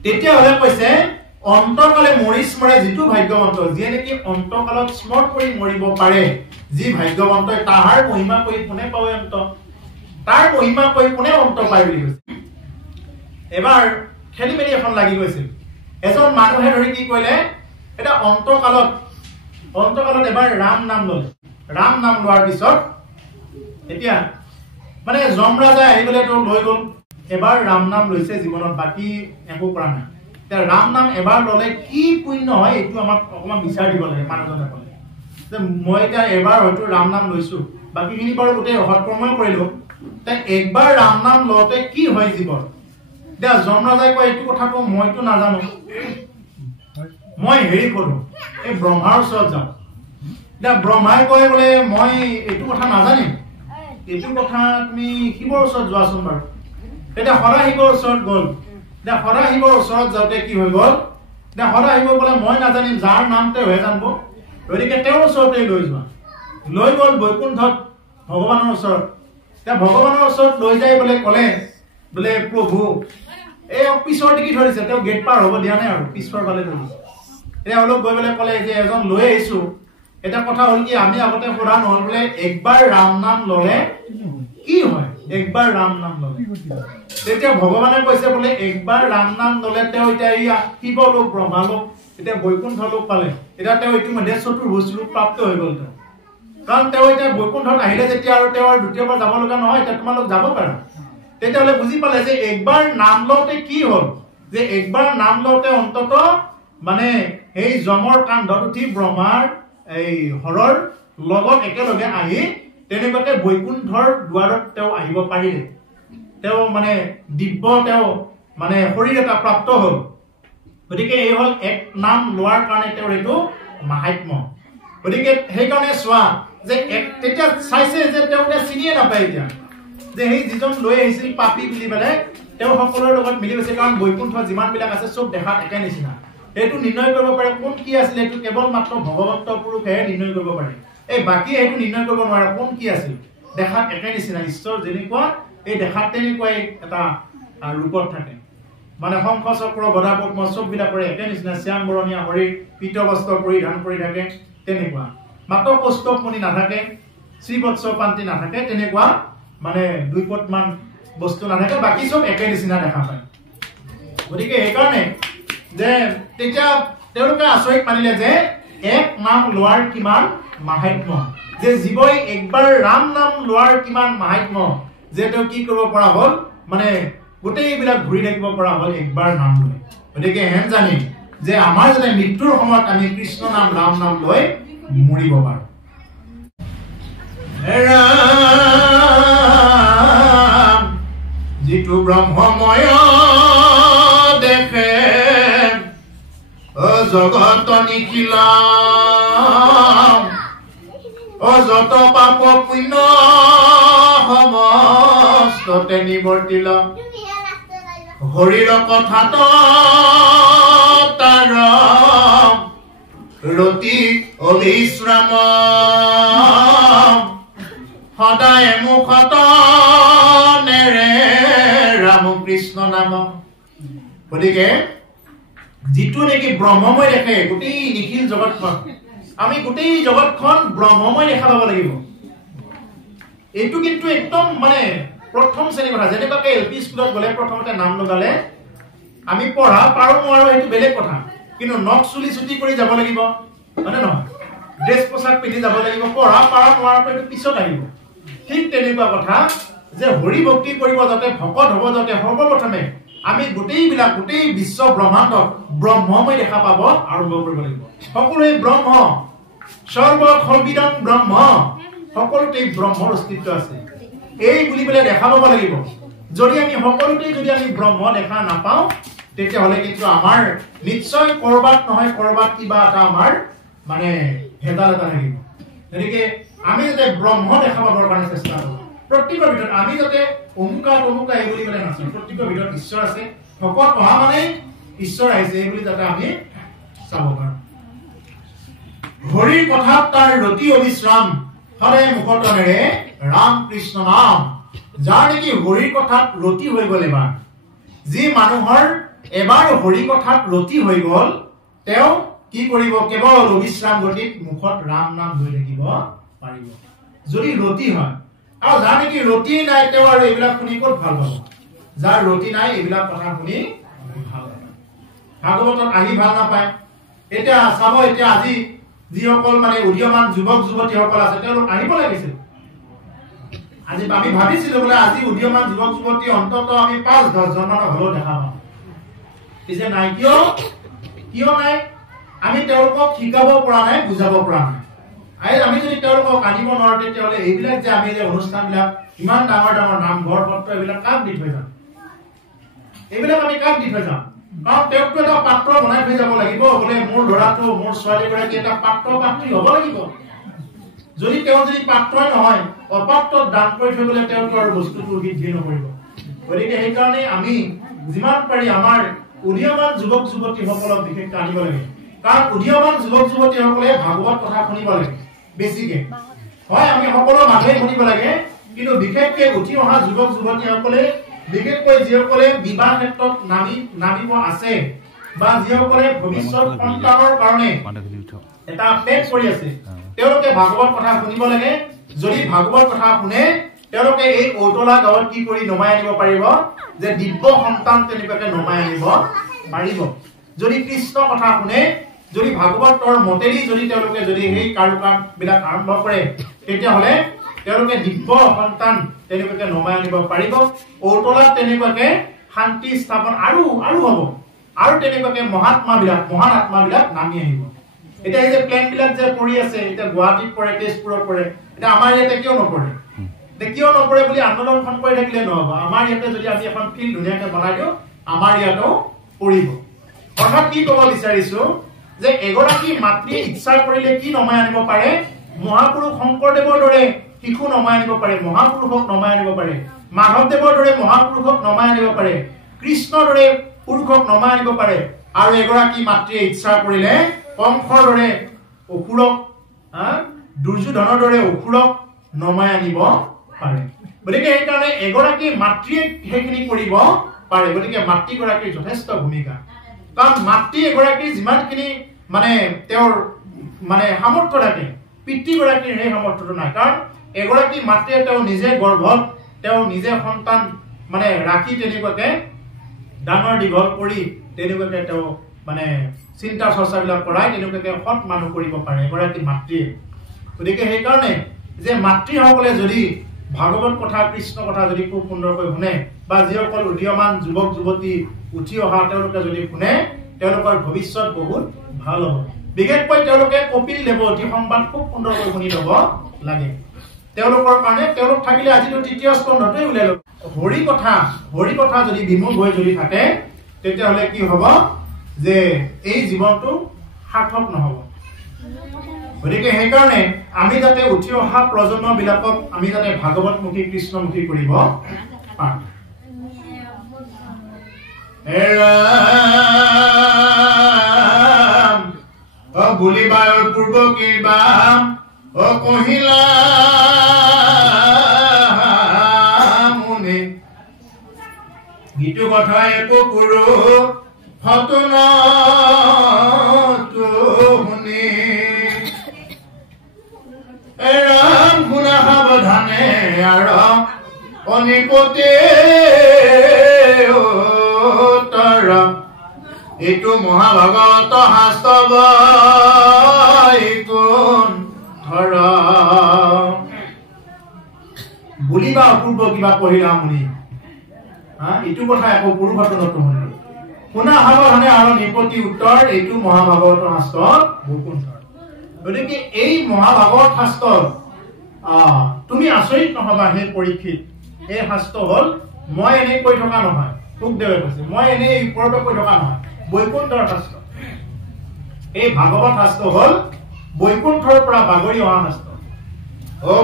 তেতিয়া হলে কৈছে অন্তকালে মৰিচ মৰে যিটো ভাগ্যৱন্ত যিয়ে নেকি অন্তকালত স্মৰণ কৰি মৰিব পাৰে যি ভাগ্যৱন্ত তাহাৰ মহিমা কৰি কোনে পায় অন্ত তাৰ মহিমা কৰি কোনে অন্ত পায় বুলি কৈছে এবাৰ খেলি মেলি এখন লাগি গৈছিল এজন মানুহে ধৰি কি কইলে এটা অন্তকালত এবাৰ ৰাম নাম ললে ৰাম নাম লোৱাৰ পিছত এতিয়া মানে যমৰাজা আহিবলে তো লৈ গল এবাৰ ৰাম নাম লৈছে জীৱনত বাকি একো কৰা নাই তে ৰাম নাম এবাৰ ললে কি পুণ্য হয় এটো আমাক অকমান বিচাৰ দিব লাগে মানুহজনে কলে যে মই তা এবাৰ হয়তো ৰাম নাম লৈছো বাকিখিনি বাৰু গোটে সৎকৰ্মই কৰিলো তে একবাৰ ৰাম নাম লওঁতে কি হয় জীৱন দে যমৰাজাই কয় এটো কথাটো মইতো নাজানো মই হেৰি কৰো এই ব্ৰহ্মাৰ ওচৰত যাওঁ দে ব্ৰহ্মাই কয় বোলে মই এটো কথা নাজানিম এটো কথা তুমি শিৱৰ ওচৰত যোৱাচোন বাৰু এটা হৰা শিৱৰ ওচৰত গল দে হৰা শিৱৰ ওচৰত যাওঁতে কি হৈ গল দে হৰা শিৱ বোলে মই নাজানিম যাৰ নাম তেওঁ হে জানিব গতিকে তেওঁৰ ওচৰতে লৈ যোৱা লৈ গল বৈকুণ্ঠত ভগৱানৰ ওচৰত দে ভগৱানৰ ওচৰত লৈ যাই বোলে কলে বোলে প্ৰভু এই পিছৰ দিকে ধৰিছে তেওঁ গেট পাৰ হ'ব দিয়া নাই আৰু পিছৰ ফালে ধৰিছে এই অলপ গৈ বোলে কলে যে এজন লৈ আহিছো এটা কথা হল কি আমি আগতে পঢ়া নহল বোলে একবাৰ ৰাম নাম ললে কি হয় একবাৰ ৰাম নাম ললে তেতিয়া ভগৱানে কৈছে বোলে একবাৰ ৰাম নাম ললে তেওঁ এতিয়া শিৱ লোক ব্ৰহ্মা লোক এতিয়া বৈকুণ্ঠ লোক পালে এতিয়া তেওঁ ইতিমধ্যে চতুৰ্ভুজ ৰূপ প্ৰাপ্ত হৈ গল তেওঁ কাৰণ তেওঁ এতিয়া বৈকুণ্ঠত আহিলে যেতিয়া আৰু তেওঁ দ্বিতীয়বাৰ যাব লগা নহয় এতিয়া তোমালোক যাব পাৰা তেতিয়াহলে বুজি পালে যে একবাৰ নাম লওঁতে কি হল যে একবাৰ নাম লওঁতে অন্তত মানে এই যমৰ কান্ধত উঠি ব্ৰহ্মাৰ এই হৰৰ লগত একেলগে আহি তেনেকুৱাকে বৈকুণ্ঠৰ দুৱাৰত তেওঁ আহিব পাৰিলে তেওঁ মানে দিব্য তেওঁ মানে শৰীৰ এটা প্ৰাপ্ত হল গতিকে এই হল এক নাম লোৱাৰ কাৰণে তেওঁৰ এইটো মাহাত্ম্য গতিকে সেই কাৰণে চোৱা যে তেতিয়া চাইছে যে তেওঁকে চিনিয়ে নাপায় এতিয়া যে সেই যিজন লৈ আহিছিল পাপী বুলি পেলাই তেওঁ সকলোৰ লগত মিলি গৈছে কাৰণ বৈকুণ্ঠত যিমান বিলাক আছে চব দেখাত একে নিচিনা এইটো নিৰ্ণয় কৰিব পাৰে কোন কি আছিল এইটো কেৱল মাত্ৰ ভগৱন্ত পুৰুষেহে নিৰ্ণয় কৰিব পাৰে এই বাকি এইটো নিৰ্ণয় কৰিব নোৱাৰে কোন কি আছিল দেখাত একে নিচিনা ঈশ্বৰ যেনেকুৱা এই দেখাত তেনেকুৱাই এটা ৰূপত থাকে মানে শংখ চক্ৰ গদা পদ্ম চব বিলাকৰে একে নিচিনা শ্যাম বৰণীয়া শৰীৰ পীত বস্ত্ৰ পৰিধান কৰি থাকে তেনেকুৱা মাত্ৰ কৌস্তভ মুনি নাথাকে শ্ৰীবৎস পান্তি নাথাকে তেনেকুৱা মানে দুইপটমান বস্তু নাথাকে বাকি চব একে নিচিনা দেখা পায় গতিকে এইকাৰণে যে তেতিয়া তেওঁলোকে আচৰিত মানিলে যে এক নাম লোৱাৰ কিমান মাহাত্ম্য যে জীৱই একবাৰ ৰাম নাম লোৱাৰ কিমান মাহাত্ম্য যে তেওঁ কি কৰিব পৰা হল মানে গোটেইবিলাক ঘূৰি থাকিব পৰা হল একবাৰ নাম লৈ গতিকে হেন জানি যে আমাৰ যাতে মৃত্যুৰ সময়ত আমি কৃষ্ণ নাম ৰাম নাম লৈ মৰিব পাৰো যিটো ব্ৰহ্মময় দেখে জগত নিখিলা যত পাপ পুণ্য সমস্ততে নিবৰ্তিল হৰিৰ কথাত তাৰ ৰতি অবিশ্ৰাম সদায় মুখত নেৰে ৰাম কৃষ্ণ নাম গতিকে যিটো নেকি ব্ৰহ্মময় দেখে গোটেই নিখিল জগতখন আমি গোটেই জগতখন ব্ৰহ্মময় দেখা পাব লাগিব এইটো কিন্তু একদম মানে প্ৰথম শ্ৰেণীৰ কথা যেনেকৈ এলপি স্কুলত গলে প্ৰথমতে নাম লগালে আমি পঢ়া পাৰো নোৱাৰো সেইটো বেলেগ কথা কিন্তু নখ চুলি ছুটি কৰি যাব লাগিব মানে নহয় ড্ৰেছ পোছাক পিন্ধি যাব লাগিব পঢ়া পাৰা নোৱাৰাটো এইটো পিছত আহিব ঠিক তেনেকুৱা কথা যে হৰি ভক্তি কৰিব যাতে ভকত হ'ব যাতে সৰ্বপ্ৰথমে আমি গোটেই বিশ্ব ব্ৰহ্মাণ্ড ব্ৰহ্মময় দেখা পাব আৰম্ভ কৰিব লাগিব সকলোৱে ব্ৰহ্ম সৰ্বখলবিদং ব্ৰহ্ম সকলোতে ব্ৰহ্মৰ অস্তিত্ব আছে এই বুলি বলে দেখা পাব লাগিব যদি আমি সকলোতে যদি আমি ব্ৰহ্ম দেখা নাপাওঁ তেতিয়াহলে কিন্তু আমাৰ নিশ্চয় কৰবাত নহয় কৰবাত কিবা এটা আমাৰ মানে ভেদাল এটা থাকিব গতিকে আমি যাতে ব্ৰহ্ম দেখা পাবৰ কাৰণে চেষ্টা কৰোঁ প্ৰত্যেকৰ ভিতৰত আমি যাতে অমুকা এই বুলি বলে নাচাওঁ প্ৰত্যেকৰ ভিতৰত ঈশ্বৰ আছে ভকত অহা মানে ঈশ্বৰ আহিছে এই বুলি যাতে আমি চাব পাৰোঁ হৰিৰ কথাত তাৰ ৰতি অবিশ্ৰাম সদায় মুখত নেৰে ৰাম কৃষ্ণ নাম যাৰ নেকি হৰিৰ কথাত ৰতি হৈ গ'ল এবাৰ যি মানুহৰ এবাৰ হৰি কথাত ৰতি হৈ গল তেওঁ কি কৰিব কেৱল অবিশ্ৰাম গতিত মুখত ৰাম নাম লৈ থাকিব পাৰিব যদি ৰতি হয় আৰু যাৰ নেকি ৰতি নাই তেওঁ আৰু এইবিলাক শুনি ক'ত ভাল পাব যাৰ ৰতি নাই এইবিলাক কথা শুনি ভাল নাপায় ভাগৱতত আহি ভাল নাপায় এতিয়া চাব এতিয়া আজি যিসকল মানে উদীয়মান যুৱক যুৱতীসকল আছে তেওঁলোক আহিব লাগিছিল আজি আমি ভাবিছিলো বোলে আজি উদীয়মান যুৱক যুৱতী অন্তত আমি 5-10 জন মান হলেও দেখা পাম পিছে নাই কিয় নাই আমি তেওঁলোকক শিকাব পৰা নাই বুজাব পৰা নাই আমি যদি তেওঁলোকক আনিব নোৱাৰো তেতিয়াহ'লে এইবিলাক যে আমি যে অনুষ্ঠানবিলাক ইমান ডাঙৰ ডাঙৰ নামঘৰ সত্ৰ এইবিলাক কাক দি থৈ যাম এইবিলাক আমি কাক দি থৈ যাম কাৰণ তেওঁকতো এটা পাত্ৰ বনাই থৈ যাব লাগিব বোলে মোৰ ল'ৰাটো মোৰ ছোৱালীগৰাকী এটা পাত্ৰ পাত্ৰী হ'ব লাগিব যদি তেওঁ যদি পাত্ৰই নহয় অপাত্ৰত দান কৰি থৈ গ'লে তেওঁতো আৰু বস্তুটো বৃদ্ধি নকৰিব গতিকে সেইকাৰণে আমি যিমান পাৰি আমাৰ উদীয়মান যুৱক যুৱতীসকলক বিশেষকৈ আনিব লাগে কাৰণ উদীয়মান যুৱক যুৱতীসকলে ভাগৱত কথা শুনিব লাগে বেছিকে হয় আমি সকলো মানুহে শুনিব লাগে কিন্তু বিশেষকৈ উঠি অহা যুৱক যুৱতীসকলে বিশেষকৈ যিসকলে বিবাহ ক্ষেত্ৰত নামিব আছে বা যিসকলে ভৱিষ্যত সন্তানৰ কাৰণে এটা প্লেন কৰি আছে তেওঁলোকে ভাগৱত কথা শুনিব লাগে যদি ভাগৱত কথা শুনে তেওঁলোকে এই ঔতলা গাঁৱত কি কৰি নমাই আনিব পাৰিব যে দিব্য সন্তান তেনেকুৱাকে নমাই আনিব পাৰিব যদি কৃষ্ণ কথা শুনে যদি ভাগৱতৰ মতেদি যদি তেওঁলোকে যদি সেই কাৰ্যক্ৰম বিলাক আৰম্ভ কৰে তেতিয়াহ'লে তেওঁলোকে দিব্য সন্তান তেনেকুৱাকে নমাই আনিব পাৰিব ঔতলাত তেনেকুৱাকে শান্তি স্থাপন আৰু হ'ব আৰু তেনেকুৱাকে মহান আত্মাবিলাক নামি আহিব এটা এই যে প্লেন বিলাক যে পৰি আছে এটা গুৱাহাটীত পৰে তেজপুৰত পৰে এটা আমাৰ ইয়াতে কিয় নপৰে বুলি আন্দোলনখন কৰি থাকিলে নহব আমাৰ ইয়াতে যদি আমি এখন ফিল্ড ধুনীয়াকে বনাই দিওঁ আমাৰ ইয়াতো পৰিব অৰ্থাৎ কি ক'ব বিচাৰিছো যে এগৰাকী মাতৃয়ে ইচ্ছা কৰিলে কি নমাই আনিব পাৰে মহাপুৰুষ শংকৰদেৱৰ দৰে শিশু নমাই আনিব পাৰে মহাপুৰুষক নমাই আনিব পাৰে মাধৱদেৱৰ দৰে মহাপুৰুষক নমাই আনিব পাৰে কৃষ্ণৰ দৰে পুৰুষক নমাই আনিব পাৰে আৰু এগৰাকী মাতৃয়ে ইচ্ছা কৰিলে কংসৰ দৰে অসুৰক দুৰ্যোধনৰ দৰে অসুৰক নমাই আনিব পাৰে গতিকে সেইকাৰণে এগৰাকী মাতৃয়ে সেইখিনি কৰিব পাৰে গতিকে মাতৃগৰাকীৰ যথেষ্ট ভূমিকা কাৰণ মাতৃ এগৰাকী যিমানখিনি মানে তেওঁৰ মানে সামৰ্থ্য থাকে পিতৃগৰাকীৰ সেই সামৰ্থ্যটো নাই কাৰণ এগৰাকী মাতৃয়ে তেওঁ নিজে গৰ্ভত তেওঁ নিজে সন্তান মানে ৰাখি তেনেকুৱাকে ডাঙৰ দীঘল কৰি তেনেকুৱাকে তেওঁ মানে চিন্তা চৰ্চাবিলাক কৰাই তেনেকুৱাকে সৎ মানুহ কৰিব পাৰে এগৰাকী মাতৃয়ে গতিকে সেইকাৰণে যে মাতৃসকলে যদি ভাগৱত কথা কৃষ্ণ কথা যদি খুব সুন্দৰকৈ শুনে বা যিসকল উদীয়মান যুৱক যুৱতী উঠি অহা তেওঁলোকে যদি শুনে তেওঁলোকৰ ভৱিষ্যত বহুত ভাল হ'ব বিশেষকৈ তেওঁলোকে কপিল দেৱতী সংবাদ খুব সুন্দৰকৈ শুনি ল'ব লাগে তেওঁলোকৰ কাৰণে তেওঁলোক থাকিলে আজিতো তৃতীয় স্কন্ধতেই উলিয়াই ল'ব হৰি কথা যদি বিমূঢ় হৈ যদি থাকে তেতিয়াহ'লে কি হ'ব যে এই জীৱনটো সাৰ্থক নহ'ব গতিকে সেইকাৰণে আমি যাতে উঠি অহা প্ৰজন্মবিলাকক আমি যাতে ভাগৱতমুখী কৃষ্ণমুখী কৰিব পাৰোঁ বুলিবাৰ পূৰ্ব কিবা কহিলা মুনি গীত কথা একো পুৰু ফতুন শুনি ৰাম শুনা সাৱধানে আৰু অনিপতে এইটো মহাভাগৱত শাস্ত্ৰ কোন ধৰ বুলিবা অপূৰ্ব কিবা পঢ়িলা মুনি এইটো কথা একো পুৰুষত্বনত শুনিলো শুনা সাৱধানে আৰু নিপতি উত্তৰ এইটো মহাভাগৱত শাস্ত্ৰ বৈকুণ্ঠৰ গতিকে এই মহাভাগৱত শাস্ত্ৰ তুমি আচৰিত নহবা সেই পৰীক্ষিত এই শাস্ত্ৰ হ'ল মই এনেই কৈ থকা নহয় সুখদেৱে কৈছে মই এনেই ওপৰতে কৈ থকা নহয় বৈকুণ্ঠৰ শাস্ত্ৰ এই ভাগৱত শাস্ত্ৰ হ'ল বৈকুণ্ঠৰ পৰা বাগৰি অহা শাস্ত্ৰ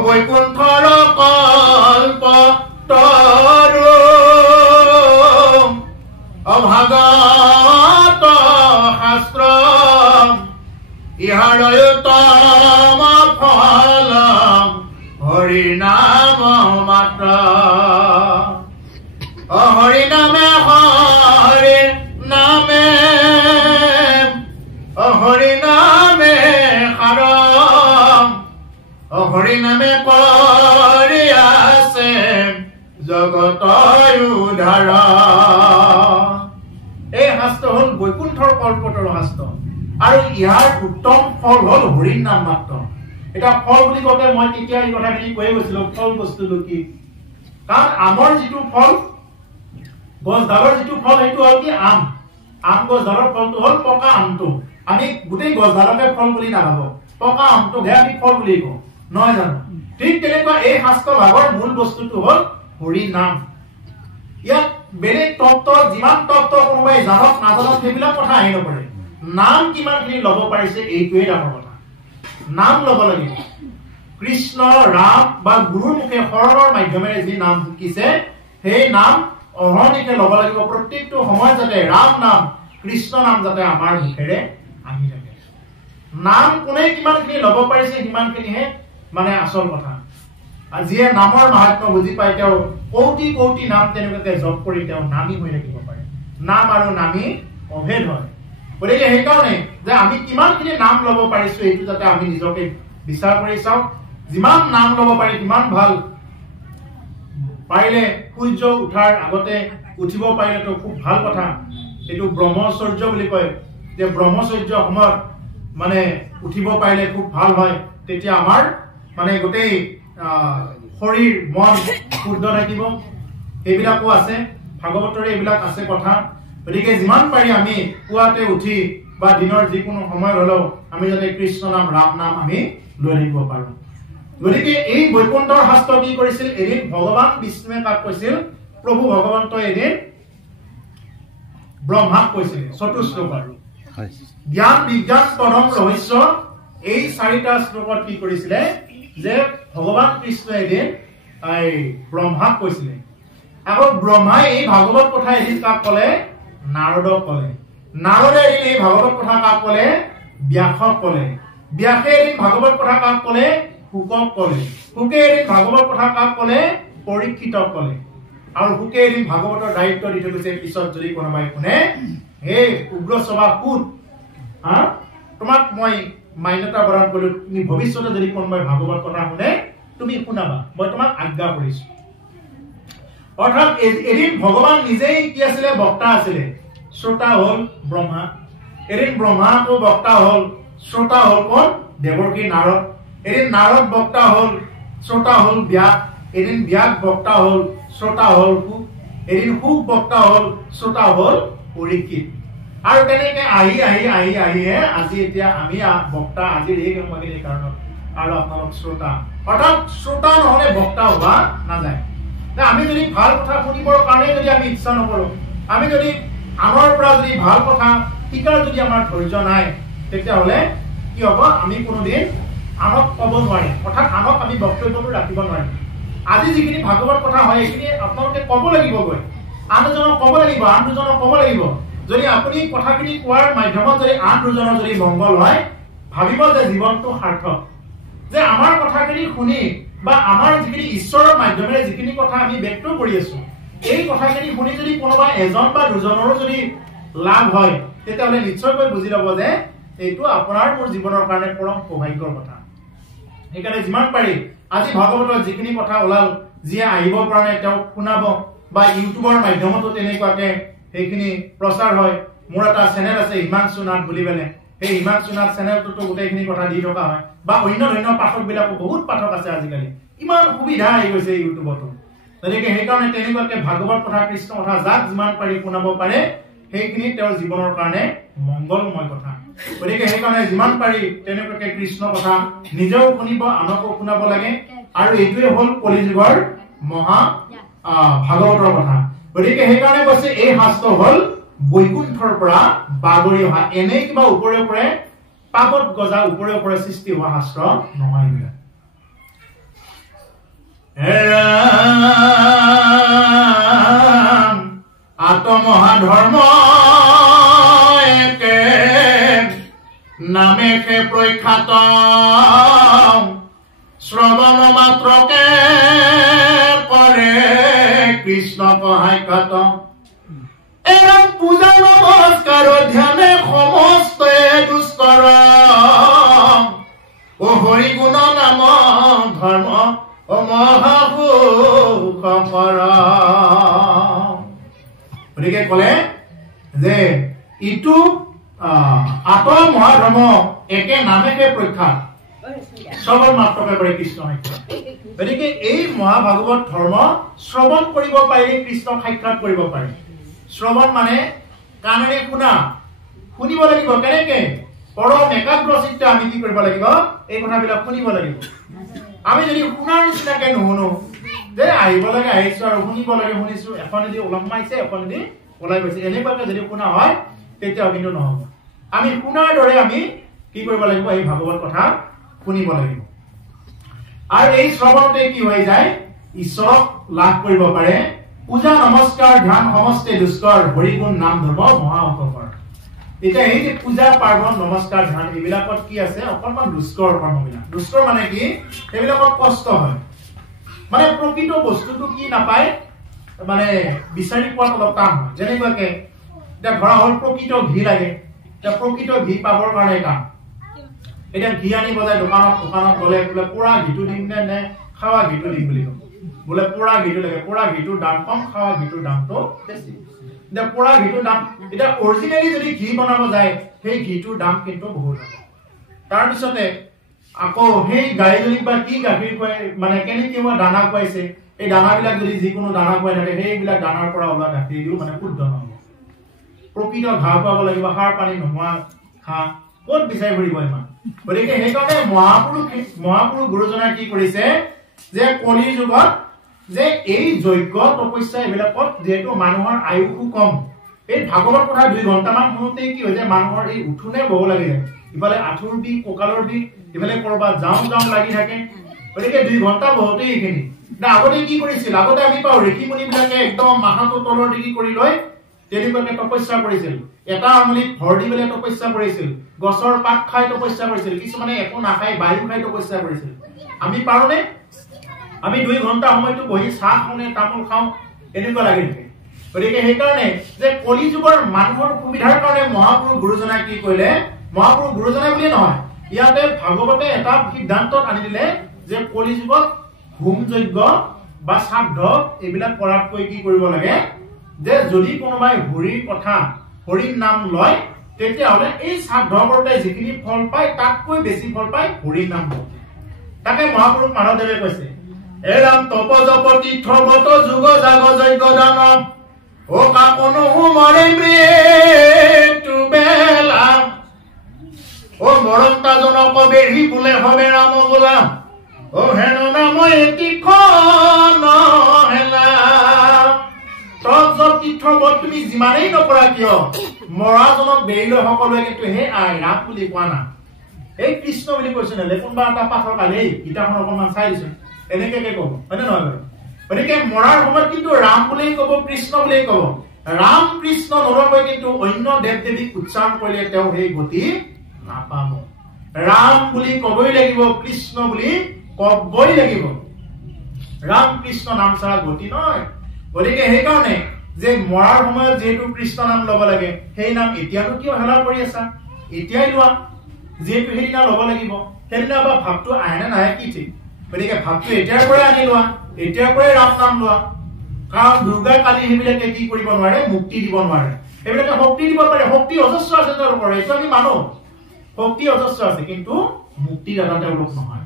বৈকুণ্ঠৰ কল্প তৰু অভাগত শাস্ত্ৰ ইহাৰয়তম ফল হৰি নাম মাত্ৰ হৰি নামে হৰি হৰি নামে কৰি আছে জগতৰ উদ্ধাৰ। এই শাস্ত্ৰ হল বৈকুণ্ঠৰ কল্পতৰু শাস্ত্ৰ আৰু ইয়াৰ উত্তম ফল হল হৰিৰ নাম মাত্ৰ। এটা ফল বুলি কওঁতে মই তেতিয়া এই কথাখিনি কৈয়ে গৈছিলো ফল বস্তুটো কি। কাৰণ আমৰ যিটো ফল গছডালৰ যিটো ফল সেইটো হল কি আম। আম গছডালৰ ফলটো হল পকা আমটো। আমি গোটেই গছডালকে ফল বুলি নাভাবো, পকা আমটোকহে আমি ফল বুলি কওঁ, নহয় জানো? ঠিক তেনেকুৱা এই শাস্ত্ৰ ভাগৰ মূল বস্তুটো হল হৰি নাম। ইয়াত বেলেগ তত্ত্ব যিমান তত্ত্ব কোনোবাই জানক নাজানক সেইবিলাক কথা আহি নপৰে। নাম কিমানখিনি ল'ব পাৰিছে এইটোৱে ডাঙৰ কথা। নাম ল'ব লাগিব। কৃষ্ণ ৰাম বা গুৰুৰ মুখে শৰণৰ মাধ্যমেৰে যি নাম শিকিছে সেই নাম অহৰ্নিশে ল'ব লাগিব। প্ৰত্যেকটো সময়ত যাতে ৰাম নাম কৃষ্ণ নাম যাতে আমাৰ মুখেৰে আহি থাকে। নাম কোনে কিমানখিনি ল'ব পাৰিছে সিমানখিনিহে মানে আচল কথা। আৰু যিয়ে নামৰ মাহাত্ম্য বুজি পায় তেওঁ কৌটি কৌটি নাম তেনেকুৱাকে জপ কৰি তেওঁ নামী হৈ থাকিব পাৰে। নাম আৰু নামী অভেদ হয়। গতিকে সেইকাৰণে যে আমি কিমানখিনি নাম ল'ব পাৰিছো এইটো যাতে আমি নিজকে বিচাৰ কৰি চাওঁ। যিমান নাম ল'ব পাৰি সিমান ভাল। পাৰিলে সূৰ্য উঠাৰ আগতে উঠিব পাৰিলেতো খুব ভাল কথা। এইটো ব্ৰহ্মচৰ্য বুলি কয় যে ব্ৰহ্মচৰ্য সময়ত মানে উঠিব পাৰিলে খুব ভাল হয়। তেতিয়া আমাৰ মানে গোটেই শৰীৰ মন শুদ্ধ থাকিব। এইবিলাকো আছে ভাগৱতৰে এইবিলাক আছে কথা। গতিকে যিমান পাৰি আমি পুৱাতে উঠি বা দিনৰ যিকোনো সময় হলেও আমি যাতে কৃষ্ণ নাম ৰাম নাম আমি লৈ থাকিব পাৰো। গতিকে এই বৈকুণ্ঠৰ শাস্ত্ৰ কি কৰিছিল, এদিন ভগৱান বিষ্ণুৱে কাক কৈছিল, প্ৰভু ভগৱন্তই এদিন ব্ৰহ্মাক কৈছিল চতুশ্লোকৰ। জ্ঞান বিজ্ঞান পৰম ৰহস্য এই 4টা শ্লোকত কি কৰিছিলে যে ভগৱান কৃষ্ণ এদিন ব্ৰহ্মাক কৈছিলে। আকৌ ব্ৰহ্মাই এই ভাগৱত কথা এদিন কাক কলে, নাৰদক কলে। নাৰদে এদিন এই ভাগৱত কথা কাক কলে, ব্যাসক কলে। ব্যাসে এদিন ভাগৱত কথা কাক কলে, শুকক কলে। শুকে এদিন ভাগৱত কথা কাক কলে, পৰীক্ষিতক কলে। আৰু শুকে এদিন ভাগৱতৰ দায়িত্ব দি থৈ গৈছে, পিছত যদি কোনোবাই শুনে, হে উগ্ৰসভা শুন, তোমাক মই মান্যতা প্ৰদান কৰিলো, তুমি ভৱিষ্যতে যদি কোনোবাই ভাগৱত কথা শুনে তুমি শুনাবা, মই তোমাক আজ্ঞা কৰিছো। অৰ্থাৎ এদিন ভগৱান নিজেই কি আছিলে, বক্তা আছিলে। শ্ৰোতা হল ব্ৰহ্মা। এদিন ব্ৰহ্মা আকৌ বক্তা হল, শ্ৰোতা হল কোন, দেৱৰ্ষী নাৰদ। এদিন নাৰদ বক্তা হল, শ্ৰোতা হল ব্যাস। এদিন ব্যাস বক্তা হল, শ্ৰোতা হল শুক। এদিন শুক বক্তা হল, শ্ৰোতা হল পৰীক্ষিত। আৰু তেনেকে আহি আহি আহি আহিহে আজি এতিয়া আমি বক্তা আজিৰ এই কাৰণত আৰু আপোনালোক শ্ৰোতা। অৰ্থাৎ শ্ৰোতা নহলে বক্তা হোৱা নাযায়। আমি যদি ভাল কথা শুনিবৰ কাৰণে যদি আমি ইচ্ছা নকৰো, আমি যদি আনৰ পৰা যদি ভাল কথা শিকাৰ যদি আমাৰ ধৈৰ্য নাই, তেতিয়াহলে কি হব, আমি কোনোদিন আনক কব নোৱাৰিম। অৰ্থাৎ আনক আমি বক্তব্যটো ৰাখিব নোৱাৰিম। আজি যিখিনি ভাগৱত কথা হয় এইখিনি আপোনালোকে কব লাগিবগৈ, আন এজনক কব লাগিব, আন দুজনক কব লাগিব। যদি আপুনি কথাখিনি কোৱাৰ মাধ্যমত যদি আন দুজনৰ যদি মংগল হয়, ভাবিব যে জীৱনটো সাৰ্থক। যে আমাৰ কথাখিনি শুনি বা আমাৰ যিখিনি ঈশ্বৰৰ মাধ্যমেৰে যিখিনি কথা আমি ব্যক্ত কৰি আছো, এই কথাখিনি শুনি যদি কোনোবা এজন বা দুজনৰো যদি লাভ হয়, তেতিয়াহ'লে নিশ্চয়কৈ বুজি লব যে এইটো আপোনাৰ মোৰ জীৱনৰ কাৰণে পৰম সৌভাগ্যৰ কথা। সেইকাৰণে যিমান পাৰি আজি ভাগৱতৰ যিখিনি কথা ওলাল, যিয়ে আহিব পৰা নাই তেওঁক শুনাব, বা ইউটিউবৰ মাধ্যমতো তেনেকুৱাকে সেইখিনি প্ৰচাৰ হয়। মোৰ এটা চেনেল আছে হিমাংশু নাথ বুলি পেলাই, সেই হিমাংশু নাথ চেনেলটোতো গোটেইখিনি কথা দি থকা হয়। বা অন্য অন্য পাঠক বিলাকো বহুত পাঠক আছে আজিকালি, ইমান সুবিধা আহি গৈছে ইউটিউবতো। গতিকে সেইকাৰণে তেনেকুৱাকে ভাগৱত কথা কৃষ্ণ কথা যাক যিমান পাৰি শুনাব পাৰে, সেইখিনি তেওঁৰ জীৱনৰ কাৰণে মংগলময় কথা। গতিকে সেইকাৰণে যিমান পাৰি তেনেকুৱাকে কৃষ্ণ কথা নিজেও শুনিব, আনকো শুনাব লাগে। আৰু এইটোৱে হল কলিযুগৰ মহা ভাগৱতৰ কথা। গতিকে সেইকাৰণে কৈছে এই শাস্ত্ৰ হল বৈকুণ্ঠৰ পৰা বাগৰি অহা, এনে কিবা ওপৰে ওপৰে পাগত গজা ওপৰে ওপৰে সৃষ্টি হোৱা শাস্ত্ৰ নহয়। আত্মহাধৰ্ম একে নামে প্ৰখ্যাত, শ্ৰৱণ মাত্ৰকে কৰে কৃষ্ণ সহায়ত। এৰম পূজা নমস্কাৰ ধ্যানে সমস্ত দুষ্কৰ, ও হৰি গুণ নাম ধৰ যে ইটো আত মহাধৰ্ম একে নামেকে প্ৰখ্যাত শ্ৰৱণ মাত্ৰকে কৰে কৃষ্ণ সাক্ষাৎ গতিকে এই মহাভাগৱত ধৰ্ম শ্ৰৱণ কৰিব পাৰিলে কৃষ্ণ সাক্ষাৎ কৰিব পাৰে শ্ৰৱণ মানে কাণেৰে শুনা শুনিব লাগিব কেনেকে পৰম একাগ্ৰচিত্তে আমি কি কৰিব লাগিব এই কথাবিলাক শুনিব লাগিব আমি যদি শুনাৰ নিচিনাকে নুশুনো যে আহিব লাগে আহিছো আৰু শুনিব লাগে শুনিছো এখন যদি ওলাম মাইছে এখন যদি ওলাই গৈছে এনেকুৱাকে যদি শুনা হয় তেতিয়াও কিন্তু নহব আমি শুনাৰ দৰে আমি কি কৰিব লাগিব এই ভাগৱত কথা শুনিব লাগিব আৰু এই শ্ৰৱণতে কি হৈ যায় ঈশ্বৰক লাভ কৰিব পাৰে পূজা নমস্কাৰ ধ্যান সমস্তে দুষ্কৰ হৰি গুণ নাম ধৰ্ম মহা উপকাৰ এতিয়া এই যে পূজা পাৰ্বণ নমস্কাৰ ধ্যান এইবিলাকত কি আছে অকণমান দুষ্কৰ কৰ্মবিলাক দুষ্কৰ মানে কি এইবিলাকত কষ্ট হয় মানে প্ৰকৃত বস্তুটো কি নাপায় মানে বিচাৰি পোৱাত অলপ টান হয় যেনেকুৱাকে এতিয়া ধৰা হ'ল প্ৰকৃত ঘি লাগে এতিয়া প্ৰকৃত ঘি পাবৰ কাৰণে কাম এতিয়া ঘি আনি বজাই দোকানত গ'লে বোলে পোৰা ঘিটো দিম নে খাৱা ঘিটো দিম বুলি কয় বোলে পোৰা ঘিটো লাগে পোৰা ঘিটোৰ দাম কম খাৱা ঘিটোৰ দামটো বেছি এতিয়া পোৰা ঘিটোৰ দাম এতিয়া অৰিজিনেলি যদি ঘি বনাব যায় সেই ঘিটোৰ দাম কিন্তু বহুত হ'ব তাৰপিছতে আকৌ সেই গাইজনীক বা কি গাখীৰ খুৱাই মানে কেনেকৈ দানা খুৱাইছে এই দানাবিলাক যদি যিকোনো দানা খুৱাই থাকে সেইবিলাক দানাৰ পৰা ওলোৱা গাখীৰটো মানে শুদ্ধ নহ'ব প্ৰকৃত ঘাঁহ খুৱাব লাগিব সাৰ পানী নোহোৱা ঘাঁহ ক'ত বিচাৰি ফুৰিব ইমান গতিকে সেইকাৰণে মহাপুৰুষ গুৰুজনাই কি কৰিছে যে কলিৰ যুগত যে এই যজ্ঞ তপস্যা এইবিলাকত যিহেতু মানুহৰ আয়ুসো কম এই ভাগৱত কথা 2 ঘণ্টামান শুনোতেই কি হৈ যায় মানুহৰ এই উঠোনে বহু লাগি যায় ইফালে আঁঠুৰ বিষ কঁকালৰ বিষ ইফালে কৰবাত যাওঁ লাগি থাকে গতিকে 2 ঘণ্টা বহুতেই এইখিনি আগতে কি কৰিছিল আগতে আমি পাওঁ ঋষি মুনিবিলাকে একদম মাথাটো তলৰ দিগি কৰি লৈ তেনেকুৱাকে তপস্যা কৰিছিল এটা আঙুলিত ভৰ দি পেলাই তপস্যা কৰিছিল গছৰ পাত খাই তপস্যা কৰিছিল কিছুমানে একো নাখাই বায়ু খাই তপস্যা কৰিছিল আমি পাৰোনে আমি 2 ঘণ্টা সময়টো বহি চাহ খাওঁনে তামোল খাওঁ এনেকুৱা লাগি থাকে গতিকে সেইকাৰণে যে কলি যুগৰ মানুহৰ সুবিধাৰ কাৰণে মহাপুৰুষ গুৰুজনাই কি কৰিলে মহাপুৰুষ গুৰুজনাই বুলি নহয় ইয়াতে ভাগৱতে এটা সিদ্ধান্তত আনি দিলে যে কলি যুগত হোম যজ্ঞ বা শ্ৰাদ্ধ এইবিলাক কৰাতকৈ কি কৰিব লাগে যে যদি কোনোবাই হৰিৰ কথা হৰিৰ নাম লয় তেতিয়াহ'লে এই শ্ৰাদ্ধ কৰোঁতে যিখিনি ফল পায় তাতকৈ বেছি ফল পায় হৰিৰ নাম তাকে মহাপুৰুষ মাধৱদেৱে কৈছে এৰাম তপ জপ তীৰ্থ বত যুগ জাগ যজ্ঞ দান ও কাকনো মৰে মৃত্যু বেলা ও মৰন্তা জনক বেঢ়ি বোলে হবে ৰাম বোলা ও হেন নাম এতিখন হেলা তপ জপ তীৰ্থ বত তুমি যিমানেই নকৰা কিয় মৰাজনক বেৰিলৈ সকলোৱে কিন্তু হে আই ৰাম বুলি কোৱা না এই কৃষ্ণ বুলি কৈছে নে কোনোবা এটা পাঠক আলে গীতাখন অকণমান চাই দিছো এনেকে ক'ব হয়নে নহয় বাৰু গতিকে মৰাৰ সময়ত কিন্তু ৰাম বুলি ক'ব কৃষ্ণ বুলি ক'ব ৰাম কৃষ্ণ নৰকৈ কিন্তু অন্য দেৱ দেৱীক উচ্চাৰণ কৰিলে তেওঁ সেই গতি নাপাব ৰাম বুলি ক'বই লাগিব কৃষ্ণ বুলি ক'বই লাগিব ৰাম কৃষ্ণ নাম ছাড়া গতি নহয় গতিকে সেইকাৰণে যে মৰাৰ সময়ত যেহেতু কৃষ্ণ নাম ল'ব লাগে সেই নাম এতিয়াতো কিয় হেলা কৰি আছা এতিয়াই লোৱা যেহেতু সেইদিনা ল'ব লাগিব সেইদিনা বা ভাৱটো আহে নাহে কি ঠিক গতিকে ভাৱটো এতিয়াৰ পৰাই আনি লোৱা এতিয়াৰ পৰাই ৰাম নাম লোৱা কাৰণ দুৰ্গা কালী সেইবিলাকে কি কৰিব নোৱাৰে মুক্তি দিব নোৱাৰে সেইবিলাকে শক্তি দিব পাৰে শক্তি অজস্ৰ আছে তেওঁলোকৰ এইটো আমি মানো শক্তি অজস্ৰ আছে কিন্তু মুক্তিদাতা তেওঁলোক নহয়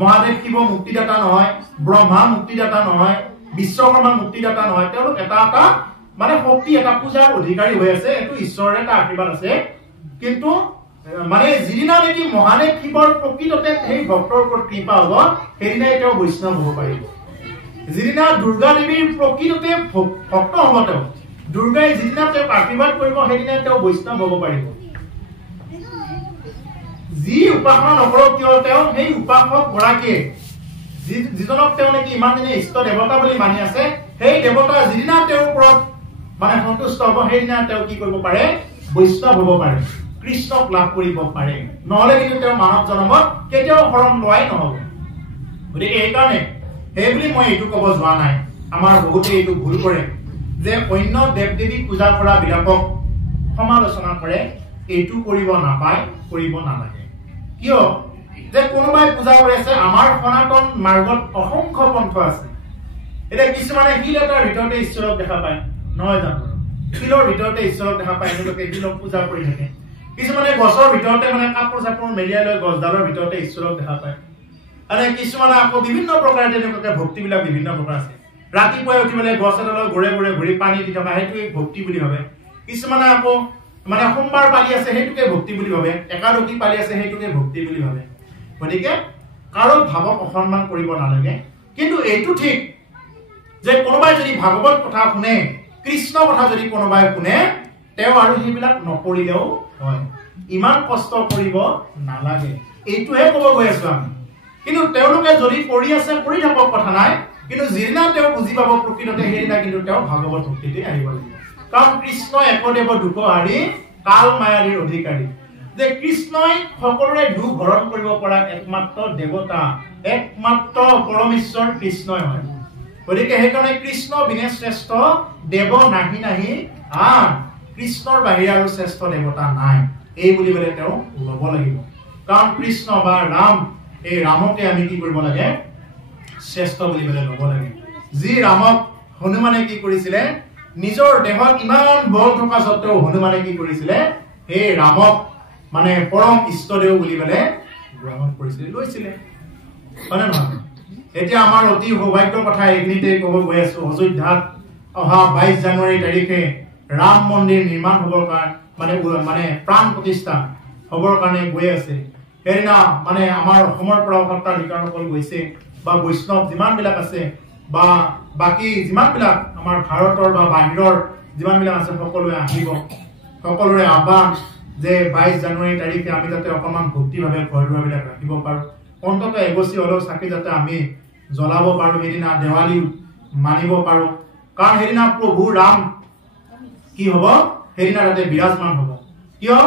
মহাদেৱ শিৱ মুক্তিদাতা নহয় ব্ৰহ্মা মুক্তিদাতা নহয় বিশ্বকৰ্মা মুক্তিদাতা নহয় তেওঁলোক এটা এটা মানে শক্তি এটা পূজাৰ অধিকাৰী হৈ আছে এইটো ঈশ্বৰৰ এটা আশীৰ্বাদ আছে কিন্তু মানে যিদিনা নেকি মহাদেৱ শিৱৰ প্ৰকৃততে সেই ভক্তৰ ওপৰত কৃপা হ'ব সেইদিনাই তেওঁ বৈষ্ণৱ হ'ব পাৰিব যিদিনা দুৰ্গা দেৱীৰ প্ৰকৃততে ভক্ত হ'ব তেওঁ দুৰ্গাই যিদিনা তেওঁক আশীৰ্বাদ কৰিব সেইদিনাই তেওঁ বৈষ্ণৱ হ'ব পাৰিব যি উপাসনা নকৰক কিয় তেওঁ সেই উপাসক গৰাকীয়ে যিজনক তেওঁ নেকি ইমান দিনে ইষ্ট দেৱতা বুলি মানি আছে সেই দেৱতা যিদিনা তেওঁৰ ওপৰত মানে সন্তুষ্ট হ'ব সেইদিনা তেওঁ কি কৰিব পাৰে বৈষ্ণৱ হ'ব পাৰে কৃষ্ণক লাভ কৰিব পাৰে নহলে কিন্তু তেওঁ মানৱ জন্মত কেতিয়াও শৰণ লোৱাই নহব গতিকে এইকাৰণে সেই বুলি মই এইটো ক'ব যোৱা নাই আমাৰ বহুতে এইটো ভুল কৰে যে অন্য দেৱ দেৱীক পূজা কৰা বিলাকক সমালোচনা কৰে এইটো কৰিব নাপায় কৰিব নালাগে কিয় যে কোনোবাই পূজা কৰি আছে আমাৰ সনাতন মাৰ্গত অসংখ্য পন্থ আছে এতিয়া কিছুমানে শিল এটাৰ ভিতৰতে ঈশ্বৰক দেখা পায় নহয় জানো শিলৰ ভিতৰতে ঈশ্বৰক দেখা পায় এনেকৈ শিলক পূজা কৰি থাকে কিছুমানে গছৰ ভিতৰতে মানে কাপোৰ চাপোৰ মেলিয়াই লৈ গছডালৰ ভিতৰতে ঈশ্বৰক দেখা পায় আৰু কিছুমানে আকৌ বিভিন্ন প্ৰকাৰে তেনেকৈ ভক্তিবিলাক বিভিন্ন প্ৰকাৰ আছে ৰাতিপুৱাই উঠি পেলাই গছ এডালৰ ঘূৰে ঘূৰে ঘূৰি পানী দি থকা সেইটোৱে ভক্তি বুলি ভাবে কিছুমানে আকৌ মানে সোমবাৰ পালি আছে সেইটোকে ভক্তি বুলি ভাবে একাদশী পালি আছে সেইটোকে ভক্তি বুলি ভাবে গতিকে কাৰো ভাৱক অসন্মান কৰিব নালাগে কিন্তু এইটো ঠিক যে কোনোবাই যদি ভাগৱত কথা শুনে কৃষ্ণ কথা যদি কোনোবাই শুনে তেওঁ আৰু সেইবিলাক নকৰিলেও হয় ইমান কষ্ট কৰিব নালাগে এইটোহে ক'ব গৈ আছো আমি কিন্তু তেওঁলোকে যদি কৰি আছে কৰি থাকক কথা নাই কিন্তু যিদিনা তেওঁ বুজি পাব প্ৰকৃততে সেইদিনা কিন্তু তেওঁ ভাগৱত ভক্তিতে আহিব লাগিব কাৰণ কৃষ্ণ একদেৱ দুখ হাৰি কাল মায়াৰীৰ অধিকাৰী যে কৃষ্ণই সকলোৰে দুখ হৰণ কৰিব পৰা একমাত্ৰ দেৱতা একমাত্ৰ পৰমেশ্বৰ কৃষ্ণই হয় গতিকে সেইকাৰণে কৃষ্ণ বিনে শ্ৰেষ্ঠ দেৱ নাহি নাহি কৃষ্ণৰ বাহিৰে আৰু শ্ৰেষ্ঠ দেৱতা নাই এই বুলি বলে তেওঁ ল'ব লাগিব কাৰণ কৃষ্ণ বা ৰাম এই ৰামকে আমি কি কৰিব লাগে শ্ৰেষ্ঠ বুলি বলে ল'ব লাগে যি ৰামক হনুমানে কি কৰিছিলে নিজৰ দেহত ইমান বল থকা সত্ত্বেও হনুমানে কি কৰিছিলে এই ৰামক মানে পৰম ইষ্টদেৱ বুলি বলে গ্ৰহণ কৰিছিলে লৈছিলে হয়নে নহয় এতিয়া আমাৰ অতি সৌভাগ্যৰ কথা এইখিনিতে ক'ব গৈ আছো অযোধ্যাত অহা 22 জানুৱাৰী তাৰিখে ৰাম মন্দিৰ নিৰ্মাণ হ'বৰ কাৰণে মানে প্ৰাণ প্ৰতিষ্ঠা হ'বৰ কাৰণে গৈ আছে সেইদিনা মানে আমাৰ অসমৰ পৰা সত্ৰাধিকাৰসকল গৈছে বা বৈষ্ণৱ যিমানবিলাক আছে বা বাকি যিমানবিলাক আমাৰ ভাৰতৰ বা বাহিৰৰ যিমানবিলাক আছে সকলোৱে আহিব সকলোৰে আহ্বান যে 22 জানুৱাৰী তাৰিখে আমি যাতে অকমান ভক্তিভাৱে ঘৰবিলাক ৰাখিব পাৰো অন্তত এগছি হলেও চাকি যাতে আমি জ্বলাব পাৰো সেইদিনা দেৱালী মানিব পাৰো কাৰণ সেইদিনা প্ৰভু ৰাম কি হ'ব সেইদিনা তাতে বিৰাজমান হ'ব কিয়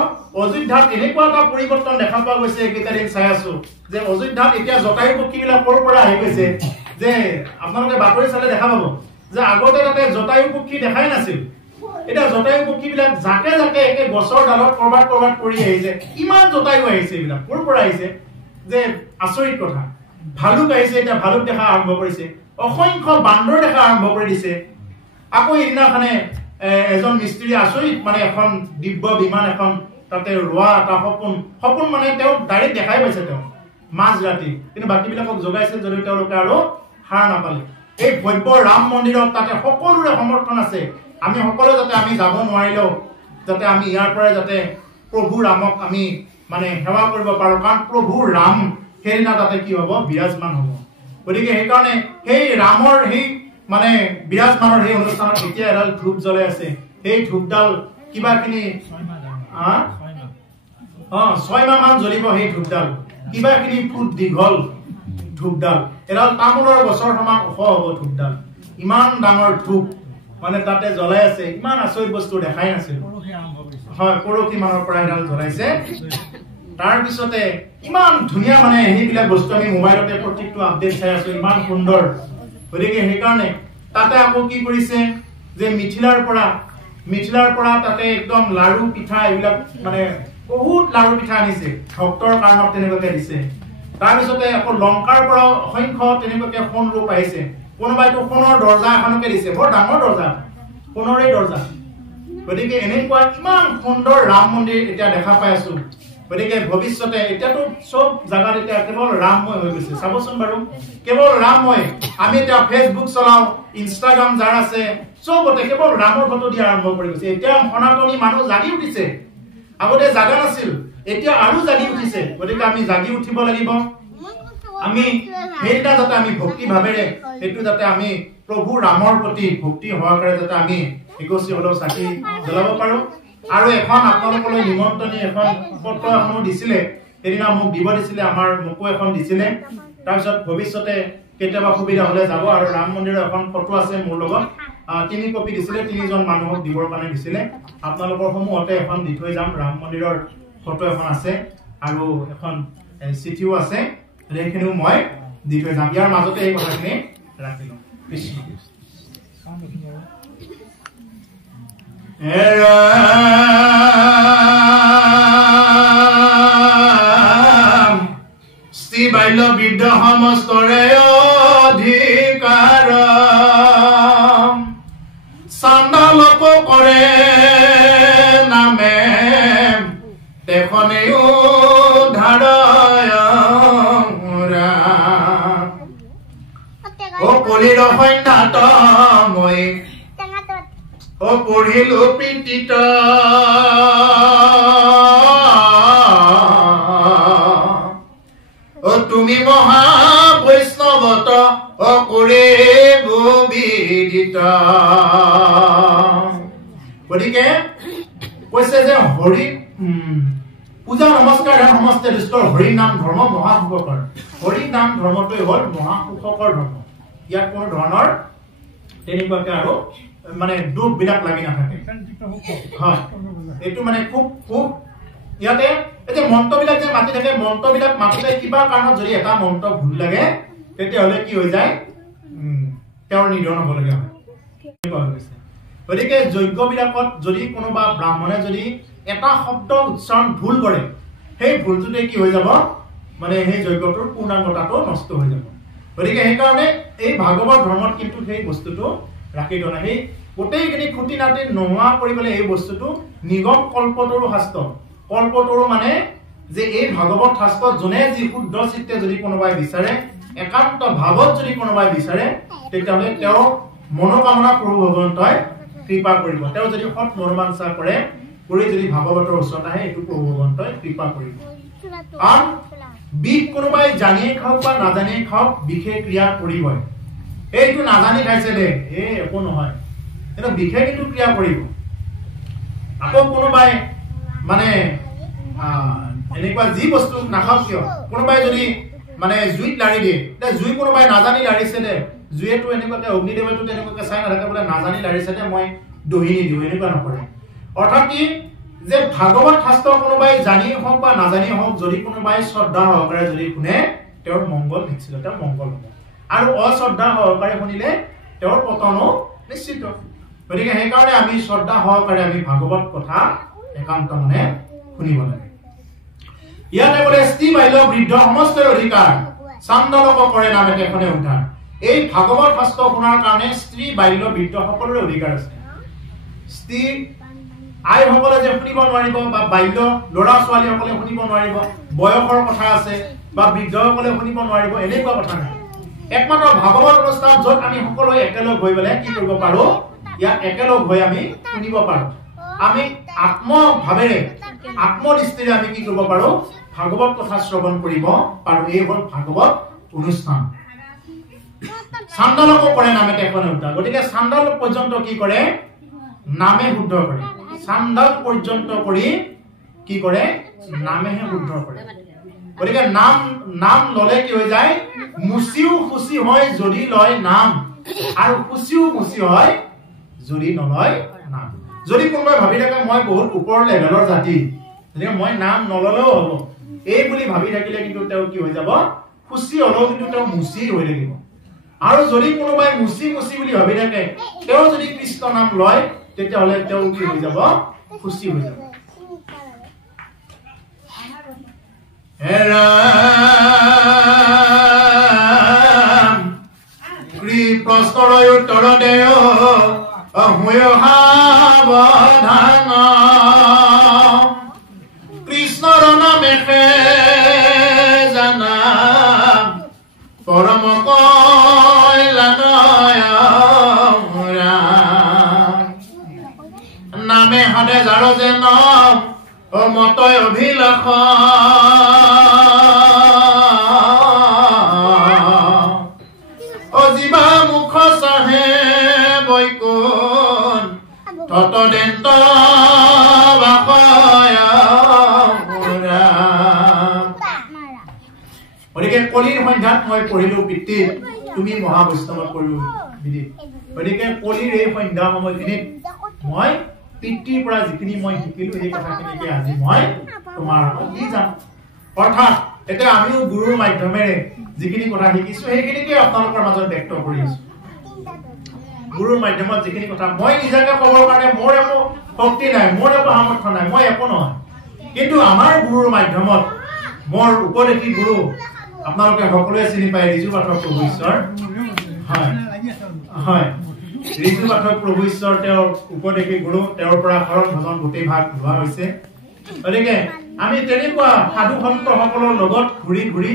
অযোধ্যাত এনেকুৱা এটা পৰিৱৰ্তন দেখা পোৱা গৈছে এইকেইটা দিন চাই আছো যে অযোধ্যাত এতিয়া জটায়ু পক্ষীবিলাক ক'ৰ পৰা আহি গৈছে যে আপোনালোকে বাতৰি চালে দেখা পাব যে আগতে তাতে জটায়ু পক্ষী দেখাই নাছিল এটা জটায়ু পক্ষীবিলাক জাকে জাকে একে গছৰ ডালত কৰবাত পৰি আহিছে ইমান জটায়ু আহিছে এইবিলাক ক'ৰ পৰা আহিছে যে আচৰিত কথা ভালুক আহিছে এটা ভালুক দেখা আৰম্ভ কৰিছে অসংখ্য বান্দৰ দেখা আৰম্ভ কৰি দিছে আকৌ এইদিনাখনে এজন মিস্ত্ৰী আচৰিত মানে এখন দিব্য বিমান এখন তাতে ৰোৱা এটা সপোন মানে তেওঁ ডাইৰেক্ট দেখাই পাইছে তেওঁ মাঝ ৰাতি কিন্তু বাকীবিলাকক জগাইছে যদিও তেওঁলোকে আৰু হাৰ নাপালে এই ভব্য ৰাম মন্দিৰত তাতে সকলোৰে সমৰ্থন আছে আমি সকলো যাতে আমি যাব নোৱাৰিলেও যাতে আমি ইয়াৰ পৰা যাতে প্ৰভু ৰামক আমি মানে সেৱা কৰিব পাৰো কাৰণ প্ৰভু ৰাম সেইদিনা তাতে কি হ'ব বিৰাজমান হ'ব গতিকে সেইকাৰণে সেই ৰামৰ সেই মানে বিৰাজমানৰ সেই অনুষ্ঠানত এতিয়া এডাল ধূপ জ্বলাই আছে সেই ধূপডাল কিবাখিনি 6 মাহ মান জ্বলিব সেই ধূপডাল কিবাখিনি ফুট দীঘল ধূপডাল এডাল তামোলৰ গছৰ সমান ওখ হ'ব ধূপডাল ইমান ডাঙৰ ধূপ মানে তাতে জ্বলাই আছে ইমান আচৰিত বস্তু দেখাই নাছিল হয় পৰহি মানৰ পৰা এডাল জ্বলাইছে তাৰ পিছতে ইমান ধুনীয়া মানে সেইবিলাক বস্তু আমি মোবাইলতে প্ৰত্যেকটো আপডেট চাই আছো ইমান সুন্দৰ গতিকে সেইকাৰণে তাতে আকৌ কি কৰিছে যে মিথিলাৰ পৰা তাতে একদম লাৰু পিঠা এইবিলাক মানে বহুত লাৰু পিঠা আনিছে ভক্তৰ কাৰণত তেনেকুৱাকে দিছে তাৰপিছতে আকৌ লংকাৰ পৰা অসংখ্য তেনেকুৱাকে সোণ ৰূপ আহিছে কোনোবাইতো সোণৰ দৰ্জা এখনকে দিছে বৰ ডাঙৰ দৰ্জা সোণৰে দৰ্জা গতিকে এনেকুৱা ইমান সুন্দৰ ৰাম মন্দিৰ এতিয়া দেখা পাই আছো গতিকে ভৱিষ্যতে এতিয়াতো সব জাগাত এতিয়া কেৱল ৰামময় হৈ গৈছে চাবচোন বাৰু কেৱল ৰামময় আমি এতিয়া ফেচবুক চলাও ইনষ্টাগ্ৰাম যাৰ আছে সবতে কেৱল ৰামৰ ফটো দিয়া আৰম্ভ কৰি গৈছে এতিয়া সনাতনী মানুহ জাগি উঠিছে আগতে জাগা নাছিল এতিয়া আৰু জাগি উঠিছে গতিকে আমি জাগি উঠিব লাগিব আমি সেইটা যাতে আমি ভক্তি ভাবেৰে সেইটো যাতে আমি প্ৰভু ৰামৰ প্ৰতি ভক্তি সহকাৰে যাতে আমি এগছি হলেও চাকি জ্বলাব পাৰো আৰু এখন আপোনালোকলৈ নিমন্ত্ৰণী এখন পত্ৰ এখনো দিছিলে সেইদিনা মোক দিব দিছিলে আমাৰ মোকো এখন দিছিলে তাৰপিছত ভৱিষ্যতে কেতিয়াবা সুবিধা হলে যাব আৰু ৰাম মন্দিৰৰ এখন ফটো আছে মোৰ লগত 3 কপি দিছিলে 3জন মানুহক দিবৰ কাৰণে দিছিলে আপোনালোকৰ সমূহতে এখন দি থৈ যাম ৰাম মন্দিৰৰ ফটো এখন আছে আৰু এখন চিঠিও আছে সেইখিনিও মই দি থৈ যাম ইয়াৰ মাজতে এই কথাখিনি ৰাখিলো কৃষ্ণ শ্ৰী বাল্য বৃদ্ধ সমস্তৰে অধিকাৰ চাণ্ডালকো কৰে নামে তেখনেও ধাৰয় ও কলিৰ সন্ন্যাত মই ও পঢ়িলো প্ৰীতিত ও তুমি মহা বৈষ্ণৱত ও কৰে বিদিত গতিকে কৈছে যে হৰি পূজা নমস্কাৰ সমস্তে দৃষ্টৰ হৰি নাম ধৰ্ম মহা সুখকৰ হৰি নাম ধৰ্মটোই হ'ল মহা সুখকৰ ধৰ্ম ইয়াত কোনো ধৰণৰ তেনেকুৱাকে আৰু মানে দুখ বিলাক লাগি নাথাকে হয় এইটো মানে খুব খুব ইয়াতে এই মন্ত্ৰবিলাক যে মাতি থাকে মন্ত্ৰবিলাক মাতিলে কিবা কাৰণত যদি এটা মন্ত্ৰ ভুল লাগে তেতিয়াহ'লে কি হৈ যায় তেওঁৰ নিধন হ'বলগীয়া হয় গতিকে যজ্ঞবিলাকত যদি কোনোবা ব্ৰাহ্মণে যদি এটা শব্দ উচ্চাৰণ ভুল কৰে সেই ভুলটোতে কি হৈ যাব মানে সেই যজ্ঞটোৰ পূৰ্ণাংগতাটো নষ্ট হৈ যাব গতিকে সেইকাৰণে এই ভাগৱত ধৰ্মত কিন্তু সেই বস্তুটো ৰাখি দিয়া নাই সেই গোটেইখিনি খুঁটি নাটি নোহোৱা কৰিবলৈ এই বস্তুটো নিগম কল্পতৰু শাস্ত্ৰ কল্পতৰু মানে যে এই ভাগৱত শাস্ত্ৰত যোনে যি শুদ্ধ চিত্তে যদি কোনোবাই বিচাৰে একান্ত ভাৱত যদি কোনোবাই বিচাৰে তেতিয়াহ'লে তেওঁ মনোকামনা প্ৰভু ভগৱন্তই কৃপা কৰিব তেওঁ যদি সৎ মনোবাঞ্ছা কৰে কৰি যদি ভাগৱতৰ ওচৰত আহে এইটো প্ৰভু ভগৱন্তই কৃপা কৰিব আৰু বিষ কোনোবাই জানিয়ে খাওক বা নাজানিয়ে খাওক বিশেষ ক্ৰিয়া কৰিবই এইটো নাজানি খাইছে দে একো নহয় কিন্তু বিশেষ কিন্তু ক্ৰিয়া কৰিব আকৌ কোনোবাই মানে এনেকুৱা যি বস্তু নাখাওক কিয় কোনোবাই যদি মানে জুইত লাৰি দিয়ে জুই কোনোবাই নাজানি লাৰিছে দে জুইটো এনেকুৱাকে অগ্নিদেৱটো তেনেকুৱাকে চাই নাথাকে বোলে নাজানি লাৰিছে দে মই দহি নিদিওঁ এনেকুৱা নকৰে অৰ্থাৎ কি যে ভাগৱত শাস্ত্ৰ কোনোবাই জানি হওক বা নাজানি হওক যদি কোনোবাই শ্ৰদ্ধা সহকাৰে যদি শুনে তেওঁৰ মংগল নিশ্চিত তেওঁৰ মংগল হ'ব আৰু অশ্ৰদ্ধা সহকাৰে শুনিলে তেওঁৰ পতনো নিশ্চিত গতিকে সেইকাৰণে আমি শ্ৰদ্ধা সহকাৰে আমি ভাগৱত কথা একান্ত মনে শুনিব লাগে ইয়াতে বোলে স্ত্ৰী বাল্য বৃদ্ধ সমস্তৰ অধিকাৰ চাণ্ডালক কৰে নামে তেখনে উদ্ধাৰ এই ভাগৱত শাস্ত্ৰ শুনাৰ কাৰণে স্ত্ৰী বাল্য বৃদ্ধ সকলোৰে অধিকাৰ আছে স্ত্ৰী আইসকলে যে শুনিব নোৱাৰিব বা বাল্য ল'ৰা ছোৱালীসকলে শুনিব নোৱাৰিব বয়সৰ কথা আছে বা বৃদ্ধসকলে শুনিব নোৱাৰিব এনেকুৱা কথা নাই একমাত্ৰ ভাগৱত অনুষ্ঠান য'ত আমি সকলোৱে একেলগ হৈ পেলাই কি কৰিব পাৰো ইয়াত একেলগ হৈ আমি শুনিব পাৰো আমি আত্মভাৱেৰে আত্মদৃষ্টিৰে আমি কি কৰিব পাৰো ভাগৱত কথা শ্ৰৱণ কৰিব পাৰো এই হ'ল ভাগৱত অনুষ্ঠান চাণ্ডালক কৰে নামে তেখনে উদ্ধাৰ গতিকে চাণ্ডাল পৰ্যন্ত কি কৰে নামে শুদ্ধ কৰে চাণ্ডাল পৰ্যন্ত কৰি কি কৰে নামেহে শুদ্ধ কৰে গতিকে নাম ললে কি হৈ যায় মুচিও খুচি হয় যদি লয় নাম আৰু খুচিও মুচি হয় যদি নলয় নাম যদি কোনোবাই ভাবি থাকে মই বহুত ওপৰ লেভেলৰ জাতি গতিকে মই নাম নললেও হ'ব এই বুলি ভাবি থাকিলে কিন্তু তেওঁ কি হৈ যাব খুচি হলেও কিন্তু তেওঁ মুচি হৈ থাকিব আৰু যদি কোনোবাই মুচি মুচি বুলি ভাবি থাকে তেওঁ যদি কৃষ্ণ নাম লয় তেতিয়াহ'লে তেওঁ কি হৈ যাব খুচি হৈ যাব প্ৰশ্নৰ উত্তৰ দেও সাৱধান কৃষ্ণৰ নামে জানা পৰম নামে সদে যাৰ যে নাম মতয় অভিলাষ অজীৱা মুখ চাহে বৈকুণ ততদেন্ত গতিকে কলিৰ সন্ধ্যাত মই পঢ়িলো পিতৃ তুমি মহাবৈষ্ণৱত পঢ়িলো বিদিত গতিকে কলিৰ এই সন্ধ্যা সময়খিনিত মই পিতৃৰ পৰা যিখিনি মই শিকিলো সেই কথাখিনিকে আজি মই তোমাৰ আগত দি যাম অৰ্থাৎ এতিয়া আমিও গুৰুৰ মাধ্যমেৰে যিখিনি কথা শিকিছো সেইখিনিকে আপোনালোকৰ মাজত ব্যক্ত কৰি আছো গুৰুৰ মাধ্যমত যিখিনি কথা মই নিজাকে ক'বৰ কাৰণে মোৰ একো শক্তি নাই মোৰ একো সামৰ্থ্য নাই মই একো নহয় কিন্তু আমাৰ গুৰুৰ মাধ্যমত মোৰ উপদেশী গুৰু আপোনালোকে সকলোৱে চিনি পায় ৰিজু পাঠক প্ৰভু ঈশ্বৰ হয় হয় ঋতু পাঠক প্ৰভু ঈশ্বৰ তেওঁৰ উপদেশী গুৰু তেওঁৰ পৰা শৰণ ভজন গোটেই ভাগ লোৱা হৈছে গতিকে আমি তেনেকুৱা সাধু সন্তসকলৰ লগত ঘূৰি ঘূৰি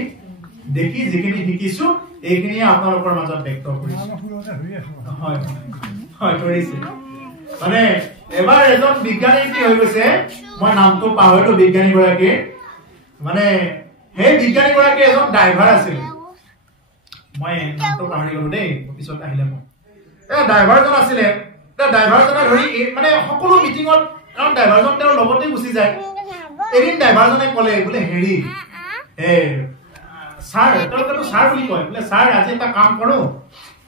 দেখি যিখিনি শিকিছো এইখিনি আপোনালোকৰ মাজত ব্যক্ত কৰিছো হয় হয় কৰিছে মানে এবাৰ এজন বিজ্ঞানী কি হৈ গৈছে মই নামটো পাহৰিলো বিজ্ঞানী গৰাকী মানে সেই বিজ্ঞানী গৰাকী এজন ড্ৰাইভাৰ আছিল মই নামটো পাহৰি গলো দেই পিছত আহিলে মই ড্ৰাইভাৰজন আছিলে ড্ৰাইভাৰজনে ধৰি মানে সকলো মিটিঙত কাৰণ ড্ৰাইভাৰজন তেওঁৰ লগতে গুচি যায় এদিন ড্ৰাইভাৰজনে ক'লে বোলে হেৰি স্যাৰ তেওঁলোকেতো স্যাৰ বুলি কয় বোলে স্যাৰ আজি এটা কাম কৰো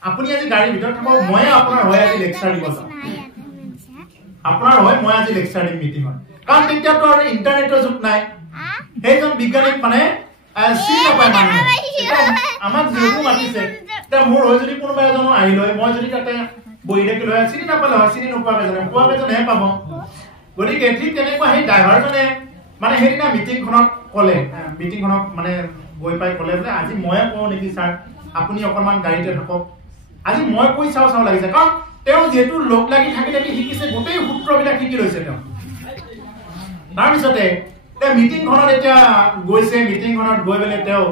আপুনি আজি গাড়ীৰ ভিতৰত থাকক মই আপোনাৰ হৈ আজি লেকচাৰ দিব যাম আপোনাৰ হয় মই আজি লেকচাৰ দিম মিটিঙত কাৰণ তেতিয়াতো আৰু ইণ্টাৰনেটৰ যুগ নাই সেইজন বিজ্ঞানীক মানে চিনি নাপায় মানুহে আমাক যিহেতু মাতিছে এতিয়া মোৰ হৈ যদি কোনোবা এজনো আহিল হয় মই যদি তাতে বহি থাকিলো হয় চিনি নাপালে হয় চিনি নোপোৱাকেজনেহে পাব গতিকে ঠিক তেনেকুৱা সেই ড্ৰাইভাৰজনে মানে সেইদিনা মিটিংখনত ক'লে মিটিংখনক মানে গৈ পাই ক'লে বোলে আজি ময়ে কওঁ নেকি ছাৰ আপুনি অকণমান গাড়ীতে থাকক আজি মই কৈ চাওঁ লাগিছে কাৰণ তেওঁ যিহেতু লগ লাগি থাকি শিকিছে গোটেই সূত্ৰবিলাক শিকি লৈছে তেওঁ তাৰপিছতে মিটিংখনত এতিয়া গৈছে মিটিংখনত গৈ পেলাই তেওঁ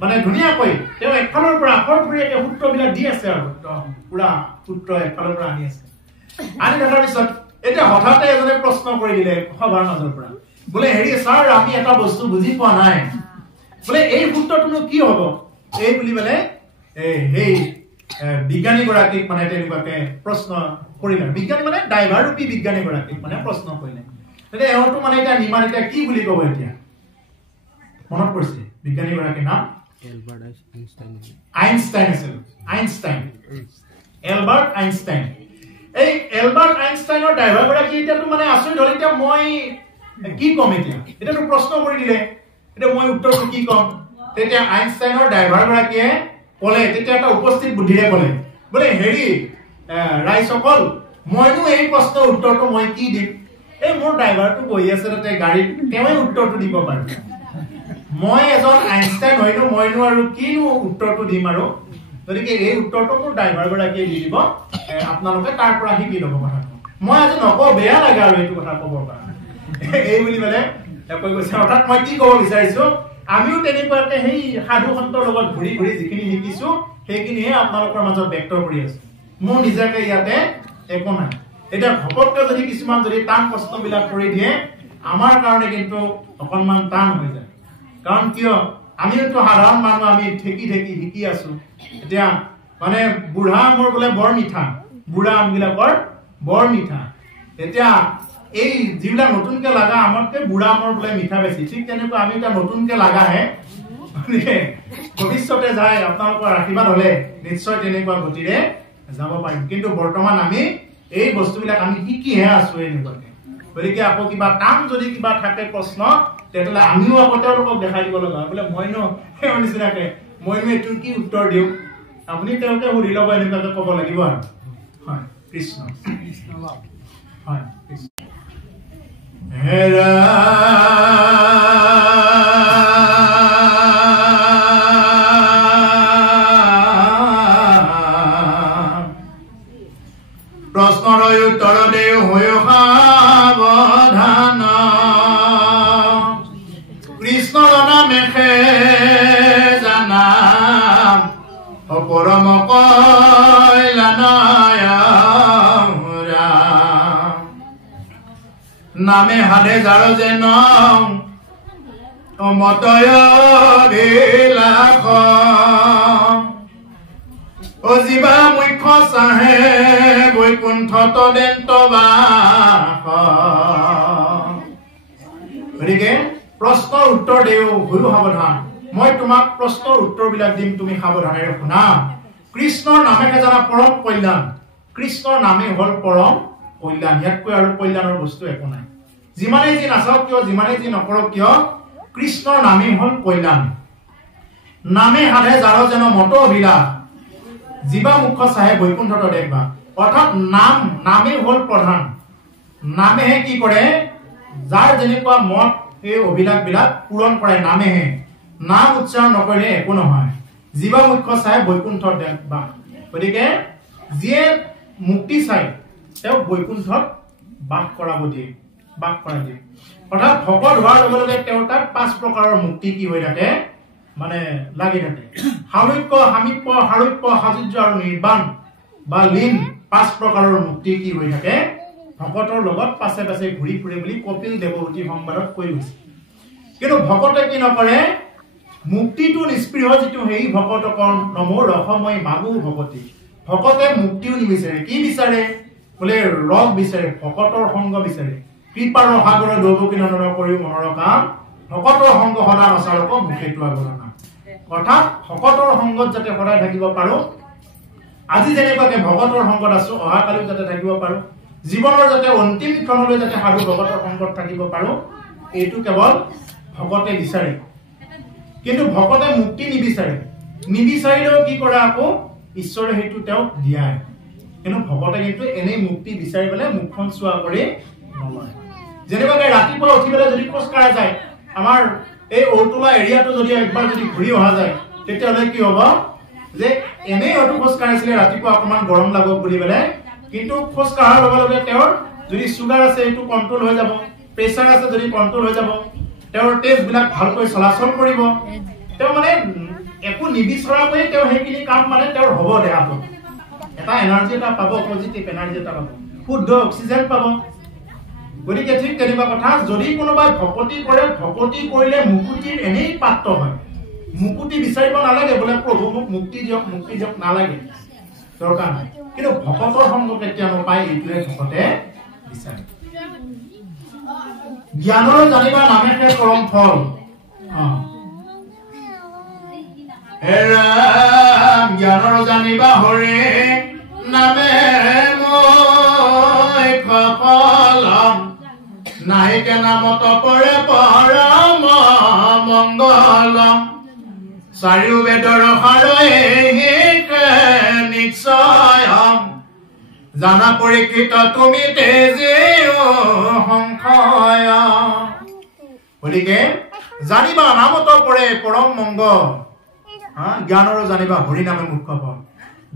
মানে ধুনীয়াকৈ তেওঁ একফালৰ পৰা আখৰফুৰিয়াকৈ সূত্ৰবিলাক দি আছে আৰু পুৰা সূত্ৰ একফালৰ পৰা আনি আছে আনি থকাৰ পিছত এতিয়া হঠাতে এজনে প্ৰশ্ন কৰি দিলে সভাৰ মাজৰ পৰা বোলে হেৰি ছাৰ আমি এটা বস্তু বুজি পোৱা নাই বোলে এই সূত্ৰটোনো কি হ'ব এই বুলি মানে সেই বিজ্ঞানী গৰাকীক মানে তেনেকুৱাকে প্ৰশ্ন কৰিলে বিজ্ঞানী মানে ড্ৰাইভাৰ ৰূপী বিজ্ঞানী গৰাকীক মানে প্ৰশ্ন কৰিলে তেতিয়া এওঁটো মানে এতিয়া নিমান এতিয়া কি বুলি ক'ব এতিয়া মনত পৰিছে বিজ্ঞানী গৰাকীৰ নাম এলবাৰ্ট আইনষ্টাইন আছিল এলবাৰ্ট আইনষ্টাইন এই এলবাৰ্ট আইনষ্টাইনৰ ড্ৰাইভাৰ গৰাকী এতিয়াতো মানে আচৰিত হ'ল এতিয়া মই কি ক'ম এতিয়াতো প্ৰশ্ন কৰি দিলে এতিয়া মই উত্তৰটো কি ক'ম তেতিয়া আইনষ্টাইনৰ ড্ৰাইভাৰ গৰাকীয়ে ক'লে তেতিয়া এটা উপস্থিত বুদ্ধিৰে ক'লে বোলে হেৰি ৰাইজসকল মইনো এই প্ৰশ্নৰ উত্তৰটো মই কি দিম এই মোৰ ড্ৰাইভাৰটো বহি আছে তাতে গাড়ীত তেওঁৱে উত্তৰটো দিব পাৰে মই এজন আইনষ্টাইন হয়নো মইনো আৰু কিনো উত্তৰটো দিম আৰু গতিকে এই উত্তৰটো মোৰ ড্ৰাইভাৰ গৰাকীয়ে দি দিব আপোনালোকে তাৰ পৰা শিকি ল'ব কথাটো মই আজি নকওঁ বেয়া লাগে আৰু এইটো কথা ক'বৰ কাৰণে এই বুলি মানে কৈ গৈছে অৰ্থাৎ মই কি ক'ব বিচাৰিছো আমিও তেনেকুৱাকে সেই সাধু সন্তৰ লগত ঘূৰি ঘূৰি যিখিনি শিকিছো সেইখিনিহে আপোনালোকৰ মাজত ব্যক্ত কৰি আছো মোৰ নিজাকে ইয়াতে একো নাই এতিয়া ঘপককে যদি কিছুমান যদি টান প্ৰশ্নবিলাক কৰি দিয়ে আমাৰ কাৰণে কিন্তু অকণমান টান হৈ যায় কাৰণ কিয় আমিতো সাধাৰণ মানুহ আমি ঠেকি শিকি আছো এতিয়া মানে বুঢ়া আমৰ বোলে বৰ মিঠা বুঢ়া আমবিলাকৰ বৰ মিঠা এতিয়া এই যিবিলাক নতুনকে লাগা আমতকে বুঢ়া আমৰ বোলে মিঠা বেছি ঠিক তেনেকুৱা আমি এতিয়া নতুনকে লাগাহে ভৱিষ্যতে যায় আপোনালোকৰ আশীৰ্বাদ হলে নিশ্চয় তেনেকুৱা গতিৰে যাব পাৰিম কিন্তু বৰ্তমান আমি এই বস্তুবিলাক আমি শিকিহে আছো এনেকুৱাকে গতিকে আকৌ কিবা টান যদি কিবা থাকে প্ৰশ্ন তেতিয়াহ'লে আমিও আকৌ তেওঁলোকক দেখাই দিব লগা বোলে মইনো সেই নিচিনাকে মইনো এইটো কি উত্তৰ দিওঁ আপুনি তেওঁলোকে সুধি ল'ব এনেকুৱাকে ক'ব লাগিব আৰু হয় কৃষ্ণ হয় কৃষ্ণ হেৰা প্ৰশ্নৰ উত্তৰ দেও হৈ সাৱধান কৃষ্ণৰ নামেহে জানা পৰম কল্যাণায় নামে হালে যাৰ যেন মতয় বিলাস অজীৱা মুখ্য চাহে বৈকুণ্ঠ তদেন্ত বাস গতিকে প্ৰশ্নৰ উত্তৰ দেও হৈও সাৱধান মই তোমাক প্ৰশ্নৰ উত্তৰবিলাক দিম তুমি সাৱধানেৰে শুনা কৃষ্ণৰ নামেহে জানা পৰম কল্যাণ কৃষ্ণৰ নামে হ'ল পৰম কল্যাণ ইয়াতকৈ আৰু কল্যাণৰ বস্তু একো নাই যিমানে যি নাচাওক কিয় যিমানে যি নকৰক কিয় কৃষ্ণৰ নামেই হ'ল কল্যাণ নামে হালে যাৰ যেন মত অভিলাষ জীৱা মুখ্য চাহে বৈকুণ্ঠত দেখবা অৰ্থাৎ নামেই হ'ল প্ৰধান নামেহে কি কৰে যাৰ যেনেকুৱা মত এই অভিলাষবিলাক পূৰণ কৰে নামেহে নাম উচ্চাৰণ নকৰিলে একো নহয় জীৱা মুখ্য চাহে বৈকুণ্ঠত দেখবা গতিকে যিয়ে মুক্তি চাই তেওঁ বৈকুণ্ঠত বাস কৰাব দিয়ে বাস কৰা দিয়ে অৰ্থাৎ ভকত হোৱাৰ লগে লগে তেওঁ তাত 5 প্ৰকাৰৰ মুক্তি কি হৈ থাকে মানে লাগি থাকে হালুক্য হামিপ্য হাৰুপ্য হাজুৰ্য আৰু নিৰ্বাণ বা লীন 5 প্ৰকাৰৰ মুক্তি কি হৈ থাকে ভকতৰ লগত পাছে পাছে ঘূৰি ফুৰে বুলি কপিল দেৱভূতি সংবাদত কৈ গৈছে কিন্তু ভকতে কি নকৰে মুক্তিটো নিষ্পৃহ যিটো হেই ভকতকৰ নমো ৰসময় মাগু ভকতি ভকতে মুক্তিও নিবিচাৰে কি বিচাৰে বোলে ৰস বিচাৰে ভকতৰ সংগ বিচাৰে কৃপাৰ সাগৰ দৌবকী নন্দন কৰি মনৰ কাম ভকতৰ সংগ সদা আচাৰক মুখেটো আগৰণা অৰ্থাৎ ভকতৰ সংগত যাতে সদায় থাকিব পাৰো আজি যেনেকৈ ভকতৰ সংগত আছো অহাকালিও যাতে থাকিব পাৰো জীৱনৰ যাতে অন্তিম ক্ষণলৈ যাতে সাধু ভকতৰ সংগত থাকিব পাৰো এইটো কেৱল ভকতে বিচাৰে কিন্তু ভকতে মুক্তি নিবিচাৰিলেও কি কৰে আকৌ ঈশ্বৰে হেতু তেওঁক দিয়ায় কিন্তু ভকতে কিন্তু এনেই মুক্তি বিচাৰি পেলাই মুখখন চোৱা কৰি নলয় যেনেকৈ ৰাতিপুৱা উঠি পেলাই যদি খোজ কাঢ়া যায় আমাৰ এই ঔটোলা এৰিয়াটো যদি একবাৰ যদি ঘূৰি অহা যায় তেতিয়াহ'লে কি হ'ব যে এনেই হয়তো খোজ কাঢ়িছিলে ৰাতিপুৱা অকমান গৰম লাগক বুলি পেলাই কিন্তু খোজ কাঢ়াৰ লগে লগে তেওঁৰ যদি চুগাৰ আছে এইটো কণ্ট্ৰল হৈ যাব প্ৰেছাৰ আছে যদি কণ্ট্ৰল হৈ যাব তেওঁৰ টেষ্ট বিলাক ভালকৈ চলাচল কৰিব তেওঁ মানে একো নিবিচৰাকৈ তেওঁ সেইখিনি কাম মানে তেওঁৰ হ'ব দেহাটো এটা এনাৰ্জি এটা পাব পজিটিভ এনাৰ্জি এটা পাব শুদ্ধ অক্সিজেন পাব গতিকে ঠিক তেনেকুৱা কথা যদি কোনোবাই ভকতি কৰে ভকতি কৰিলে মুকুতিৰ এনেই পাত্ৰ হয় মুকুতি বিচাৰিব নালাগে বোলে প্ৰভু মোক মুক্তি দিয়ক নালাগে দৰকাৰ নাই কিন্তু ভকতৰ সংগ কেতিয়া নাপায় এইটোৱে ভকতে বিচাৰে জ্ঞানৰ জানিবা নামেহে পৰম ফল জ্ঞানৰ জানিবা হৰে নামে মই সফলম নাহিকে নামত পৰে পৰম মংগলম চাৰিও বেদৰ সাৰয়ে নিশ্চয় জানা পৰীক্ষিত তুমি তেজে সংশয় গতিকে জানিবা নামত পৰে পৰম মংগল জ্ঞানৰ জানিবা হৰি নামে মুখ্য ফল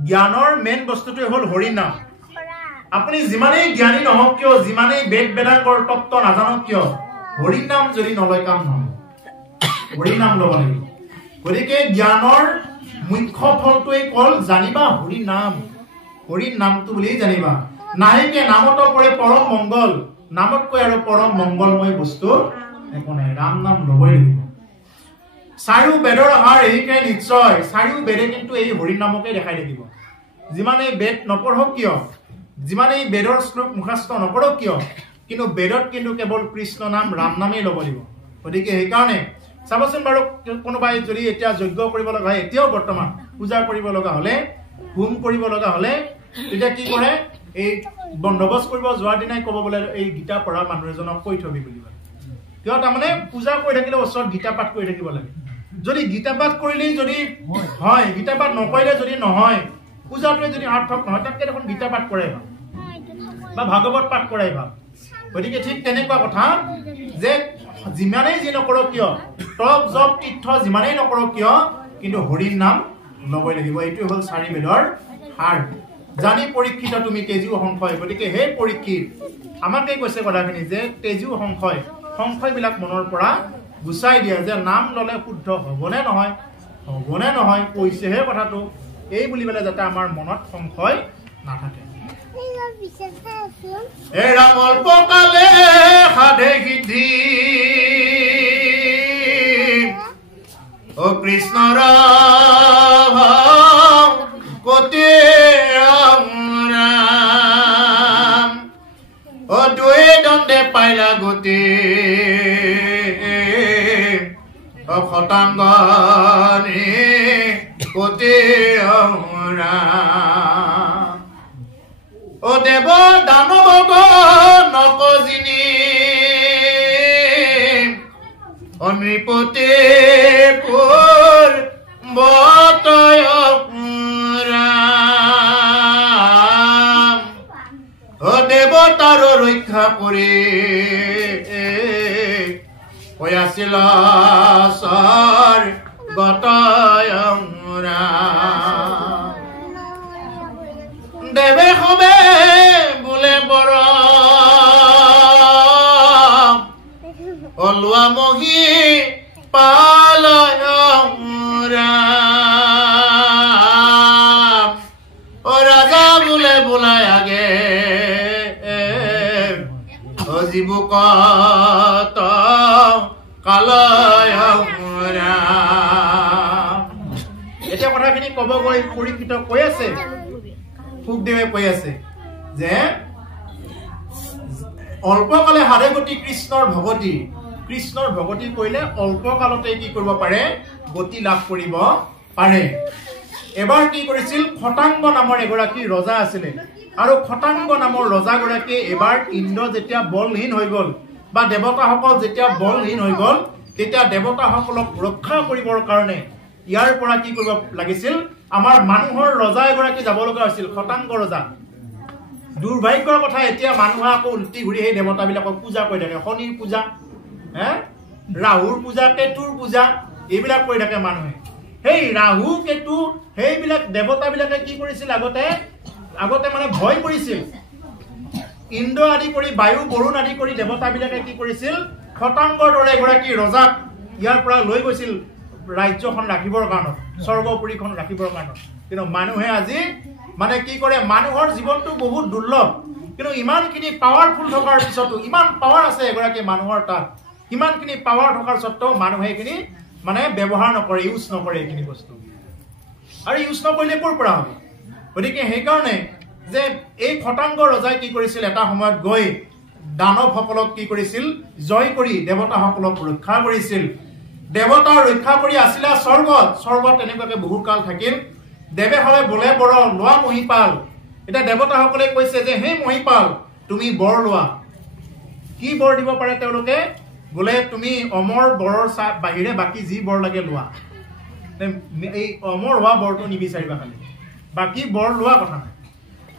জ্ঞানৰ মেইন বস্তুটোৱে হ'ল হৰি নাম আপুনি যিমানেই জ্ঞানী নহওক কিয় যিমানেই বেদ বেদাংগৰ তত্ত্ব নাজানক কিয় হৰি নাম যদি নলয় কাম নহব হৰি নাম ল'ব লাগিব গতিকে জ্ঞানৰ মুখ্য ফলটোৱে হ'ল জানিবা হৰি নামটো বুলি জানিবা নাহিকে নামত পৰে পৰম মংগল নামতকৈ আৰু পৰম মংগলময় বস্তু একো নাই ৰাম নাম ল'বই লাগিব চাৰিও বেদৰ আহাৰ এইকে নিশ্চয় চাৰিও বেদে কিন্তু এই হৰি নামকে দেখাই থাকিব যিমানেই বেদ নপঢ়ক কিয় যিমানেই বেদৰ শ্লোক মুখাস্ত নপঢ়ক কিয় কিন্তু বেদত কিন্তু কেৱল কৃষ্ণ নাম ৰাম নামেই ল'ব লাগিব গতিকে সেইকাৰণে চাবচোন বাৰু কোনোবাই যদি এতিয়া যজ্ঞ কৰিব লগা হয় এতিয়াও বৰ্তমান পূজা কৰিব লগা হ'লে হোম কৰিব লগা হ'লে তেতিয়া কি কৰে এই বন্দোবস্ত কৰিব যোৱাৰ দিনাই ক'ব বোলে এই গীতা পঢ়া মানুহ এজনক কৈ থবি বুলি কিয় তাৰমানে পূজা কৰি থাকিলে ওচৰত গীতা পাঠ কৰি থাকিব লাগে যদি গীতা পাঠ কৰিলেই যদি হয় গীতা পাঠ নকৰিলে যদি নহয় পূজাটোৱে যদি সাৰ্থক নহয় তাতকে দেখোন গীতা পাঠ কৰাই ভাল বা ভাগৱত পাঠ কৰাই ভাল গতিকে ঠিক তেনেকুৱা কথা যে যিমানেই যি নকৰক কিয় তপ জপ তীৰ্থ যিমানেই নকৰক কিয় কিন্তু হৰিৰ নাম ল'বই লাগিব এইটো হ'ল চাৰি বেদৰ সাৰ জানি পৰীক্ষিত তুমি তেজীও সংশয় গতিকে সেই পৰীক্ষিত আমাকে কৈছে কথাখিনি যে তেজীও সংশয়বিলাক মনৰ পৰা গুচাই দিয়ে যে নাম ল'লে শুদ্ধ হ'বনে নহয় কৈছেহে কথাটো এই বুলি পেলাই যাতে আমাৰ মনত সংশয় নাথাকে এৰা অল্পকালে সাধে সিদ্ধি ও কৃষ্ণৰ কতে ৰাম ও দুই দণ্ডে পাইলা গতি ও খটাংগনি কতে ৰাম ও দেৱ দানৱ নকজিনী অনৃপতে পুৰ বতয় ৰাম ও দেৱতাৰ ৰক্ষা কৰি আছিল সৰ গতয় ৰাম দেৱে সবে বোলে বৰ অলুৱা মহি পালয় ৰাম ও ৰাজা বোলে বোলাই আগে ও জীৱকত কালয় ৰাম এতিয়া কথাখিনি কব গৈ পৰীক্ষিত কৈ আছে সুখদেৱে কৈ আছে যে অল্পকালে হাৰে গতি কৃষ্ণৰ ভগতি কৰিলে অল্পকালতে কি কৰিব পাৰে গতি লাভ কৰিব পাৰে এবাৰ কি কৰিছিল খটাংগ নামৰ এগৰাকী ৰজা আছিল আৰু খটাংগ নামৰ ৰজাগৰাকীয়ে এবাৰ ইন্দ্ৰ যেতিয়া বলহীন হৈ গল বা দেৱতাসকল যেতিয়া বলহীন হৈ গল তেতিয়া দেৱতাসকলক ৰক্ষা কৰিবৰ কাৰণে ইয়াৰ পৰা কি কৰিব লাগিছিল আমাৰ মানুহৰ ৰজা এগৰাকী যাব লগা হৈছিল খটাংগ ৰজা দুৰ্ভাগ্যৰ কথা এতিয়া মানুহে আকৌ উল্টি ঘূৰি সেই দেৱতাবিলাকক পূজা কৰি থাকে শনিৰ পূজা ৰাহুৰ পূজা কেতুৰ পূজা এইবিলাক কৰি থাকে মানুহে সেই ৰাহু কেতু সেইবিলাক দেৱতাবিলাকে কি কৰিছিল আগতে মানে ভয় কৰিছিল ইন্দ্ৰ আদি কৰি বায়ু বৰুণ আদি কৰি দেৱতাবিলাকে কি কৰিছিল খটাংগৰ দৰে এগৰাকী ৰজাক ইয়াৰ পৰা লৈ গৈছিল ৰাজ্যখন ৰাখিবৰ কাৰণে স্বৰ্গপুৰীখন ৰাখিবৰ কাৰণে কিন্তু মানুহে আজি মানে কি কৰে মানুহৰ জীৱনটো বহুত দুৰ্লভ কিন্তু ইমানখিনি পাৱাৰফুল থকাৰ পিছতো ইমান পাৱাৰ আছে এগৰাকী মানুহৰ তাত ইমানখিনি পাৱাৰ থকাৰ সত্ত্বেও মানুহে এইখিনি মানে ব্যৱহাৰ নকৰে ইউজ নকৰে এইখিনি বস্তু আৰু ইউজ নকৰিলে ক'ৰ পৰা হ'ব গতিকে সেইকাৰণে যে এই খটাংগ ৰজাই কি কৰিছিল এটা সময়ত গৈ দানৱসকলক কি কৰিছিল জয় কৰি দেৱতাসকলক ৰক্ষা কৰিছিল দেৱতা ৰক্ষা কৰি আছিলা স্বৰ্গত এনেকুৱাকে বহু কাল থাকিল দেৱে হলে বোলে বৰ লোৱা মহিপাল এটা দেৱতাসকলে কৈছে যে হে মহিপাল তুমি বৰ লোৱা কি বৰ দিব পাৰে তেওঁলোকে বোলে তুমি অমৰ বৰৰ বাহিৰে বাকি যি বৰ লাগে লোৱা এই অমৰ হোৱা বৰটো নিবিচাৰিবা খালি বাকি বৰ লোৱা কথা নাই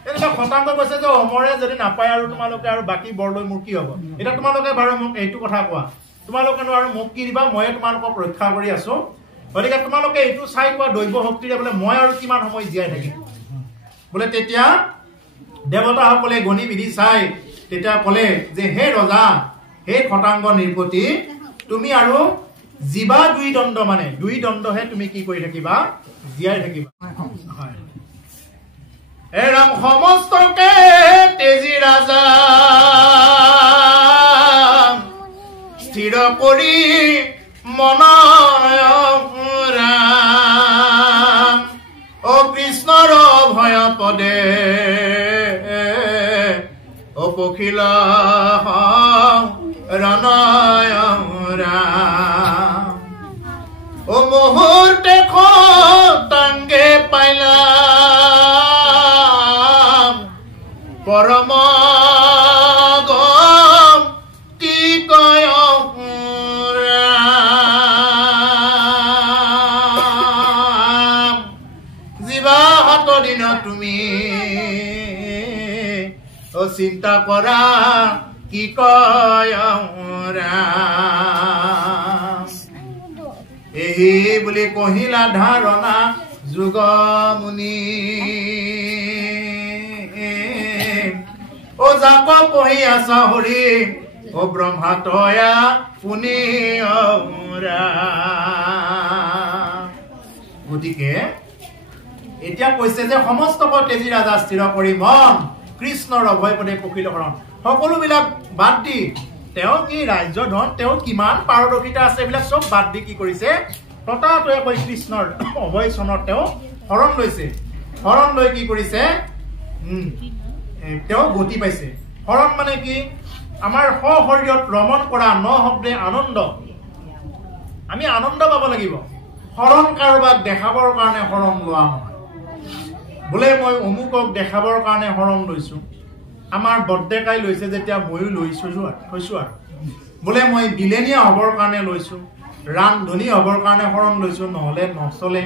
এটা খটাংগ কৈছে যে অমৰে যদি নাপায় আৰু তোমালোকে আৰু বাকি বৰ লৈ মোৰ কি হ'ব এটা তোমালোকে বাৰু মোক এইটো কথা কোৱা তোমালোকে আৰু মোক কি দিবা মই তোমালোকক ৰক্ষা কৰি আছো গতিকে তোমালোকে এইটো চাই কোৱা দৈৱ শক্তিৰে বোলে মই আৰু কিমান সময় জীয়াই থাকিম বোলে তেতিয়া দেৱতাসকলে গণি বিধি চাই তেতিয়া ক'লে যে হে ৰজা হে খটাংগ নিৰ্পতি তুমি আৰু জীৱা দুই দণ্ডহে তুমি কি কৰি থাকিবা জীয়াই থাকিবা হে ৰাম সমস্তকে তেজী ৰাজা স্থিৰ কৰি মন ৰাম ও কৃষ্ণৰ ভয় পদে ও পখিল ৰণয় ৰাম ও মুহূৰ্তে খটাংগে পাইলা পৰম গম কি কয় ৰাম জীৱা হাত দিন তুমি ও চিন্তা কৰা কি কয় ৰাম এই বুলি কহিলা ধাৰণা যোগ মুনি ও যাক পঢ়ি আছা হৰি ও ব্ৰহ্মা তয়া শুনি গতিকে এতিয়া কৈছে যে সমস্তক তেজী ৰাজা স্থিৰ কৰি মন কৃষ্ণৰ অভয় পদে পখিল শৰণ সকলোবিলাক বাদ দি তেওঁ কি ৰাজ্য ধন তেওঁ কিমান পাৰদৰ্শিতা আছে এইবিলাক চব বাদ দি কি কৰিছে ততাতৈয়াকৈ কৃষ্ণৰ অভয় চনত তেওঁ শৰণ লৈছে শৰণ লৈ কি কৰিছে তেওঁ গতি পাইছে শৰণ মানে কি আমাৰ সশৰীৰত ৰমণ কৰা ন শব্দে আনন্দ আমি আনন্দ পাব লাগিব শৰণ কাৰোবাক দেখাবৰ কাৰণে শৰণ লোৱা নহয় বোলে মই অমুকক দেখাবৰ কাৰণে শৰণ লৈছো আমাৰ বৰ্দেকাই লৈছে যেতিয়া ময়ো লৈছো আৰু বোলে মই বিলেনীয়া হবৰ কাৰণে লৈছো ৰামধনী হবৰ কাৰণে শৰণ লৈছো নহলে নচলে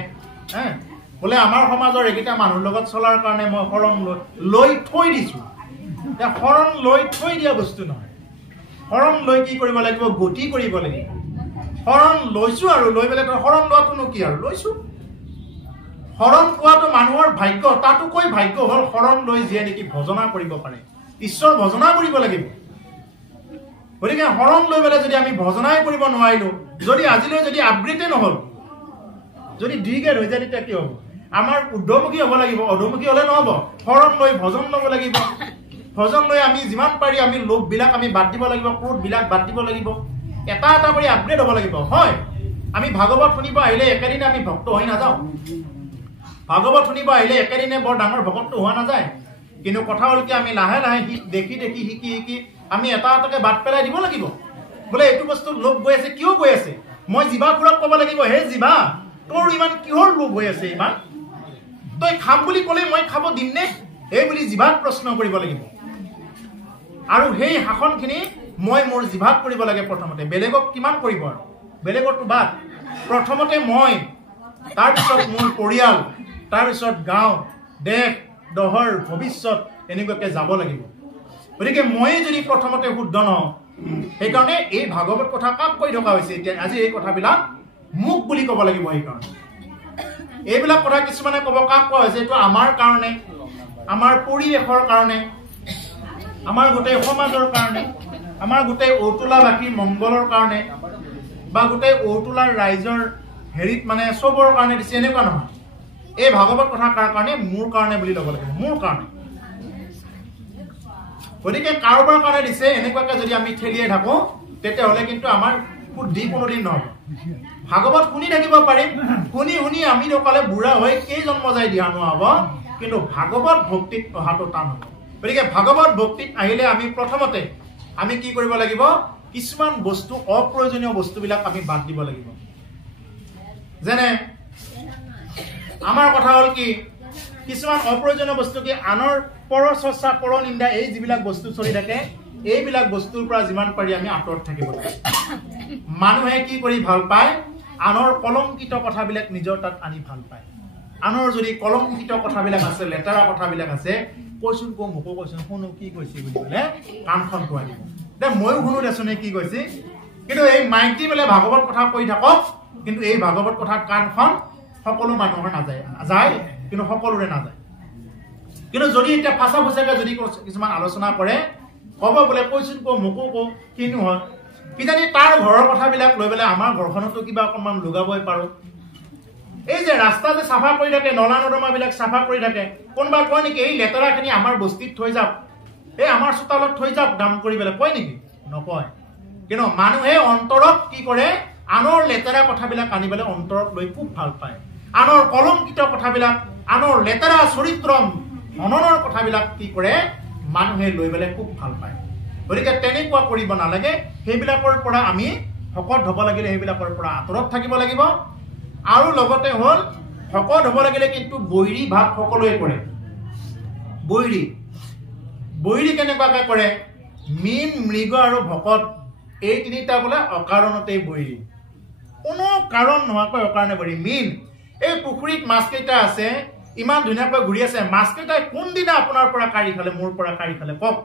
বোলে আমাৰ সমাজৰ একেটা মানুহৰ লগত চলাৰ কাৰণে মই শৰণ লৈ থৈ দিছো শৰণ লৈ থৈ দিয়া বস্তু নহয় শৰণ লৈ কি কৰিব লাগিব গতি কৰিব লাগিব শৰণ লৈছো আৰু লৈ পেলাই শৰণ লোৱাটোনো কি আৰু লৈছো শৰণ পোৱাটো মানুহৰ ভাগ্য তাতোকৈ ভাগ্য হ'ল শৰণ লৈ যিয়ে নেকি ভজনা কৰিব পাৰে ঈশ্বৰ ভজনা কৰিব লাগিব গতিকে শৰণ লৈ পেলাই যদি আমি ভজনাই কৰিব নোৱাৰিলো যদি আজিলৈ যদি আবৃত্তি নহল যদি দীৰ্ঘে হৈ যায় তেতিয়া কি হ'ব আমাৰ উদ্ধমুখী হ'ব লাগিব অধমুখী হ'লে নহ'ব শৰণ লৈ ভজন ল'ব লাগিব ভজন লৈ আমি যিমান পাৰি আমি লোভবিলাক আমি বাদ দিব লাগিব ক্ৰোধবিলাক বাদ দিব লাগিব এটা এটা কৰি আপগ্ৰেড হ'ব লাগিব হয় আমি ভাগৱত শুনিব আহিলে একেদিনে আমি ভক্ত হৈ নাযাওঁ ভাগৱত শুনিব আহিলে একেদিনে বৰ ডাঙৰ ভকতটো হোৱা নাযায় কিন্তু কথা হ'ল কি আমি লাহে লাহে দেখি দেখি শিকি শিকি আমি এটা এটাকে বাদ পেলাই দিব লাগিব বোলে এইটো বস্তু লোভ গৈ আছে কিয় গৈ আছে মই জিভাখোৰক ক'ব লাগিব হে জিভা তোৰ ইমান কিহৰ লোভ হৈ আছে ইমান তই খাম বুলি ক'লে মই খাব দিম নে এই বুলি জিভাক প্ৰশ্ন কৰিব লাগিব আৰু সেই শাসনখিনি মই মোৰ জিভাত কৰিব লাগে প্ৰথমতে বেলেগক কিমান কৰিব আৰু বেলেগৰটো বাদ প্ৰথমতে মই তাৰপিছত মোৰ পৰিয়াল তাৰপিছত গাঁও দেশ দহৰ ভৱিষ্যত এনেকুৱাকে যাব লাগিব গতিকে মই যদি প্ৰথমতে শুদ্ধ নহওঁ সেইকাৰণে এই ভাগৱত কথা কাক কৈ থকা হৈছে এতিয়া আজি এই কথাবিলাক মোক বুলি ক'ব লাগিব সেইকাৰণে এইবিলাক কথা কিছুমানে ক'ব কাক কোৱা হৈছে এইটো আমাৰ কাৰণে আমাৰ পৰিৱেশৰ কাৰণে আমাৰ গোটেই সমাজৰ কাৰণে আমাৰ গোটেই ঔটোলাবাসীৰ মংগলৰ কাৰণে বা গোটেই ঔটোলাৰ ৰাইজৰ হেৰিত মানে চবৰ কাৰণে দিছে এনেকুৱা নহয় এই ভাগৱত কথা কাৰ কাৰণে মোৰ কাৰণে বুলি ল'ব লাগিব মোৰ কাৰণে গতিকে কাৰোবাৰ কাৰণে দিছে এনেকুৱাকে যদি আমি ঠেলিয়াই থাকোঁ তেতিয়াহ'লে কিন্তু আমাৰ বুদ্ধি কোনোদিন নহ'ব ভাগৱত শুনি থাকিব পাৰিম শুনি শুনি আমি অকলে বুঢ়া হৈ কেই জন্ম যায় দিয়া নহ'ব কিন্তু ভাগৱত ভক্তিত অহাটো টান হ'ব গতিকে ভাগৱত ভক্তিত আহিলে আমি প্ৰথমতে আমি কি কৰিব লাগিব কিছুমান বস্তু অপ্ৰয়োজনীয় বস্তুবিলাক আমি বাদ দিব লাগিব যেনে আমাৰ কথা হ'ল কি কিছুমান অপ্ৰয়োজনীয় বস্তু কি আনৰ পৰচৰ্চা পৰনিন্দা এই যিবিলাক বস্তু চলি থাকে এইবিলাক বস্তুৰ পৰা যিমান পাৰি আমি আঁতৰত থাকিব লাগে মানুহে কি কৰি ভাল পায় আনৰ কলংকিত কথাবিলাক নিজৰ তাত আনি ভাল পায় আনৰ যদি কলংকিত কথাবিলাক আছে লেতেৰা কথাবিলাক আছে কৈছোন কওঁ মোকো কৈছোন শুনো কি কৈছে বুলি ক'লে কাণখন ধোৱাই দিব দে ময়ো শুনো দেচোনে কি কৈছে কিন্তু এই মাইক দি পেলাই ভাগৱত কথা কৈ থাকক কিন্তু এই ভাগৱত কথাত কাণখন সকলো মানুহৰ নাযায় যায় কিন্তু সকলোৰে নাযায় কিন্তু যদি এতিয়া ফাঁচা ফুচাকে যদি কিছুমান আলোচনা কৰে ক'ব বোলে কৈছোন কওঁ মোকো কওঁ কিনো হয় কিজানি তাৰ ঘৰৰ কথাবিলাক লৈ পেলাই আমাৰ ঘৰখনতো কিবা অকণমান লুগাবই পাৰোঁ এই যে ৰাস্তা যে চাফা কৰি থাকে নলা নৰ্দমাবিলাক চাফা কৰি থাকে কোনোবা কয় নেকি এই লেতেৰাখিনি আমাৰ বস্তিত থৈ যাওক এই আমাৰ চোতালত থৈ যাওক দাম কৰি পেলাই কয় নেকি নকয় কিন্তু মানুহে অন্তৰত কি কৰে আনৰ লেতেৰা কথাবিলাক আনি পেলাই অন্তৰত লৈ খুব ভাল পায় আনৰ কলংকিত কথাবিলাক আনৰ লেতেৰা চৰিত্ৰ হননৰ কথাবিলাক কি কৰে মানুহে লৈ পেলাই খুব ভাল পায় গতিকে তেনেকুৱা কৰিব নালাগে সেইবিলাকৰ পৰা আমি শকত হ'ব লাগিলে সেইবিলাকৰ পৰা আঁতৰত থাকিব লাগিব আৰু লগতে হ'ল শকত হ'ব লাগিলে কিন্তু বৈৰী ভাৱ সকলোৱে কৰে বৈৰী কেনেকুৱাকৈ কৰে মীন মৃগ আৰু ভকত এই তিনিটা বোলে অকাৰণতেই বৈৰী কোনো কাৰণ নোহোৱাকৈ অকাৰণে বৈৰী মীন এই পুখুৰীত মাছকেইটা আছে ইমান ধুনীয়াকৈ ঘূৰি আছে মাছকেইটাই কোনদিনা আপোনাৰ পৰা কাঢ়ি খালে মোৰ পৰা কাঢ়ি খালে কওক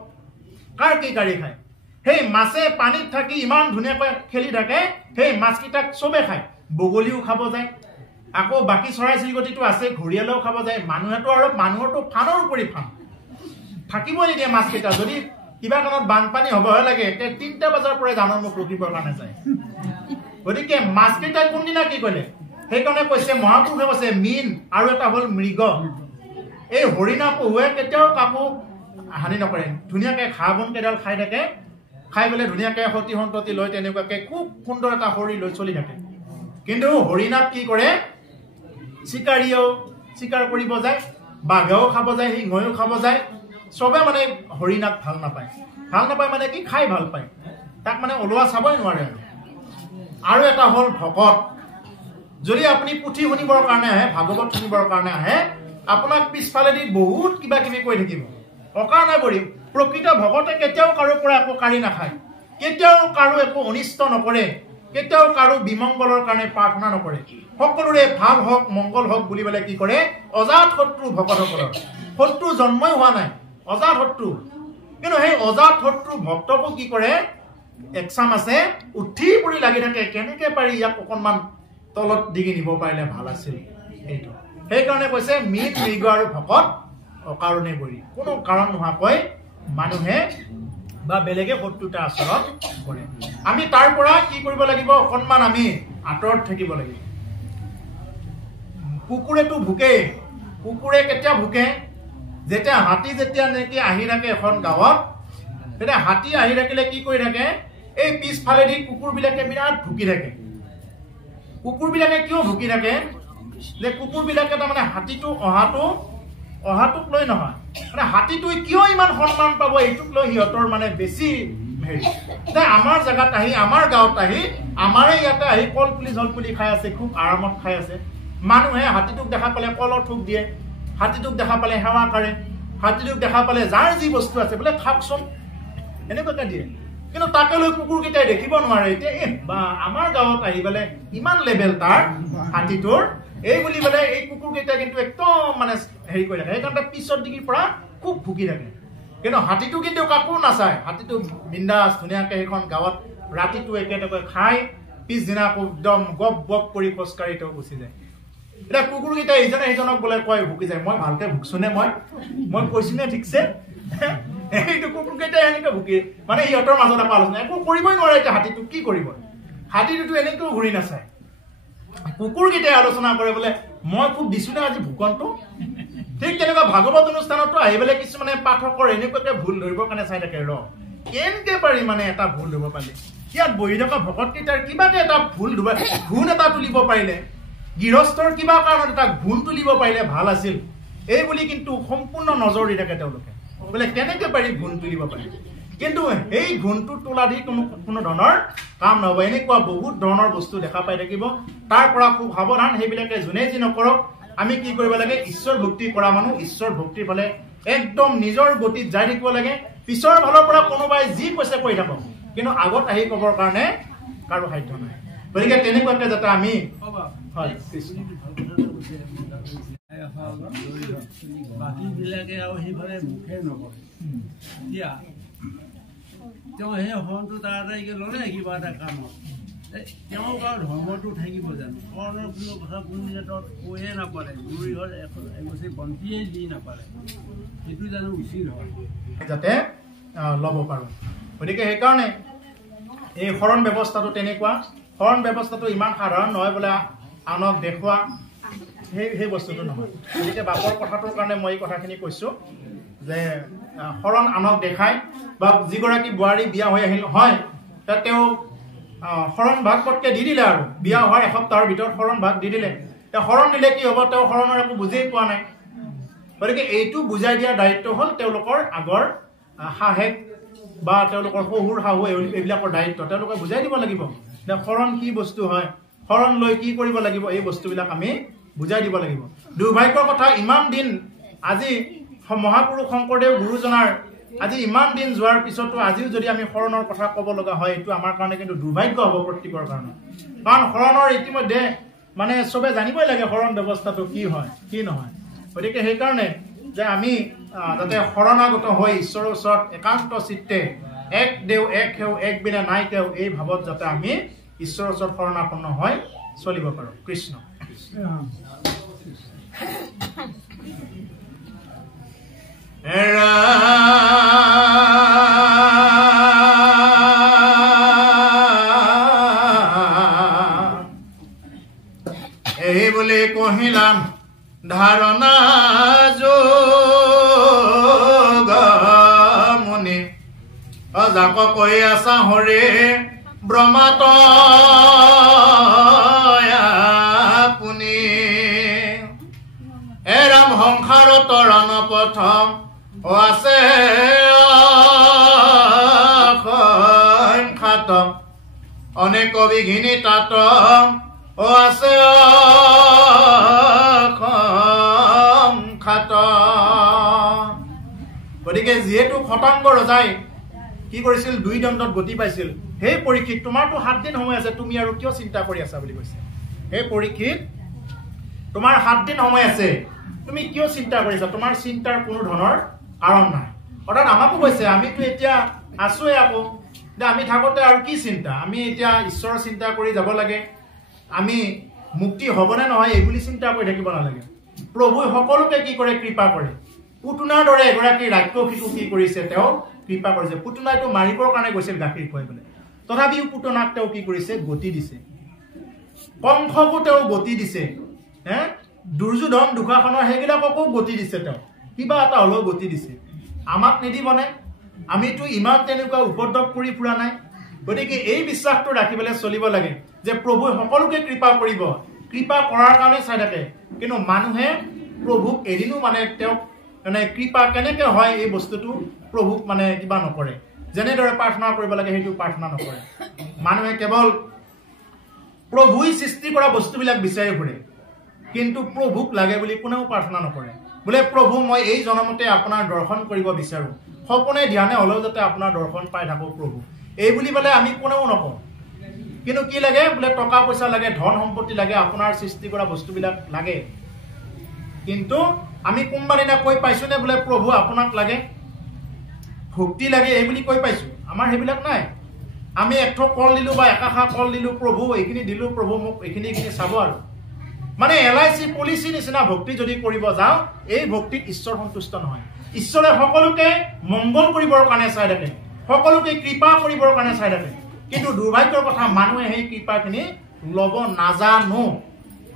কাৰ কি কাঢ়ি খায় সেই মাছে পানীত থাকি ইমান ধুনীয়াকৈ খেলি থাকে সেই মাছকেইটাক চবে খায় বগলীও খাব যায় আকৌ বাকী চৰাই চিৰিকটিটো আছে ঘৰিয়ালেও খাব যায় মানুহেতো আৰু মানুহৰতো ফানৰ উপৰি ফান থাকিব নিদিয়ে মাছকেইটা যদি কিবা কাৰণত বানপানী হ'বহে লাগে ৩টা বজাৰ পৰাই জানৰ মুখ ৰখিবৰ কাৰণে যায় গতিকে মাছকেইটাই কোনদিনা কি কৰিলে সেইকাৰণে কৈছে মহাপুৰুষে কৈছে মীন আৰু এটা হ'ল মৃগ এই হৰিণা পহুৱে কেতিয়াও কাকো হানি নকৰে ধুনীয়াকৈ ঘাঁহ বন কেইডাল খাই থাকে খাই পেলাই ধুনীয়াকৈ সতি সন্ততি লৈ তেনেকুৱাকৈ খুব সুন্দৰ এটা শৰীৰ লৈ চলি থাকে কিন্তু হৰিণাক কি কৰে চিকাৰীয়েও চিকাৰ কৰিব যায় বাঘেও খাব যায় সিংহও খাব যায় চবে মানে হৰিণাক ভাল নাপায় মানে কি খাই ভাল পায় তাক মানে ওলোৱা চাবই নোৱাৰে আৰু এটা হ'ল ভকত যদি আপুনি পুথি শুনিবৰ কাৰণে আহে ভাগৱত শুনিবৰ কাৰণে আহে আপোনাক পিছফালেদি বহুত কিবা কিবি কৈ থাকিব অকাৰণে বৰি প্ৰকৃত ভকতে কেতিয়াও কাৰো পৰা একো কাঢ়ি নাখায় কেতিয়াও কাৰো একো অনিষ্ট নকৰে কেতিয়াও কাৰো বিমংগলৰ কাৰণে প্ৰাৰ্থনা নকৰে সকলোৰে ভাল হওক মংগল হওক বুলি পেলাই কি কৰে অজাত শত্ৰু ভকতসকলৰ শত্ৰু জন্মই হোৱা নাই অজাত শত্ৰু কিন্তু সেই অজাত শত্ৰু ভক্তকো কি কৰে একচাম আছে উঠি পৰি লাগি থাকে কেনেকৈ পাৰি ইয়াক অকণমান তলত ডিঙি নিব পাৰিলে ভাল আছিল এইটো সেইকাৰণে কৈছে মীন মৃগ আৰু ভকত অকাৰণে বৰি। কোনো কাৰণ নোহোৱাকৈ মানুহে বা বেলেগে শত্ৰুতা আচৰণ কৰে। আমি তাৰ পৰা কি কৰিব লাগিব? অকণমান আমি আঁতৰত থাকিব লাগিব। কুকুৰেতো ভুকে। কুকুৰে কেতিয়া ভুকে? যেতিয়া হাতী যেতিয়া নেকি আহি থাকে এখন গাঁৱত, তেতিয়া হাতী আহি থাকিলে কি কৰি থাকে? এই পিছফালেদি কুকুৰবিলাকে বিৰাট ভুকি থাকে। কুকুৰবিলাকে কিয় ভুকি থাকে? যে কুকুৰবিলাকে তাৰমানে হাতীটো অহাটোক লৈ নহয়, মানে হাতীটোৱে কিয় ইমান সন্মান পাব এইটোক লৈ সিহঁতৰ মানে বেছি হেৰি। আমাৰ জেগাত আহি, আমাৰ গাঁৱত আহি, আমাৰে ইয়াতে আহি কল পুলি জল পুলি খাই আছে, খুব আৰামত খাই আছে। মানুহে হাতীটোক দেখা পালে কলৰ থোক দিয়ে, হাতীটোক দেখা পালে সেৱা কৰে, হাতীটোক দেখা পালে যাৰ যি বস্তু আছে বোলে খাওকচোন এনেকুৱাকে দিয়ে। কিন্তু তাকে লৈ কুকুৰকেইটাই দেখিব নোৱাৰে। এতিয়া বা আমাৰ গাঁৱত আহি পেলাই ইমান লেভেল তাৰ হাতীটোৰ, এই বুলি বোলে এই কুকুৰকেইটা কিন্তু একদম মানে হেৰি কৰি থাকে। সেইকাৰণে পিছৰ দিগিৰ পৰা খুব ভুকি থাকে। কিন্তু হাতীটো কিন্তু কাকো নাচায়। হাতীটো বিন্দাছ ধুনীয়াকে সেইখন গাঁৱত ৰাতিটো একেলগে খাই পিছদিনা আকৌ একদম গপ গপ কৰি খোজকাঢ়ি তেওঁ গুচি যায়। এতিয়া কুকুৰকেইটা ইজনে সিজনক বোলে কয় ভুকি যায়, মই ভালকে ভুকছোনে? মই কৈছোনে ঠিকছে? এইটো কুকুৰকেইটাই এনেকে ভুকি, মানে সিহঁতৰ মাজত আকৌ আলোচনা, একো কৰিবই নোৱাৰে। এতিয়া হাতীটো কি কৰিব? হাতীটোতো এনেকেও ঘূৰি নাচায়। কুকুৰকেইটাই আলোচনা কৰে বোলে মই খুব দিছো নে আজি ভূকণটো। ঠিক তেনেকুৱা ভাগৱত অনুষ্ঠানতো আহি পেলাই কিছুমানে পাঠকৰ এনেকুৱাকে ভুল ধৰিবৰ কাৰণে চাই থাকে। কেনেকে পাৰি মানে এটা ভুল ধৰিব পাৰিলে? ইয়াত বহি থকা ভকতকেইটাৰ কিবাকে এটা ভুল ঘূণ এটা তুলিব পাৰিলে, গৃহস্থৰ কিবা কাৰণত এটা ঘূণ তুলিব পাৰিলে ভাল আছিল, এই বুলি কিন্তু সম্পূৰ্ণ নজৰ দি থাকে তেওঁলোকে। বোলে কেনেকে পাৰি ঘূণ তুলিব পাৰি। কিন্তু এই ঘূণটো তোলা দি কোনো ধৰণৰ কাম নহব। এনেকুৱা বহুত ধৰণৰ বস্তু দেখা পাই থাকিব। তাৰ পৰা খুব সাৱধান। সেইবিলাকে যোনে যি নকৰক, আমি কি কৰিব লাগে? ঈশ্বৰ ভক্তি কৰা মানুহ ঈশ্বৰ ভক্তিৰ ফালে একদম নিজৰ গতিত যাই থাকিব লাগে। পিছৰ ফালৰ পৰা কোনোবাই যি কৈছে কৈ থাকক, কিন্তু আগত আহি কবৰ কাৰণে কাৰো সাধ্য নাই। গতিকে তেনেকুৱাকে যাতে আমি বাকী বিলাকে আৰু সেইফালে মুখে নকৰে। এতিয়া তেওঁ সেই হৰণটো তাড়াতাড়িকে ল'লে কিবা এটা কামত, তেওঁক আৰু ধৰ্মটো থাকিব জানো? কৰ্ণৰ কোনো কথা কোনদিনে তত কৈয়ে নাপালে, গুৰি হ'ল এগছি বন্তিয়ে দি নাপালে, সেইটো জানো উচিত হয় যাতে ল'ব পাৰোঁ। গতিকে সেইকাৰণে এই শৰণ ব্যৱস্থাটো তেনেকুৱা। শৰণ ব্যৱস্থাটো ইমান সাধাৰণ নহয় বোলে আনক দেখুওৱা, সেই বস্তুটো নহয়। গতিকে বাপৰ কথাটোৰ কাৰণে মই এই কথাখিনি কৈছোঁ যে শৰণ আনক দেখায়, বা যিগৰাকী বোৱাৰী বিয়া হৈ আহিল হয়, তেওঁ শৰণ ভাগ পটকে দি দিলে, আৰু বিয়া হোৱাৰ এসপ্তাহৰ ভিতৰত শৰণ ভাগ দি দিলে। তেওঁ শৰণ দিলে কি হ'ব? তেওঁ শৰণৰ একো বুজিয়ে পোৱা নাই। গতিকে এইটো বুজাই দিয়াৰ দায়িত্ব হ'ল তেওঁলোকৰ আগৰ শাহেক বা তেওঁলোকৰ শহুৰ শাহু, এইবিলাকৰ দায়িত্ব। তেওঁলোকে বুজাই দিব লাগিব যে শৰণ কি বস্তু হয়, শৰণ লৈ কি কৰিব লাগিব, এই বস্তুবিলাক আমি বুজাই দিব লাগিব। দুৰ্ভাগ্যৰ কথা, ইমান দিন আজি মহাপুৰুষ শংকৰদেৱ গুৰুজনাৰ আজি ইমান দিন যোৱাৰ পিছতো আজিও যদি আমি শৰণৰ কথা ক'ব লগা হয়, এইটো আমাৰ কাৰণে কিন্তু দুৰ্ভাগ্য হ'ব প্ৰত্যেকৰ কাৰণে। কাৰণ শৰণৰ ইতিমধ্যে মানে চবে জানিবই লাগে শৰণ ব্যৱস্থাটো কি হয় কি নহয়। গতিকে সেইকাৰণে যে আমি যাতে শৰণাগত হৈ ঈশ্বৰৰ ওচৰত একান্ত চিত্তে এক দেও এক সেও এক বিনা নাই কেও, এই ভাৱত যাতে আমি ঈশ্বৰৰ ওচৰত শৰণাপন্ন হৈ চলিব পাৰোঁ। কৃষ্ণ এই বুলি কহিলাম ধাৰণা যোগ মুনি, অজাক কৈ আছা হৰে ব্ৰহ্মাত আপুনি। এৰাম সংসাৰ তৰণ প্ৰথম আছে সংখ্যাত, অনেক বিঘিনি তাত আছে সংখ্যাত। গতিকে যিহেতু শতাংগ ৰজাই কি কৰিছিল? 2 দণ্ডত গতি পাইছিল। সেই পৰীক্ষিত, তোমাৰতো 7 দিন সময় আছে, তুমি আৰু কিয় চিন্তা কৰি আছা বুলি কৈছে। সেই পৰীক্ষিত, তোমাৰ 7 দিন সময় আছে, তুমি কিয় চিন্তা কৰিছা? তোমাৰ চিন্তাৰ কোনো ধৰণৰ কাৰণ নাই। অৰ্থাৎ আমাকো কৈছে আমিতো এতিয়া আছোৱে, আকৌ আমি থাকোঁতে আৰু কি চিন্তা? আমি এতিয়া ঈশ্বৰৰ চিন্তা কৰি যাব লাগে। আমি মুক্তি হ'বনে নহয় এই বুলি চিন্তা কৰি থাকিব নালাগে। প্ৰভু সকলোকে কি কৰে কৃপা কৰে পুতনাৰ দৰে এগৰাকী ৰাক্ষসীকো কি কৰিছে তেওঁ কৃপা কৰিছে পুতনাইটো মাৰিবৰ কাৰণে গৈছিল গাখীৰ খুৱাইবলৈ তথাপিও পুতনাক তেওঁ কি কৰিছে গতি দিছে কংসকো তেওঁ গতি দিছে দুৰ্যোধন দুশাসনৰ সেইবিলাককো গতি দিছে তেওঁ কিবা এটা হলেও গতি দিছে আমাক নিদিবনে আমিতো ইমান তেনেকুৱা উপদ্ৰৱ কৰি ফুৰা নাই গতিকে এই বিশ্বাসটো ৰাখিবলৈ চলিব লাগে যে প্ৰভুৱে সকলোকে কৃপা কৰিব কৃপা কৰাৰ কাৰণে চাই থাকে কিন্তু মানুহে প্ৰভুক এদিনো মানে তেওঁক মানে কৃপা কেনেকে হয় এই বস্তুটো প্ৰভুক মানে কিবা নকৰে যেনেদৰে প্ৰাৰ্থনা কৰিব লাগে সেইটো প্ৰাৰ্থনা নকৰে মানুহে কেৱল প্ৰভুই সৃষ্টি কৰা বস্তুবিলাক বিচাৰি ফুৰে কিন্তু প্ৰভুক লাগে বুলি কোনেও প্ৰাৰ্থনা নকৰে বোলে প্ৰভু মই এই জনমতে আপোনাৰ দৰ্শন কৰিব বিচাৰো সপনে ধ্যানে হলেও যাতে আপোনাৰ দৰ্শন পাই থাকো প্ৰভু এই বুলি বলে আমি কোনেও নকওঁ কিন্তু কি লাগে বোলে টকা পইচা লাগে ধন সম্পত্তি লাগে আপোনাৰ সৃষ্টি কৰা বস্তুবিলাক লাগে কিন্তু আমি কোনবা দিনা কৈ পাইছো নে বোলে প্ৰভু আপোনাক লাগে ভক্তি লাগে এই বুলি কৈ পাইছো আমাৰ হেবিলাক নাই আমি একঠো কল দিলো বা একাখা কল দিলো প্ৰভু এইখিনি দিলো প্ৰভু মোক এইখিনি চাব আৰু মানে LIC পলিসি নিচিনা ভক্তি যদি কৰিব যাও এই ভক্তিত ঈশ্বৰ সন্তুষ্ট নহয় ঈশ্বৰে সকলোকে মংগল কৰিবৰ কাৰণে চাই থাকে সকলোকে কৃপা কৰিবৰ কাৰণে চাই থাকে কিন্তু দুৰ্ভাগ্যৰ কথা মানুহে সেই কৃপাখিনি লব নাজানো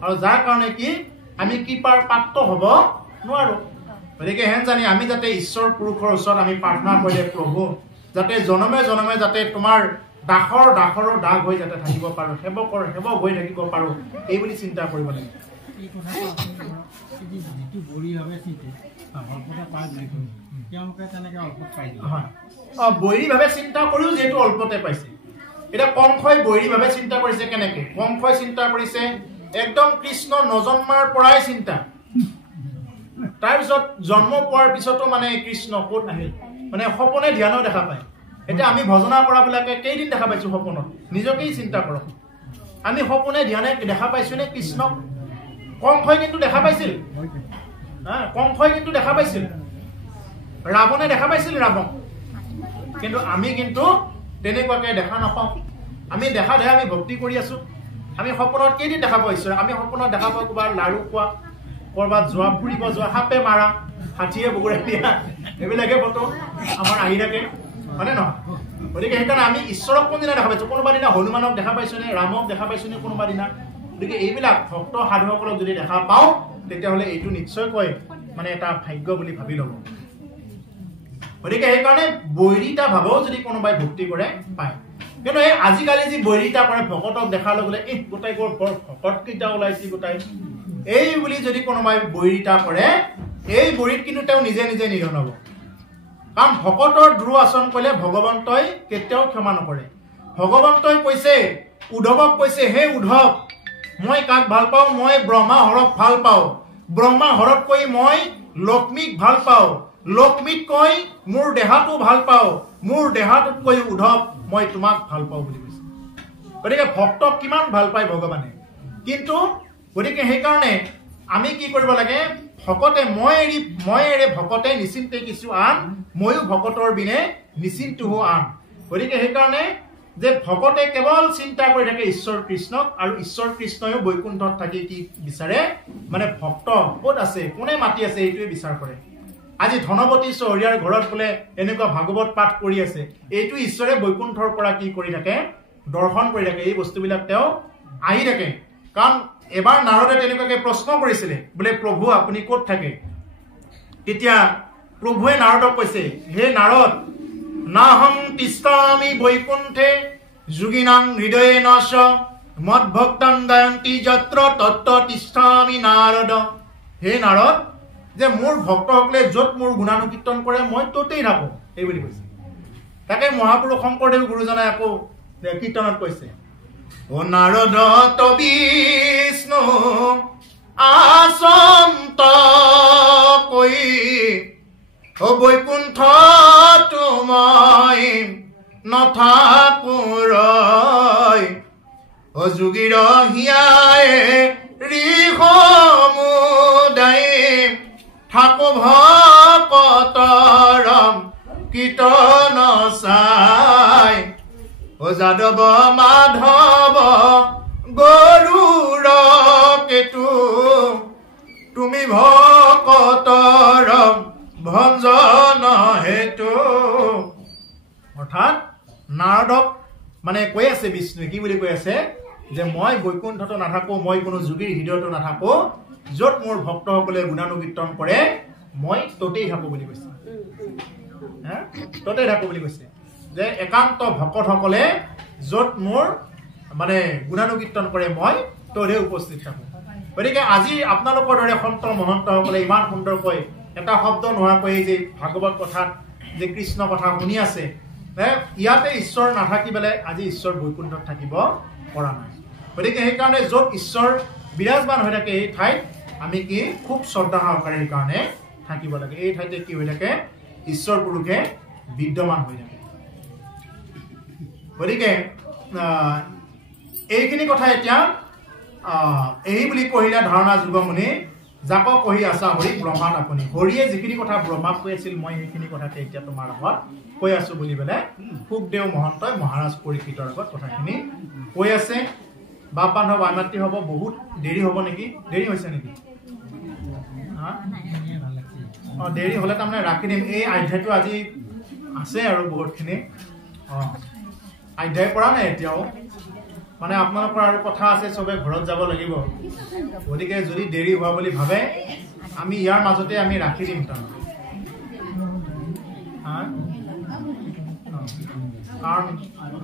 আৰু যাৰ কাৰণে কি আমি কৃপাৰ পাত্ৰ হ'ব নোৱাৰো গতিকে হেন জানি আমি যাতে ঈশ্বৰ পুৰুষৰ ওচৰত আমি প্ৰাৰ্থনা কৰিলে প্ৰভু যাতে জনমে জনমে যাতে তোমাৰ দাখৰ দাগ হৈ যাতে থাকিব পাৰো সেৱক হৈ থাকিব পাৰো এই বুলি চিন্তা কৰিব লাগে এই কথাটো যদি যিটো বৰি ভাৱে চিন্তে অল্পতে পাই বুলি কয় তেওঁলোকে তেনেকৈ অল্পত পাই দিয়ে হয় বৈৰী ভাৱে চিন্তা কৰিও যেটো অল্পতে পাইছে এটা কংসই বৈৰী ভাৱে চিন্তা কৰিছে কেনেকে কংসই চিন্তা কৰিছে একদম কৃষ্ণ নজন্মাৰ পৰাই চিন্তা তাৰ পিছত জন্ম পোৱাৰ পিছতো মানে কৃষ্ণ কোত আহিল মানে সপনে ধ্যানো দেখা পায় এটা আমি ভজনা কৰা বিলাকে কেইদিন দেখা পাইছো সপনত নিজকেই চিন্তা কৰক আমি সপনে ধ্যানে দেখা পাইছো নে কৃষ্ণক কংসই কিন্তু দেখা পাইছিল কংসই কিন্তু দেখা পাইছিল ৰাৱণে দেখা পাইছিল ৰাৱণ কিন্তু আমি কিন্তু তেনেকুৱাকে দেখা নাপাওঁ আমি দেখা আমি ভক্তি কৰি আছো আমি সপনত কেইদিন দেখা পাইছো আমি সপনত দেখা পাওঁ ক'ৰবাত লাৰু খোৱা ক'ৰবাত যোৱা ফুৰিব যোৱা সাপে মাৰা হাতীয়ে বগৰাই দিয়া এইবিলাকে ফটো আমাৰ আহি থাকে মানে নহয় গতিকে সেইকাৰণে আমি ঈশ্বৰক কোনদিনা দেখা পাইছো কোনোবা দিনা হনুমানক দেখা পাইছো নে ৰামক দেখা পাইছো নে কোনোবা দিনা গতিকে এইবিলাক ভক্ত সাধুসকলক যদি দেখা পাওঁ তেতিয়াহ'লে এইটো নিশ্চয়কৈ মানে এটা ভাগ্য বুলি ভাবি ল'ব গতিকে সেইকাৰণে বৈৰিতা ভাৱও যদি কোনোবাই ভক্তি কৰে পায় কিন্তু এই আজিকালি যি বৈৰিতা কৰে ভকতক দেখাৰ লগে লগে গোটাই ভকত কেইটা ওলাইছে গোটাই এই বুলি যদি কোনোবাই বৈৰিতা কৰে এই বৈৰিত কিন্তু তেওঁ নিজে নিজে নিধন হ'ব কাৰণ ভকতৰ দ্ৰোহ আচৰণ কৰিলে ভগৱন্তই কেতিয়াও ক্ষমা নকৰে ভগৱন্তই কৈছে উদ্ধৱক কৈছে হে উদ্ধৱ মই কাক ভাল পাওঁ মই ব্ৰহ্মা হৰক ভাল পাওঁ ব্ৰহ্মা হৰক কৈ মই লক্ষ্মীক ভাল পাওঁ লক্ষ্মীক কৈ মোৰ দেহাটো ভাল পাওঁ মোৰ দেহাটোত কৈ উদ্ধৱ মই তোমাক ভাল পাওঁ বুলি কৈছে গতিকে ভক্তক কিমান ভাল পায় ভগৱানে কিন্তু গতিকে সেইকাৰণে আমি কি কৰিব লাগে ভকতে মই এৰি ভকতে নিচিন্তে কিছু আন ময়ো ভকতৰ বিনে নিচিন্তু আন গতিকে সেইকাৰণে যে ভকতে কেৱল চিন্তা কৰি থাকে ঈশ্বৰ কৃষ্ণক আৰু ঈশ্বৰ কৃষ্ণয়ো বৈকুণ্ঠত থাকি কি বিচাৰে মানে ভক্ত ক'ত আছে কোনে মাতি আছে এইটোৱে বিচাৰ কৰে আজি ধনৱতী চহৰীয়াৰ ঘৰত বোলে এনেকুৱা ভাগৱত পাঠ কৰি আছে এইটো ঈশ্বৰে বৈকুণ্ঠৰ পৰা কি কৰি থাকে দৰ্শন কৰি থাকে এই বস্তুবিলাক তেওঁ আহি থাকে কাৰণ এবাৰ নাৰদে তেনেকুৱাকে প্ৰশ্ন কৰিছিলে বোলে প্ৰভু আপুনি ক'ত থাকে তেতিয়া প্ৰভুৱে নাৰদক কৈছে হে নাৰদ নাহং তিষ্ঠামি বৈকুণ্ঠে যোগিনাং হৃদয়ে নশ মদ ভক্তাং গায়ন্তি যত্ৰ তত্ত্ব তিষ্ঠামি নাৰদ হে নাৰদ যে মোৰ ভক্তসকলে য'ত মোৰ গুণানুকীৰ্তন কৰে মই ততেই থাকো এই বুলি কৈছে তাকে মহাপুৰুষ শংকৰদেৱ গুৰুজনাই আকৌ কীৰ্তনত কৈছে ও নাৰদ বিষ্ণু আসন্ত কৈ ও বৈকুণ্ঠ মই নথাকুৰয় ও যোগীৰ হিয়াই ঋষমুদায় থাকো ভকতৰম কীৰ্তন চাই ও যাদৱ মাধৱ গৰুৰ কেতু তুমি অৰ্থাৎ নাৰদক মানে কৈ আছে বিষ্ণুৱে কি বুলি কৈ আছে যে মই বৈকুণ্ঠত নাথাকো মই কোনো যোগীৰ হৃদয়তো নাথাকো য'ত মোৰ ভক্তসকলে গুণানুকীৰ্তন কৰে মই ততেই থাকো বুলি কৈছে ততেই থাকো বুলি কৈছে যে একান্ত ভকতসকলে য'ত মোৰ মানে গুণানুকীৰ্তন কৰে মই ততে উপস্থিত থাকো গতিকে আজি আপোনালোকৰ দৰে সন্ত মহন্তসকলে ইমান সুন্দৰকৈ এটা শব্দ নোহোৱাকৈ যে ভাগৱত কথাত যে কৃষ্ণ কথা শুনি আছে ইয়াতে ঈশ্বৰ নাথাকি পেলাই আজি ঈশ্বৰ বৈকুণ্ঠত থাকিব পৰা নাই গতিকে সেইকাৰণে য'ত ঈশ্বৰ বিৰাজমান হৈ থাকে এই ঠাইত আমি কি খুব শ্ৰদ্ধা সহকাৰে সেইকাৰণে থাকিব লাগে এই ঠাইতে কি হৈ থাকে ঈশ্বৰ পুৰুষে বিদ্যমান হৈ থাকে গতিকে এইখিনি কথা এতিয়া এই বুলি কহিলা ধাৰণা যুগমুনি যাক কহি আছা হৰি ব্ৰহ্মাত আপুনি হৰিয়ে যিখিনি কথা ব্ৰহ্মাক কৈ আছিল মই সেইখিনি কথাতে এতিয়া তোমাৰ আগত কৈ আছো বুলি পেলাই সুখদেৱ মহন্তই মহাৰাজ পৰীক্ষিতৰ আগত কথাখিনি কৈ আছে বাপ বান্ধৱ আইমাতৃ হ'ব বহুত দেৰি হ'ব নেকি দেৰি হৈছে নেকি দেৰি হ'লে তাৰমানে ৰাখি দিম এই অধ্যায়টো আজি আছে আৰু বহুতখিনি অধ্যায় কৰা নাই এতিয়াও মানে আপোনালোকৰ আৰু কথা আছে চবে ঘৰত যাব লাগিব গতিকে যদি দেৰি হোৱা বুলি ভাবে আমি ইয়াৰ মাজতে আমি ৰাখি দিম তাৰমানে কাৰণ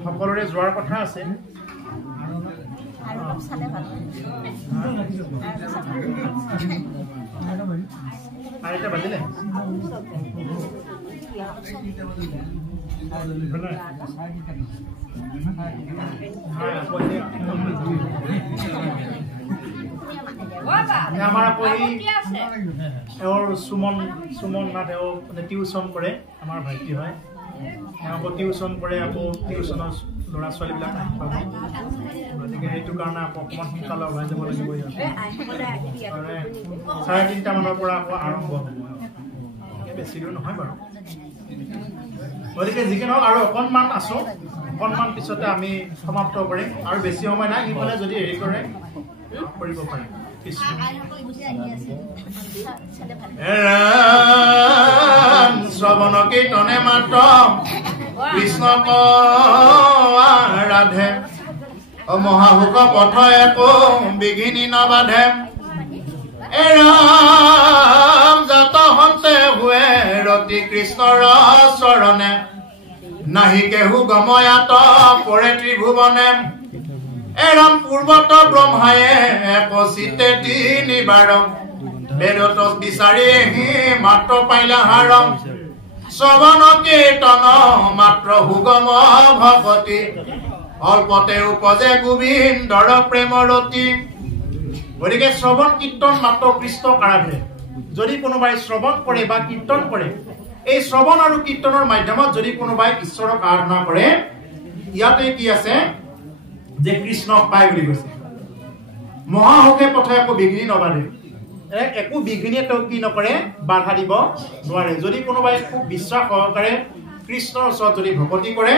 সকলোৰে যোৱাৰ কথা আছে আঢ়ৈটা বাজিলে আমাৰ সুমন নাথ টিউচন কৰে আমাৰ ভাইটি হয় আকৌ টিউচন কৰে আকৌ টিউচনৰ ল'ৰা ছোৱালীবিলাক আহি পাব গতিকে সেইটো কাৰণে আকৌ অকণমান সোনকালে ওলাই যাব লাগিব 3:30 মানৰ পৰা আকৌ আৰম্ভ হ'ব বেছি দূৰ নহয় বাৰু গতিকে যিকি নহওক আৰু অকণমান আছো অকণমান পিছতে আমি সমাপ্ত কৰিম আৰু বেছি সময় নাই সিফালে যদি হেৰি কৰে কৰিব পাৰিম শ্ৰৱণ কীৰ্তনে মাত্ৰ কৃষ্ণ ৰাধে মহাহুক পথ একো বিঘিনি নবাধে এৰাম জাত হন্তে হুৱে ৰতি কৃষ্ণৰ চৰণে নাহি কেহু গময়াত পৰে ত্ৰিভুৱনে এৰাম পূৰ্বত ব্ৰহ্মায়ে একচিতে তিনিবাৰ বেদত বিচাৰি মাত্ৰ পাইলা হাৰম শ্ৰৱণ কীৰ্তন মাত্ৰ সুগম ভকতি অল্পতে উপজে গোবিন্দৰ প্ৰেমৰতি গতিকে শ্ৰৱণ কীৰ্তন মাত্ৰ কৃষ্ণক আৰাধে যদি কোনোবাই শ্ৰৱণ কৰে বা কীৰ্তন কৰে এই শ্ৰৱণ আৰু কীৰ্তনৰ মাধ্যমত যদি কোনোবাই ঈশ্বৰক আৰাধনা কৰে ইয়াতে কি আছে যে কৃষ্ণক পায় বুলি কৈছে মহাহুকে পথ একো বিঘিনি নবাধে একো বিঘিনিয়ে তেওঁ কি নকৰে বাধা দিব নোৱাৰে যদি কোনোবাই খুব বিশ্বাস সহকাৰে কৃষ্ণৰ ওচৰত যদি ভক্তি কৰে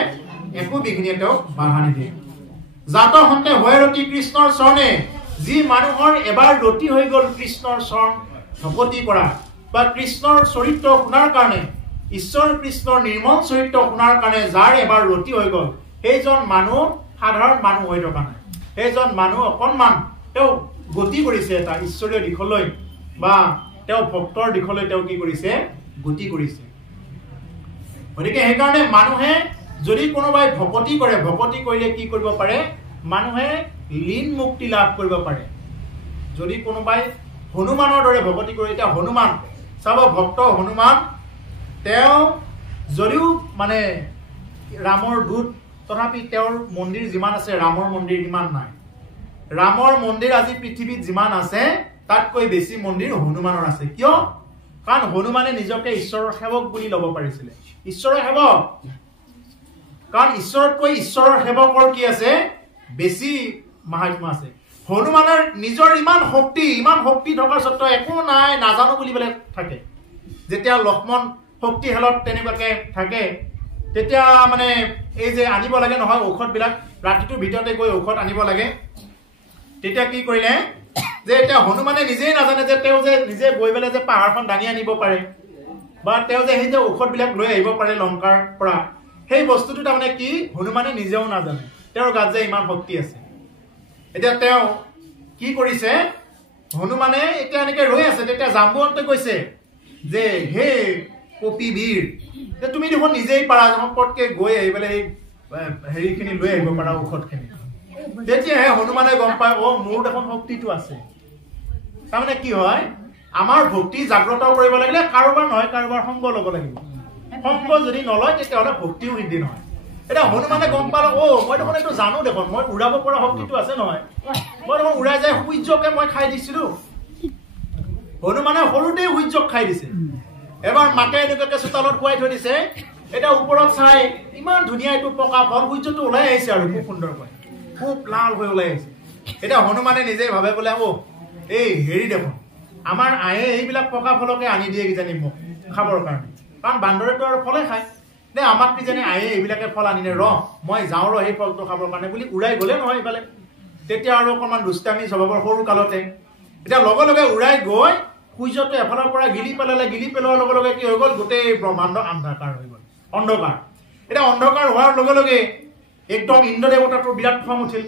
একো বিঘিনিয়ে তেওঁ বাধা নিদিয়ে জাত হন্তে হৈ ৰতি কৃষ্ণৰ চৰণে যি মানুহৰ এবাৰ ৰতি হৈ গ'ল কৃষ্ণৰ চৰণ ভক্তি কৰা বা কৃষ্ণৰ চৰিত্ৰ শুনাৰ কাৰণে ঈশ্বৰ কৃষ্ণৰ নিৰ্মল চৰিত্ৰ শুনাৰ কাৰণে যাৰ এবাৰ ৰতি হৈ গ'ল সেইজন মানুহ সাধাৰণ মানুহ হৈ থকা নাই সেইজন মানুহ অকণমান তেওঁ গতি কৰিছে এটা ঈশ্বৰীয় দিশলৈ বা তেওঁ ভক্তৰ দিশলৈ তেওঁ কি কৰিছে গতি কৰিছে গতিকে সেইকাৰণে মানুহে যদি কোনোবাই ভক্তি কৰে ভক্তি কৰিলে কি কৰিব পাৰে মানুহে লীন মুক্তি লাভ কৰিব পাৰে যদি কোনোবাই হনুমানৰ দৰে ভক্তি কৰে এতিয়া হনুমান চাব ভক্ত হনুমান তেওঁ যদিও মানে ৰামৰ দূত তথাপি তেওঁৰ মন্দিৰ যিমান আছে ৰামৰ মন্দিৰ ইমান নাই ৰামৰ মন্দিৰ আজি পৃথিৱীত যিমান আছে তাতকৈ বেছি মন্দিৰ হনুমানৰ আছে কিয় কাৰণ হনুমানে নিজকে ঈশ্বৰৰ সেৱক বুলি ল'ব পাৰিছিলে ঈশ্বৰৰ সেৱক কাৰণ ঈশ্বৰতকৈ ঈশ্বৰৰ সেৱকৰ কি আছে বেছি মাহাত্ম্য আছে হনুমানৰ নিজৰ ইমান শক্তি থকাৰ সত্ত্বেও একো নাই নাজানো বুলি পেলাই থাকে যেতিয়া লক্ষ্মণ শক্তিশালত তেনেকুৱাকে থাকে তেতিয়া মানে এই যে আনিব লাগে নহয় ঔষধবিলাক ৰাতিটোৰ ভিতৰতে গৈ ঔষধ আনিব লাগে তেতিয়া কি কৰিলে যে এতিয়া হনুমানে নিজেই নাজানে যে তেওঁ যে নিজে গৈ পেলাই যে পাহাৰখন দাঙি আনিব পাৰে বা তেওঁ যে সেই যে ঔষধবিলাক লৈ আহিব পাৰে লংকাৰ পৰা সেই বস্তুটো তাৰমানে কি হনুমানে নিজেও নাজানে তেওঁৰ গাত যে ইমান শক্তি আছে এতিয়া তেওঁ কি কৰিছে হনুমানে এতিয়া এনেকে ৰৈ আছে তেতিয়া জাম্বুৱন্তে কৈছে যে হে কপি বীৰ তুমি দেখোন নিজেই পাৰা পটকে গৈ আহিবলৈ সেই হেৰিখিনি লৈ আহিব পাৰা ঔষধখিনি তেতিয়াহে হনুমানে গম পায় অ মোৰ দেখোন শক্তিটো আছে তাৰমানে কি হয় আমাৰ ভক্তি জাগ্ৰত কৰিব লাগিলে কাৰোবাৰ নহয় কাৰোবাৰ সংগ ল'ব লাগিব সংগ যদি নলয় তেতিয়াহ'লে ভক্তিও সিদ্ধি নহয় এটা হনুমানে গম পালে অ মই দেখোন এইটো জানো দেখোন মই উৰাব পৰা শক্তিটো আছে নহয় মই দেখোন উৰাই যায় সূৰ্যকে মই খাই দিছিলো হনুমানে সৰুতে সূৰ্যক খাই দিছে এবাৰ মাকে এনেকুৱাকে চোতালত খুৱাই থৈ দিছে এটা ওপৰত চাই ইমান ধুনীয়া এইটো পকা ফল সূৰ্যটো ওলাই আহিছে আৰু খুব সুন্দৰকৈ খুব লাল হৈ ওলাই আহিছে এতিয়া হনুমানে নিজেই ভাবে বোলে অ এই হেৰি দেখোন আমাৰ আয়ে এইবিলাক পকা ফলকে আনি দিয়ে কিজানি মোক খাবৰ কাৰণে কাৰণ বান্দৰেতো আৰু ফলে খায় দে আমাক কিজানি আয়ে এইবিলাকে ফল আনিলে মই যাওঁ সেই ফলটো খাবৰ কাৰণে বুলি উৰাই গ'লে নহয় এইফালে তেতিয়া আৰু অকণমান দুষ্টামি স্বভাৱৰ সৰু কালতে এতিয়া লগে লগে উৰাই গৈ সূৰ্যটো এফালৰ পৰা গিলি পেলোৱাৰ লগে লগে কি হৈ গ'ল গোটেই ব্ৰহ্মাণ্ড অন্ধকাৰ হৈ গ'ল অন্ধকাৰ এতিয়া অন্ধকাৰ হোৱাৰ লগে লগে একদম ইন্দ্ৰ দেৱতাটোৰ বিৰাট খং উঠিল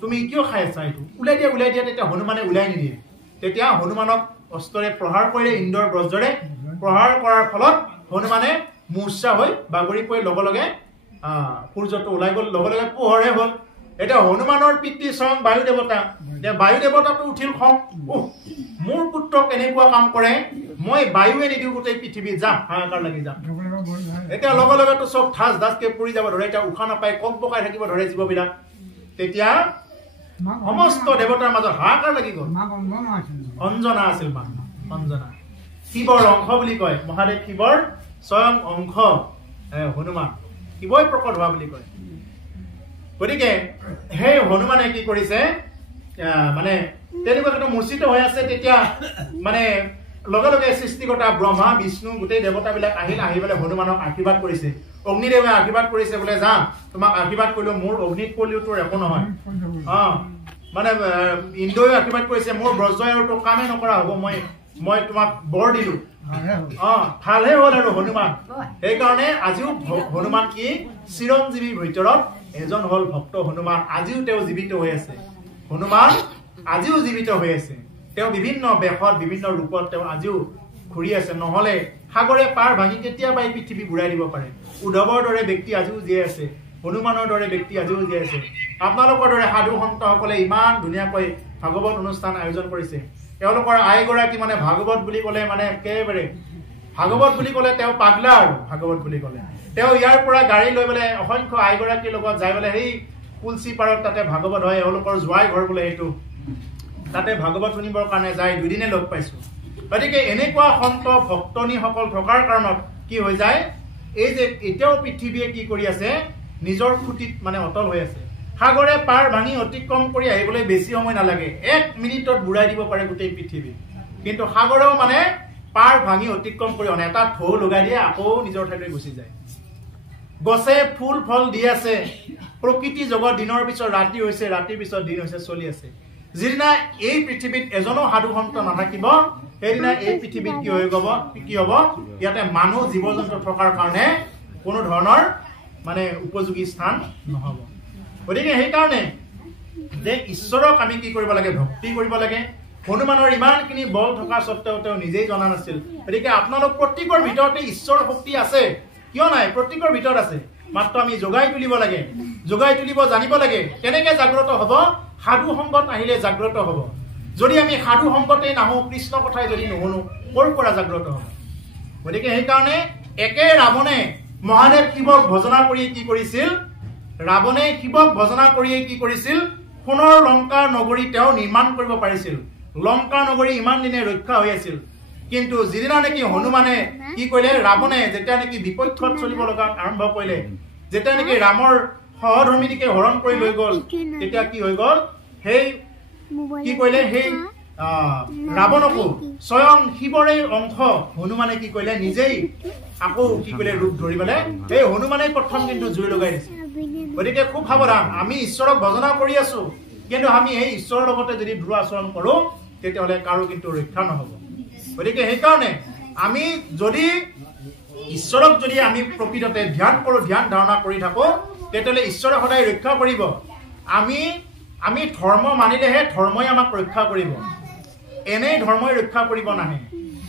তুমি কিয় খাই আছা এইটো উলাই দিয়া তেতিয়া হনুমানে উলাই নিদিয়ে তেতিয়া হনুমানক অস্ত্ৰৰে প্ৰহাৰ কৰিলে ইন্দ্ৰৰ বজ্ৰৰে প্ৰহাৰ কৰাৰ ফলত হনুমানে মূৰ্ছা হৈ বাগৰি পৰি লগে লগে সূৰ্যটো ওলাই গ'ল লগে লগে পোহৰে হ'ল এটা হনুমানৰ পিতৃ স্বয়ং বায়ু দেৱতা যে বায়ু দেৱতাটো উঠিল খং মোৰ পুত্ৰক এনেকুৱা কাম কৰে মই বায়ুৱে নিদিওঁ গোটেই পৃথিৱী যাম হাহাকাৰ লাগি যাম এতিয়া লগে লগেতো চব ধাচকে পৰি যাব ধৰে এতিয়া উশাহ নাপাই কক বকাই থাকিব ধৰে জীৱবিলাক তেতিয়া সমস্ত দেৱতাৰ মাজত হাহাকাৰ লাগি গ'ল অঞ্জনা আছিল মা অঞ্জনা শিৱৰ অংশ বুলি কয় মহাদেৱ শিৱৰ স্বয়ং অংশ হনুমান শিৱই প্ৰকট হোৱা বুলি কয় গতিকে সেই হনুমানে কি কৰিছে মানে তেনেকুৱা মূৰ্ছিত হৈ আছে তেতিয়া মানে লগে লগে সৃষ্টিকৰ্তা ব্ৰহ্মা বিষ্ণু গোটেই দেৱতাবিলাক আহি পেলাই হনুমানক আশীৰ্বাদ কৰিছে অগ্নিদেৱে আশীৰ্বাদ কৰিছে বোলে যা তোমাক আশীৰ্বাদ কৰিলো মোৰ অগ্নিত পৰিলেও তোৰ একো নহয় মানে ইন্দ্ৰই আশীৰ্বাদ কৰিছে মোৰ বজ্ৰই আৰু তোক কামেই নকৰা হ'ব মই তোমাক বৰ দিলো ভালহে হ'ল আৰু হনুমান সেইকাৰণে আজিও হনুমান কি চিৰঞ্জীৱীৰ ভিতৰত এজন হ'ল ভক্ত হনুমান আজিও তেওঁ জীৱিত হৈ আছে হনুমান আজিও জীৱিত হৈ আছে তেওঁ বিভিন্ন বেশত বিভিন্ন ৰূপত তেওঁ আজিও ঘূৰি আছে নহলে সাগৰে পাৰ ভাঙি কেতিয়াবা এই পৃথিৱী ঘূৰাই দিব পাৰে উদ্ধৱৰ দৰে ব্যক্তি আজিও জীয়াই আছে হনুমানৰ দৰে ব্যক্তি আজিও জীয়াই আছে আপোনালোকৰ দৰে সাধু সন্তসকলে ইমান ধুনীয়াকৈ ভাগৱত অনুষ্ঠান আয়োজন কৰিছে তেওঁলোকৰ আইগৰাকী মানে ভাগৱত বুলি ক'লে মানে একেবাৰে ভাগৱত বুলি ক'লে তেওঁ পাগলা আৰু ভাগৱত বুলি ক'লে তেওঁ ইয়াৰ পৰা গাড়ী লৈ পেলাই অসংখ্য আইগৰাকীৰ লগত যাই পেলাই সেই তুলসী পাৰত তাতে ভাগৱত হয় এওঁলোকৰ জোৱাই ঘৰ বোলে এইটো তাতে ভাগৱত শুনিবৰ কাৰণে যাই দুদিনে লগ পাইছো গতিকে এনেকুৱা সন্ত ভক্তনীসকল থকাৰ কাৰণত কি হৈ যায় এই যে এতিয়াও পৃথিৱীয়ে কি কৰি আছে নিজৰ খুঁটিত মানে অটল হৈ আছে সাগৰে পাৰ ভাঙি অতিক্ৰম কৰি আহিবলৈ বেছি সময় নালাগে 1 মিনিটত বুঢ়াই দিব পাৰে গোটেই পৃথিৱী কিন্তু সাগৰেও মানে পাৰ ভাঙি অতিক্ৰম কৰি অনে এটা ঢৌ লগাই দিয়ে আকৌ নিজৰ ঠাইলৈ গুচি যায় গছে ফুল ফল দি আছে প্ৰকৃতি জগত দিনৰ পিছত ৰাতি হৈছে ৰাতিৰ পিছত দিন হৈছে চলি আছে যিদিনা এই পৃথিৱীত এজনো সাধু সন্ত নাথাকিব সেইদিনা এই পৃথিৱীত কি হ'ব ইয়াতে মানুহ জীৱ জন্তু থকাৰ কাৰণে কোনো ধৰণৰ মানে উপযোগী স্থান নহ'ব গতিকে সেইকাৰণে যে ঈশ্বৰক আমি কি কৰিব লাগে ভক্তি কৰিব লাগে হনুমানৰ ইমানখিনি বল থকা সত্ত্বেও তেওঁ নিজেই জনা নাছিল গতিকে আপোনালোক প্ৰত্যেকৰ ভিতৰতে ঈশ্বৰ শক্তি আছে কিয় নাই প্ৰত্যেকৰ ভিতৰত আছে মাত্ৰ আমি যোগাই তুলিব লাগে যোগাই তুলিব জানিব লাগে কেনেকৈ জাগ্ৰত হ'ব সাধু সংগত আহিলে জাগ্ৰত হ'ব যদি আমি সাধু সংগতেই নাহো কৃষ্ণ কথাই যদি নুশুনো ক'ৰ পৰা জাগ্ৰত হ'ব গতিকে সেইকাৰণে একে ৰাৱণে মহাদেৱ শিৱক ভজনা কৰি কি কৰিছিল ৰাৱণে শিৱক ভজনা কৰিয়ে কি কৰিছিল সোণৰ লংকা নগৰী তেওঁ নিৰ্মাণ কৰিব পাৰিছিল লংকা নগৰী ইমান দিনে ৰক্ষা হৈ আছিল কিন্তু যিদিনা নেকি হনুমানে কি কৰিলে ৰাৱণে যেতিয়া নেকি বিপক্ষত চলিব লগা আৰম্ভ কৰিলে যেতিয়া নেকি ৰামৰ সহধৰ্মিনীকে হৰণ কৰি লৈ গ'ল তেতিয়া কি হৈ গ'ল সেই কি কৰিলে সেই ৰাৱণকো স্বয়ং শিৱৰে অংশ হনুমানে কি কৰিলে নিজেই আকৌ কি কৰিলে ৰূপ ধৰি পেলাই সেই হনুমানে প্ৰথম কিন্তু জুই লগাই দিছে গতিকে খুব সাৱধান আমি ঈশ্বৰক ভজনা কৰি আছো কিন্তু আমি এই ঈশ্বৰৰ লগতে যদি দ্ৰোহ আচৰণ কৰো তেতিয়াহ'লে কাৰো কিন্তু ৰক্ষা নহ'ব গতিকে সেইকাৰণে আমি যদি ঈশ্বৰক যদি আমি প্ৰকৃততে ধ্যান ধাৰণা কৰি থাকো তেতিয়াহ'লে ঈশ্বৰে সদায় ৰক্ষা কৰিব আমি ধৰ্ম মানিলেহে ধৰ্মই আমাক ৰক্ষা কৰিব এনেই ধৰ্মই ৰক্ষা কৰিব নাহে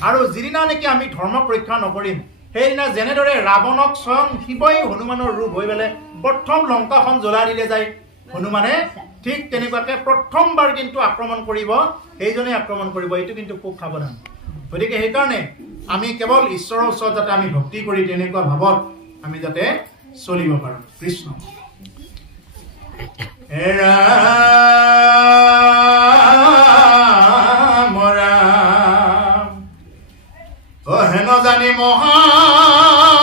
আৰু যিদিনা নেকি আমি ধৰ্মক ৰক্ষা নকৰিম সেইদিনা যেনেদৰে ৰাৱণক স্বয়ং শিৱই হনুমানৰ ৰূপ হৈ পেলাই প্ৰথম লংকাখন জ্বলাই দিলে যায় হনুমানে ঠিক তেনেকুৱাকে প্ৰথমবাৰ কিন্তু আক্ৰমণ কৰিব সেইজনে আক্ৰমণ কৰিব এইটো কিন্তু খুব সাৱধান গতিকে সেইকাৰণে আমি কেৱল ঈশ্বৰৰ ওচৰত যাতে আমি ভক্তি কৰি তেনেকুৱা ভাৱত আমি যাতে চলিব পাৰোঁ কৃষ্ণ হেন জানি মহাযত্নে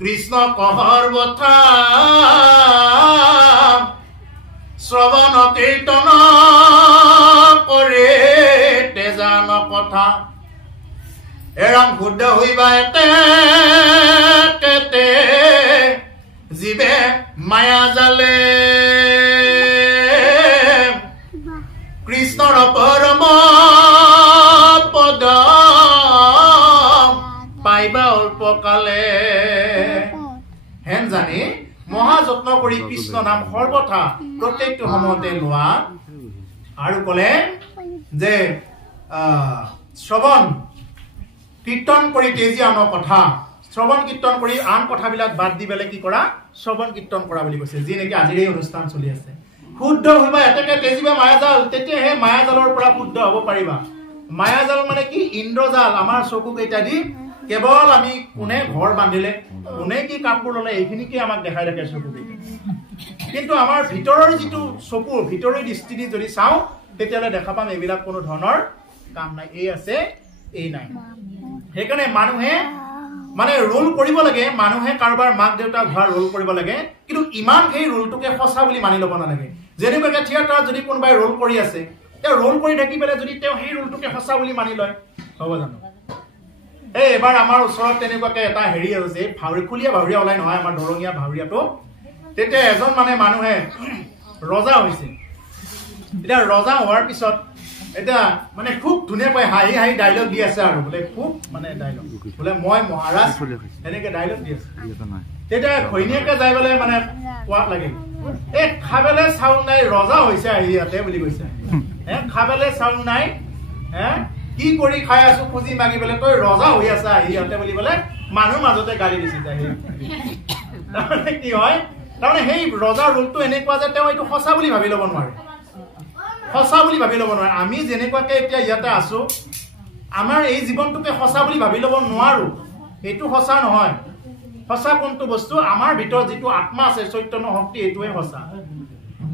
কৃষ্ণ কহৰ বথা শ্ৰৱণ কীৰ্তন কৰে তেজান কথা এৰাম শুদ্ধ হইবা এতে জীৱে মায়া জালে কৃষ্ণৰ পৰম পদ পাইবা অল্পকালে হেন জানি মহাযত্ন কৰি কৃষ্ণ নাম সৰ্বথা প্ৰত্যেকটো সময়তে লোৱা আৰু ক'লে যে শ্ৰৱণ কীৰ্তন কৰি তেজি আন কথা শ্ৰৱণ কীৰ্তন কৰি আন কথাবিলাক বাদ দি পেলাই কি কৰা শ্ৰৱণ কীৰ্তন কৰা বুলি কৈছে যি নেকি আজিৰ এই অনুষ্ঠান চলি আছে শুদ্ধ হইবা এতেকে তেজিবা মায়াজাল তেতিয়া সেই মায়াজালৰ পৰা শুদ্ধ হ'ব পাৰিবা মায়াজাল মানে কি ইন্দ্ৰজাল আমাৰ চকু কেইটা দি কেৱল আমি কোনে ঘৰ বান্ধিলে কোনে কি কাপোৰ ল'লে এইখিনিকে আমাক দেখাই থাকে চকু কেইটা কিন্তু আমাৰ ভিতৰৰ যিটো চকু ভিতৰৰ দৃষ্টি যদি চাওঁ তেতিয়াহ'লে দেখা পাম এইবিলাক কোনো ধৰণৰ কাম নাই এই আছে এই নাই সেইকাৰণে মানুহে মানে ৰোল কৰিব লাগে মানুহে কাৰোবাৰ মাক দেউতাক হোৱাৰ ৰোল কৰিব লাগে কিন্তু ইমান সেই ৰোলটোকে সঁচা বুলি মানি ল'ব নালাগে যেনেকুৱাকে থিয়েটাৰত যদি কোনোবাই ৰোল কৰি আছে তেওঁ ৰোল কৰি থাকি পেলাই যদি তেওঁ সেই ৰোলটোকে সঁচা বুলি মানি লয় হ'ব জানো এই এবাৰ আমাৰ ওচৰত তেনেকুৱাকে এটা হেৰি হৈছে খুলীয়া ভাৱৰীয়া ওলাই নহয় আমাৰ দৰঙীয়া ভাৱৰীয়াটো তেতিয়া এজন মানে মানুহে ৰজা হৈছে এতিয়া ৰজা হোৱাৰ পিছত এটা মানে খুব ধুনীয়াকৈ হাঁহি হাঁহি ডাইলগ দি আছে আৰু বোলে খুব মানে ডাইলগ বোলে মই মহাৰাজ এনেকে ডাইলগ দি আছে তেতিয়া ঘৈণীয়েকে যাই পেলাই মানে কোৱাত লাগিল এই খাবলে চাউল নাই ৰজা হৈছে আহি ইয়াতে বুলি কৈছে খাবলে চাউল নাই কি কৰি খাই আছো খুজি মাগি পেলাই তই ৰজা হৈ আছা আহি ইয়াতে বুলি পেলে মানুহ মাজতে গালি দিছে যায় তাৰমানে কি হয় তাৰমানে সেই ৰজাৰ ৰোলটো এনেকুৱা যে তেওঁ এইটো সঁচা বুলি ভাবি ল'ব নোৱাৰে সঁচা বুলি ভাবি ল'ব নোৱাৰে আমি যেনেকুৱাকে এতিয়া ইয়াতে আছো আমাৰ এই জীৱনটোকে সঁচা বুলি ভাবি ল'ব নোৱাৰো এইটো সঁচা নহয় সঁচা কোনটো বস্তু আমাৰ ভিতৰত যিটো আত্মা আছে চৈতন্য শক্তি এইটোৱে সঁচা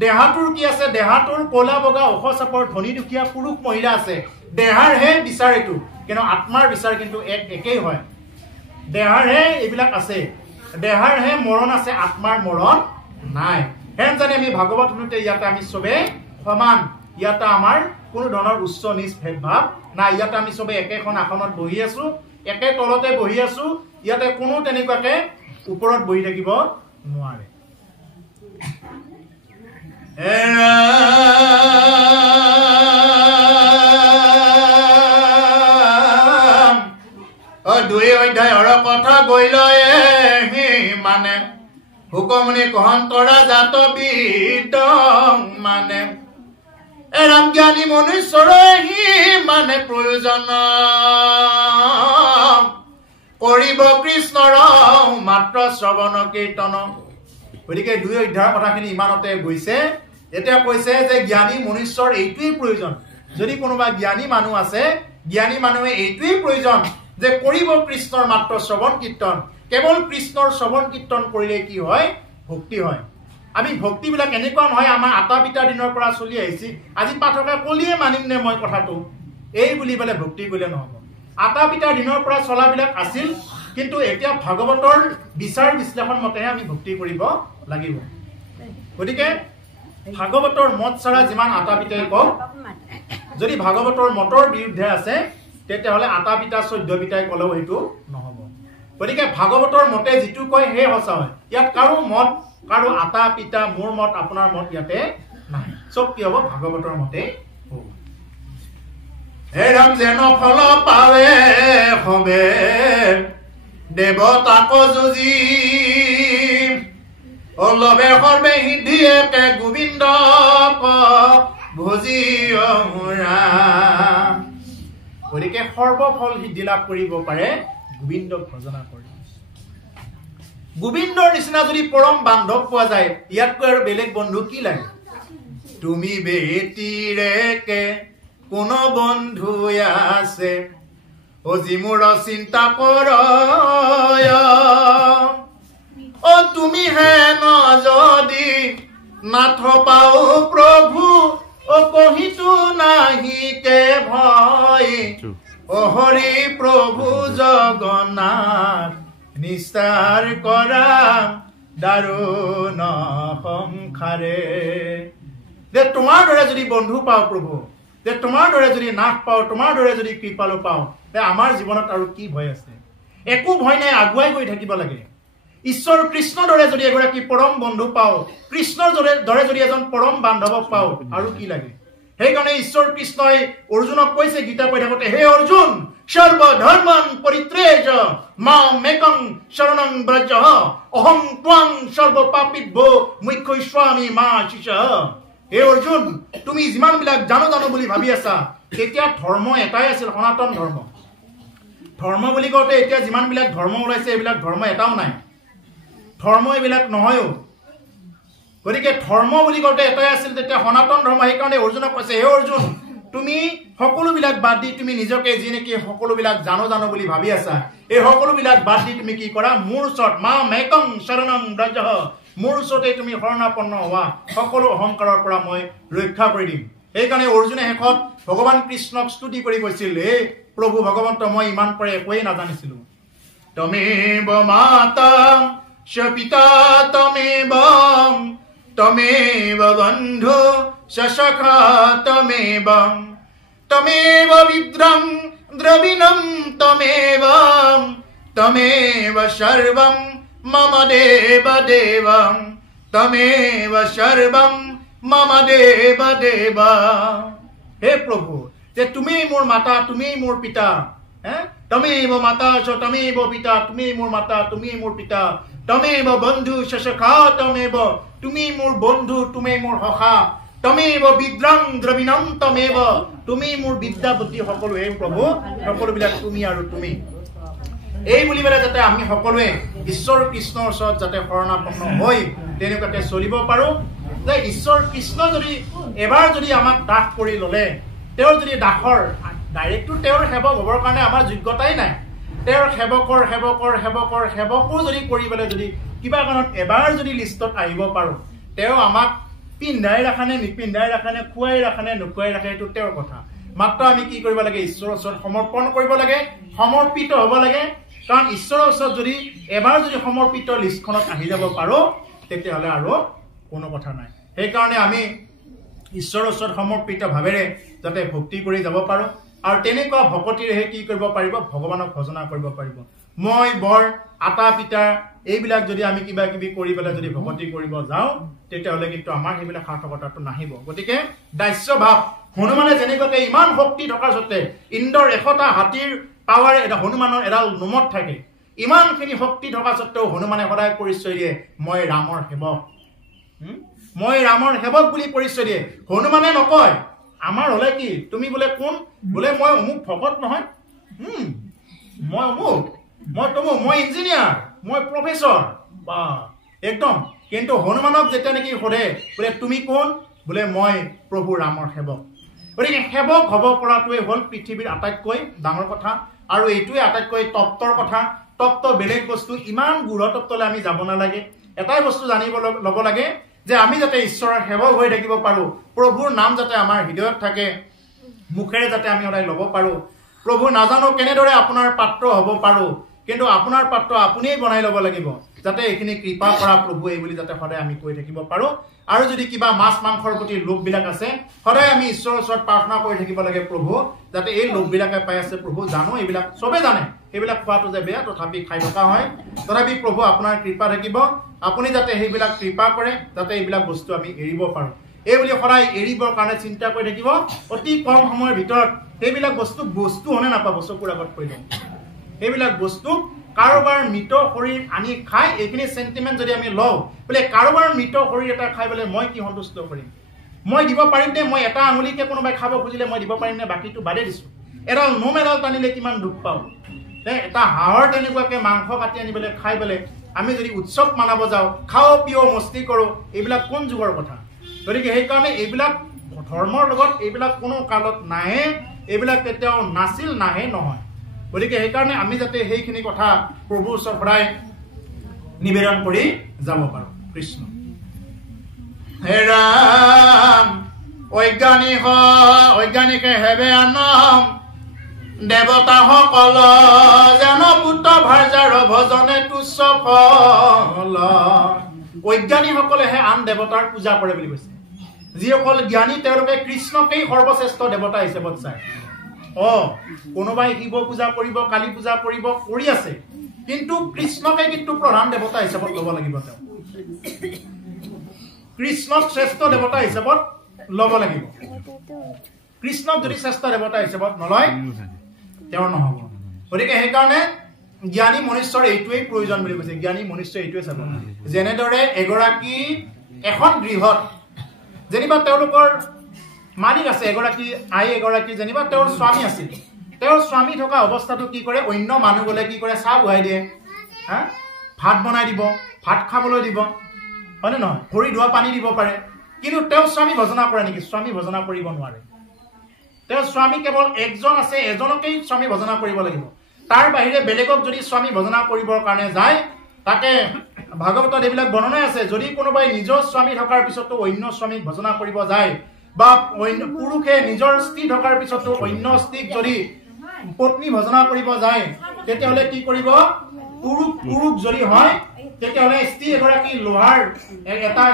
দেহাটোৰ কি আছে দেহাটোৰ ক'লা বগা ওখ চাপৰ ধনী দুখীয়া পুৰুষ মহিলা আছে দেহাৰহে বিচাৰ এইটো কিন্তু আত্মাৰ বিচাৰ কিন্তু একেই হয় দেহাৰহে এইবিলাক আছে দেহাৰহে মৰণ আছে আত্মাৰ মৰণ নাই হেন জানি আমি ভাগৱত শুনোতে ইয়াতে আমি চবে সমান ইয়াতে আমাৰ কোনো ধৰণৰ উচ্চ নিচ ভেদভাৱ নাই ইয়াতে আমি চবে একেখন আসনত বহি আছো একে তলতে বহি আছো ইয়াতে কোনো তেনেকুৱাকে ওপৰত বহি থাকিব নোৱাৰে দুই অধ্যায়ৰ কথা গৈ লয় মানে হুকমনি কহন্তৰা জাত বিদ মানে এৰাম জ্ঞানী মনুষ্যৰ মানে প্ৰয়োজন কৰিব কৃষ্ণৰ মাত্ৰ শ্ৰৱণ কীৰ্তন গতিকে দুই অধ্যায়ৰ কথাখিনি ইমানতে গৈছে এতিয়া কৈছে যে জ্ঞানী মনুষ্যৰ এইটোৱেই প্ৰয়োজন যদি কোনোবা জ্ঞানী মানুহ আছে জ্ঞানী মানুহে এইটোৱেই প্ৰয়োজন যে কৰিব কৃষ্ণৰ মাত্ৰ শ্ৰৱণ কীৰ্তন কেৱল কৃষ্ণৰ শ্ৰৱণ কীৰ্তন কৰিলে কি হয় ভক্তি হয় আমি ভক্তিবিলাক এনেকুৱা নহয় আমাৰ আটা পিতা দিনৰ পৰা চলি আহিছে আজি পাঠকে কলিয়ে মানিম নে মই কথাটো এই বুলি পেলাই ভক্তি কৰিলে নহ'ব আটা পিতাৰ দিনৰ পৰা চলাবিলাক আছিল কিন্তু এতিয়া ভাগৱতৰ বিচাৰ বিশ্লেষণ মতেহে আমি ভক্তি কৰিব লাগিব গতিকে ভাগৱতৰ মত ছাড়া যিমান আটা পিতাই কওক যদি ভাগৱতৰ মতৰ বিৰুদ্ধে আছে তেতিয়াহ'লে আটা পিতা 14 পিতাই ক'লেও সেইটো নহ'ব গতিকে ভাগৱতৰ মতে যিটো কয় সেই সঁচা হয় ইয়াত কাৰো মত কাৰো আটা পিতা মোৰ মত আপোনাৰ মত ইয়াতে নাই চব কি হ'ব ভাগৱতৰ মতে হ'ব হে ৰাম যেন ফল পাৱে হবে দেৱতাক যুঁজি অলবে সৰ্বে সিদ্ধিয়েকে গোবিন্দক ভজি ৰাম। গতিকে সৰ্বফল সিদ্ধি লাভ কৰিব পাৰে গোবিন্দক ভজনা কৰি। গোবিন্দৰ নিচিনা যদি পৰম বান্ধৱ পোৱা যায় ইয়াতকৈ আৰু বেলেগ বন্ধু কি লাগে? তুমি বেটিৰেকে কোনো বন্ধু আছে অজি মোৰ চিন্তা কৰ অ তুমি হেন যদি নাথ পাও প্ৰভু অ কহিতো নাহিকে ভয় অ হৰি প্ৰভু জগন্নাথ নিস্তাৰ কৰা দাৰুণ সংসাৰে। যে তোমাৰ দৰে যদি বন্ধু পাওঁ প্ৰভু, যে তোমাৰ দৰে যদি নাশ পাওঁ, তোমাৰ দৰে যদি কৃপালু পাওঁ, তে আমাৰ জীৱনত আৰু কি ভয় আছে? একো ভয় নাই, আগুৱাই গৈ থাকিব লাগে। ঈশ্বৰ কৃষ্ণৰ দৰে যদি এগৰাকী পৰম বন্ধু পাওঁ, কৃষ্ণৰ দৰে যদি এজন পৰম বান্ধৱক পাওঁ, আৰু কি লাগে? সেইকাৰণে ঈশ্বৰ কৃষ্ণই অৰ্জুনক কৈছে গীতা কৈ থাকোতে, হে অৰ্জুন সৰ্বধৰ্মান পৰিত্ৰেজ মামেকং শৰণং ব্ৰজ অহং ত্বং সৰ্বপাপিভ্যো মুখ্যস্বামী মা শিষ্যঃ। হে অৰ্জুন, তুমি যিমান বিলাক জানো বুলি ভাবি আছা, তেতিয়া ধৰ্ম এটাই আছিল, সনাতন ধৰ্ম। ধৰ্ম বুলি কওঁতে এতিয়া যিমান বিলাক ধৰ্ম ওলাইছে এইবিলাক ধৰ্ম এটাও নাই, ধৰ্ম এইবিলাক নহয়ও। গতিকে ধৰ্ম বুলি কওঁতে এটাই আছিল তেতিয়া সনাতন ধৰ্ম। সেইকাৰণে অৰ্জুনক কৈছে, হে অৰ্জুন, তুমি সকলোবিলাক বাদ দি তুমি নিজকে যি নেকি সকলোবিলাক জানো বুলি ভাবি আছা, এই সকলোবিলাক বাদ দি তুমি কি কৰা? মোৰ ওচৰত মামেকং শৰণং ব্ৰজ, মোৰ ওচৰতে তুমি শৰণাপন্ন হোৱা, সকলো অহংকাৰৰ পৰা মই ৰক্ষা কৰি দিম। সেইকাৰণে অৰ্জুনে শেষত ভগৱান কৃষ্ণক স্তুতি কৰি কৈছিল, হে প্ৰভু ভগৱন্ত, মই ইমান পৰে একোৱেই নাজানিছিলো। তমেব মাতা চ পিতা তমেব বন্ধু চ সখা তমেব বিদ্রং দ্রবিণম তমেব সর্বম মম দেব দেবং তমেব সর্বম মম দেব দেব। হে প্ৰভু, যে তুমি মোৰ মাতা, তুমি মোৰ পিতা, তমেব মাতা চ তমেব পিতা, তুমি মোৰ মাতা, তুমি মোৰ পিতা, তমেব বন্ধু চ সখা তমেব, তুমি মোৰ বন্ধু, তুমি মোৰ সখা, তমেব বিদ্ৰং দ্ৰবিণম তমেব, তুমি মোৰ বিদ্যা বুদ্ধি সকলো। হে প্ৰভু, সকলোবিলাক তুমি আৰু তুমি। এই বুলি পেলাই যাতে আমি সকলোৱে ঈশ্বৰ কৃষ্ণৰ ওচৰত যাতে শৰণাপন্ন হৈ তেনেকুৱাকে চলিব পাৰো। যে ঈশ্বৰ কৃষ্ণ যদি এবাৰ যদি আমাক দাস কৰি ললে, তেওঁৰ যদি দাসৰ ডাইৰেক্টটো তেওঁৰ সেৱক হ'বৰ কাৰণে আমাৰ যোগ্যতাই নাই, তেওঁৰ সেৱকো যদি কৰিবলৈ যদি কিবা কাৰণত এবাৰ যদি লিষ্টত আহিব পাৰো, তেওঁ আমাক পিন্ধাই ৰাখে নে নিপিন্ধাই ৰাখে নে খুৱাই ৰাখে নে নোখুৱাই ৰাখে, এইটো তেওঁৰ কথা। মাত্ৰ আমি কি কৰিব লাগে? ঈশ্বৰৰ ওচৰত সমৰ্পণ কৰিব লাগে, সমৰ্পিত হ'ব লাগে। কাৰণ ঈশ্বৰৰ ওচৰত যদি এবাৰ যদি সমৰ্পিত লিষ্টখনত আহি যাব পাৰো, তেতিয়াহ'লে আৰু কোনো কথা নাই। সেইকাৰণে আমি ঈশ্বৰৰ ওচৰত সমৰ্পিত ভাৱেৰে যাতে ভক্তি কৰি যাব পাৰো, আৰু তেনেকুৱা ভকতিৰেহে কি কৰিব পাৰিব? ভগৱানক ভজনা কৰিব পাৰিব। মই বৰ আটা পিতা এইবিলাক যদি আমি কিবা কিবি কৰি পেলাই যদি ভকতি কৰিব যাওঁ, তেতিয়াহ'লে কিন্তু আমাৰ সেইবিলাক সাৰ্থকতাটো নাহিব। গতিকে দাস্য ভাৱ, হনুমানে যেনেকুৱাকে ইমান শক্তি থকাৰ স্বত্তে ইন্দ্ৰৰ 100টা হাতীৰ পাৱাৰ হনুমানৰ এডাল নোমত থাকে, ইমানখিনি শক্তি থকা স্বত্তেও হনুমানে সদায় পৰিচয় দিয়ে, মই ৰামৰ সেৱক, মই ৰামৰ সেৱক বুলি পৰিচয় দিয়ে। হনুমানে নকয় আমাৰ হলে কি তুমি বোলে কোন, বোলে মই অমুক ভকত নহয়, মই অমুক, মই তমুক, মই ইঞ্জিনিয়াৰ, মই প্ৰফেচৰ, বা একদম। কিন্তু হনুমানক যেতিয়া নেকি সোধে বোলে তুমি কোন, বোলে মই প্ৰভু ৰামৰ সেৱক। গতিকে সেৱক হ'ব পৰাটোৱে হ'ল পৃথিৱীৰ আটাইতকৈ ডাঙৰ কথা, আৰু এইটোৱে আটাইতকৈ তত্বৰ কথা। তত্ব বেলেগ বস্তু, ইমান গূঢ় তত্ত্বলৈ আমি যাব নালাগে। এটাই বস্তু জানিব ল'ব লাগে যে আমি যাতে ঈশ্বৰৰ সেৱক হৈ থাকিব পাৰো, প্ৰভুৰ নাম যাতে আমাৰ হৃদয়ত থাকে, মুখেৰে যাতে আমি সদায় ল'ব পাৰো। প্ৰভু নাজানো কেনেদৰে আপোনাৰ পাত্ৰ হ'ব পাৰো, কিন্তু আপোনাৰ পাত্ৰ আপুনিয়ে বনাই ল'ব লাগিব, যাতে এইখিনি কৃপা কৰা প্ৰভু এই বুলি যাতে সদায় আমি কৈ থাকিব পাৰো। আৰু যদি কিবা মাছ মাংসৰ প্ৰতি লোভবিলাক আছে, সদায় আমি ঈশ্বৰৰ ওচৰত প্ৰাৰ্থনা কৰি থাকিব লাগে, প্ৰভু যাতে এই লোভবিলাকে পাই আছে, প্ৰভু জানো এইবিলাক চবে জানে সেইবিলাক খোৱাটো যে বেয়া, তথাপি খাই থকা হয়, তথাপি প্ৰভু আপোনাৰ কৃপা থাকিব, আপুনি যাতে সেইবিলাক কৃপা কৰে, যাতে এইবিলাক বস্তু আমি এৰিব পাৰো। এই বুলি সদায় এৰিবৰ কাৰণে চিন্তা কৰি থাকিব অতি কম সময়ৰ ভিতৰত সেইবিলাক বস্তু হনে নাপাব চকুৰ আগত পৰি যাব সেইবিলাক বস্তু কাৰোবাৰ মৃত শৰীৰ আনি খাই এইখিনি সেন্টিমেন্ট যদি আমি লওঁ বোলে কাৰোবাৰ মৃত শৰীৰ এটা খাই বোলে মই কি সন্তুষ্ট কৰিম মই দিব পাৰিম নে মই এটা আঙুলিকে কোনোবাই খাব খুজিলে মই দিব পাৰিম নে বাকিটো বাদে দিছো এডাল নোম এডাল টানিলে কিমান দুখ পাওঁ এটা হাঁহৰ তেনেকুৱাকে মাংস কাটি আনিবলৈ খাই পেলাই আমি যদি উৎসৱ মানাব যাওঁ খাওঁ পিও মস্তি কৰোঁ এইবিলাক কোন যুগৰ কথা গতিকে সেইকাৰণে এইবিলাক ধৰ্মৰ লগত এইবিলাক কোনো কালত নাহে এইবিলাক কেতিয়াও নাছিল নাহে নহয় গতিকে সেইকাৰণে আমি যাতে সেইখিনি কথা প্ৰভুৰ ওচৰত সদায় নিবেদন কৰি যাব পাৰোঁ কৃষ্ণ হে ৰাম অজ্ঞানিকে হেবে আনম দেৱতাসকল যেন পুত্ৰ ভাৰ্যাৰ ভজনে তুচ্ছ ফল অজ্ঞানীসকলেহে আন দেৱতাৰ পূজা কৰে বুলি কৈছে যিসকল জ্ঞানী তেওঁলোকে কৃষ্ণকেই সৰ্বশ্ৰেষ্ঠ দেৱতা হিচাপত চায় কোনোবাই শিৱ পূজা কৰিব কালী পূজা কৰিব কৰি আছে কিন্তু কৃষ্ণকে কিন্তু প্ৰধান দেৱতা হিচাপত ল'ব লাগিব তেওঁ কৃষ্ণক শ্ৰেষ্ঠ দেৱতা হিচাপত ল'ব লাগিব কৃষ্ণক যদি শ্ৰেষ্ঠ দেৱতা হিচাপত নলয় তেওঁৰ নহ'ব গতিকে সেইকাৰণে জ্ঞানী মনুষ্যৰ এইটোৱেই প্ৰয়োজন বুলি কৈছে জ্ঞানী মনুষ্য এইটোৱে চাব যেনেদৰে এগৰাকী এখন গৃহত যেনিবা তেওঁলোকৰ মালিক আছে এগৰাকী এগৰাকী যেনিবা তেওঁৰ স্বামী আছিল তেওঁৰ স্বামী থকা অৱস্থাটো কি কৰে অন্য মানুহ গ'লে কি কৰে চাহ বহাই দিয়ে ভাত বনাই দিব ভাত খাবলৈ দিব হয়নে নহয় ভৰি ধোৱা পানী দিব পাৰে কিন্তু তেওঁ স্বামী ভজনা কৰে নেকি স্বামী ভজনা কৰিব নোৱাৰে তেওঁৰ স্বামী কেৱল একজন আছে এজনকেই স্বামী ভজনা কৰিব লাগিব তাৰ বাহিৰে বেলেগক যদি স্বামী ভজনা কৰিবৰ কাৰণে যায় তাকে ভাগৱতত এইবিলাক বৰ্ণনাই আছে যদি কোনোবাই নিজৰ স্বামী থকাৰ পিছতো অন্য স্বামীক ভজনা কৰিব যায় বা পুৰুষে নিজৰ স্ত্ৰী থকাৰ পিছতো অন্য স্ত্ৰীক যদি পত্নী ভজনা কৰিব যায় তেতিয়াহ'লে কি কৰিব পুৰুষ যদি হয় তেতিয়াহ'লে স্ত্ৰী এগৰাকী লোহাৰ এটা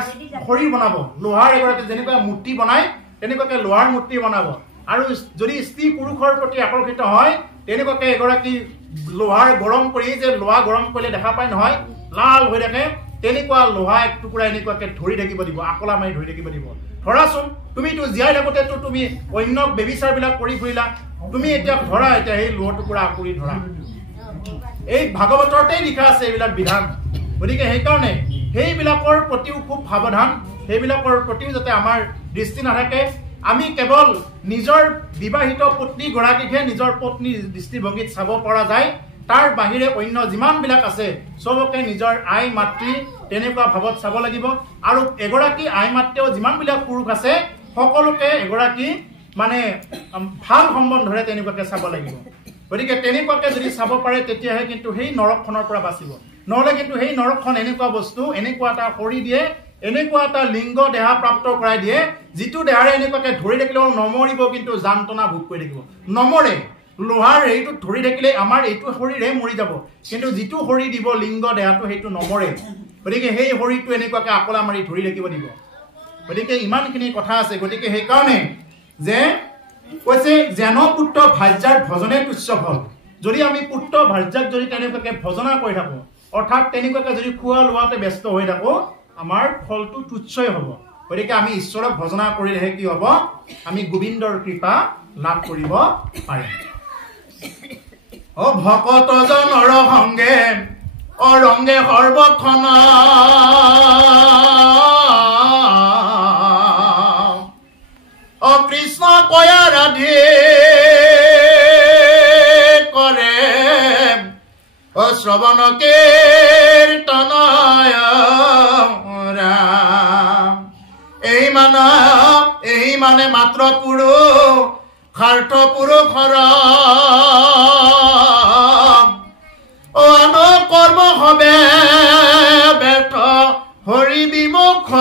শৰীৰ বনাব লোহাৰ এগৰাকী যেনেকুৱা মূৰ্তি বনায় তেনেকুৱাকে লোহাৰ মূৰ্তি বনাব আৰু যদি স্ত্ৰী পুৰুষৰ প্ৰতি আকৰ্ষিত হয় তেনেকুৱাকে এগৰাকী লোহাৰ গৰম কৰি যে লোহা গৰম কৰিলে দেখা পায় নহয় লাল হৈ থাকে তেনেকুৱা লোহা এক টুকুৰা এনেকুৱাকে ধৰি থাকিব দিব আকলা মাৰি ধৰি থাকিব দিব ধৰাচোন তুমিতো জীয়াই থাকোঁতেতো তুমি অন্য বেবিচাৰবিলাক কৰি ফুৰিলা তুমি এতিয়া ধৰা এতিয়া সেই লোহাৰ টুকুৰা আঁকৰি ধৰা এই ভাগৱততেই লিখা আছে এইবিলাক বিধান গতিকে সেইকাৰণে সেইবিলাকৰ প্ৰতিও খুব সাৱধান সেইবিলাকৰ প্ৰতিও যাতে আমাৰ দৃষ্টি নাথাকে আমি কেৱল নিজৰ বিবাহিত পত্নী গৰাকীকহে নিজৰ পত্নী দৃষ্টিভংগীত চাব পৰা যায় তাৰ বাহিৰে অন্য যিমানবিলাক আছে চবকে নিজৰ আই মাতৃ তেনেকুৱা ভাৱত চাব লাগিব আৰু এগৰাকী আই মাতৃও যিমানবিলাক পুৰুষ আছে সকলোকে এগৰাকী মানে ভাল সম্বন্ধৰে তেনেকুৱাকে চাব লাগিব গতিকে তেনেকুৱাকে যদি চাব পাৰে তেতিয়াহে কিন্তু সেই নৰকখনৰ পৰা বাচিব নহ'লে কিন্তু সেই নৰকখন এনেকুৱা বস্তু এনেকুৱা এটা কৰি দিয়ে এনেকুৱা এটা লিংগ দেহা প্ৰাপ্ত কৰাই দিয়ে যিটো দেহাৰে এনেকুৱাকে ধৰি থাকিলেও নমৰিব কিন্তু যান্ত্ৰণা ভোগ কৰি থাকিব নমৰে লোহাৰ হেৰিটো ধৰি থাকিলে আমাৰ এইটো শৰীৰহে মৰি যাব কিন্তু যিটো শৰীৰ দিব লিংগ দেহাটো সেইটো নমৰে গতিকে সেই শৰীৰটো এনেকুৱাকে আকলা মাৰি ধৰি থাকিব দিব গতিকে ইমানখিনি কথা আছে গতিকে সেইকাৰণে যে কৈছে যেন পুত্ৰ ভাৰ্যাৰ ভজনে তুচ্ছ ফল যদি আমি পুত্ৰ ভাৰ্যাক যদি তেনেকুৱাকে ভজনা কৰি থাকো অৰ্থাৎ তেনেকুৱাকে যদি খোৱা লোৱাতে ব্যস্ত হৈ থাকো আমাৰ ফলটো তুচ্ছই হ'ব গতিকে আমি ঈশ্বৰক ভজনা কৰিলেহে কি হ'ব আমি গোবিন্দৰ কৃপা লাভ কৰিব পাৰিম ভকত জনৰ সংগে অৰংগে সৰ্বক্ষণ কৃষ্ণ কয়া ৰাধি কৰে শ্ৰৱণ কীৰ্তনয় এই মানে মাত্ৰ পুৰুষাৰ্থ পুৰুষৰ কৰ্ম হবে ব্যৰ্থ হৰি বিমুখ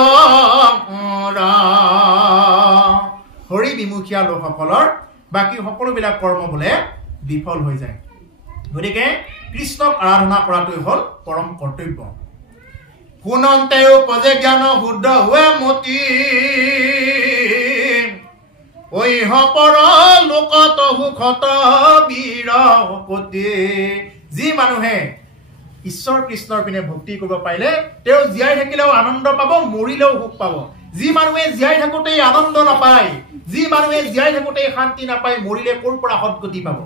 হৰি বিমুখীয়া লোকসকলৰ বাকী সকলোবিলাক কৰ্ম বোলে বিফল হৈ যায় গতিকে কৃষ্ণক আৰাধনা কৰাটোই হ'ল পৰম কৰ্তব্য শুনন্তে উপজে জ্ঞান শুদ্ধ হোৱে মতি পৰ লোকত সুখত বীৰপতি যি মানুহে ঈশ্বৰ কৃষ্ণৰ পিনে ভক্তি কৰিব পাৰিলে তেওঁ জীয়াই থাকিলেও আনন্দ পাব মৰিলেও সুখ পাব যি মানুহে জীয়াই থাকোতেই আনন্দ নাপায়, যি মানুহে জীয়াই থাকোতেই শান্তি নাপায়, মৰিলে ক'ৰ পৰা সৎগতি পাব?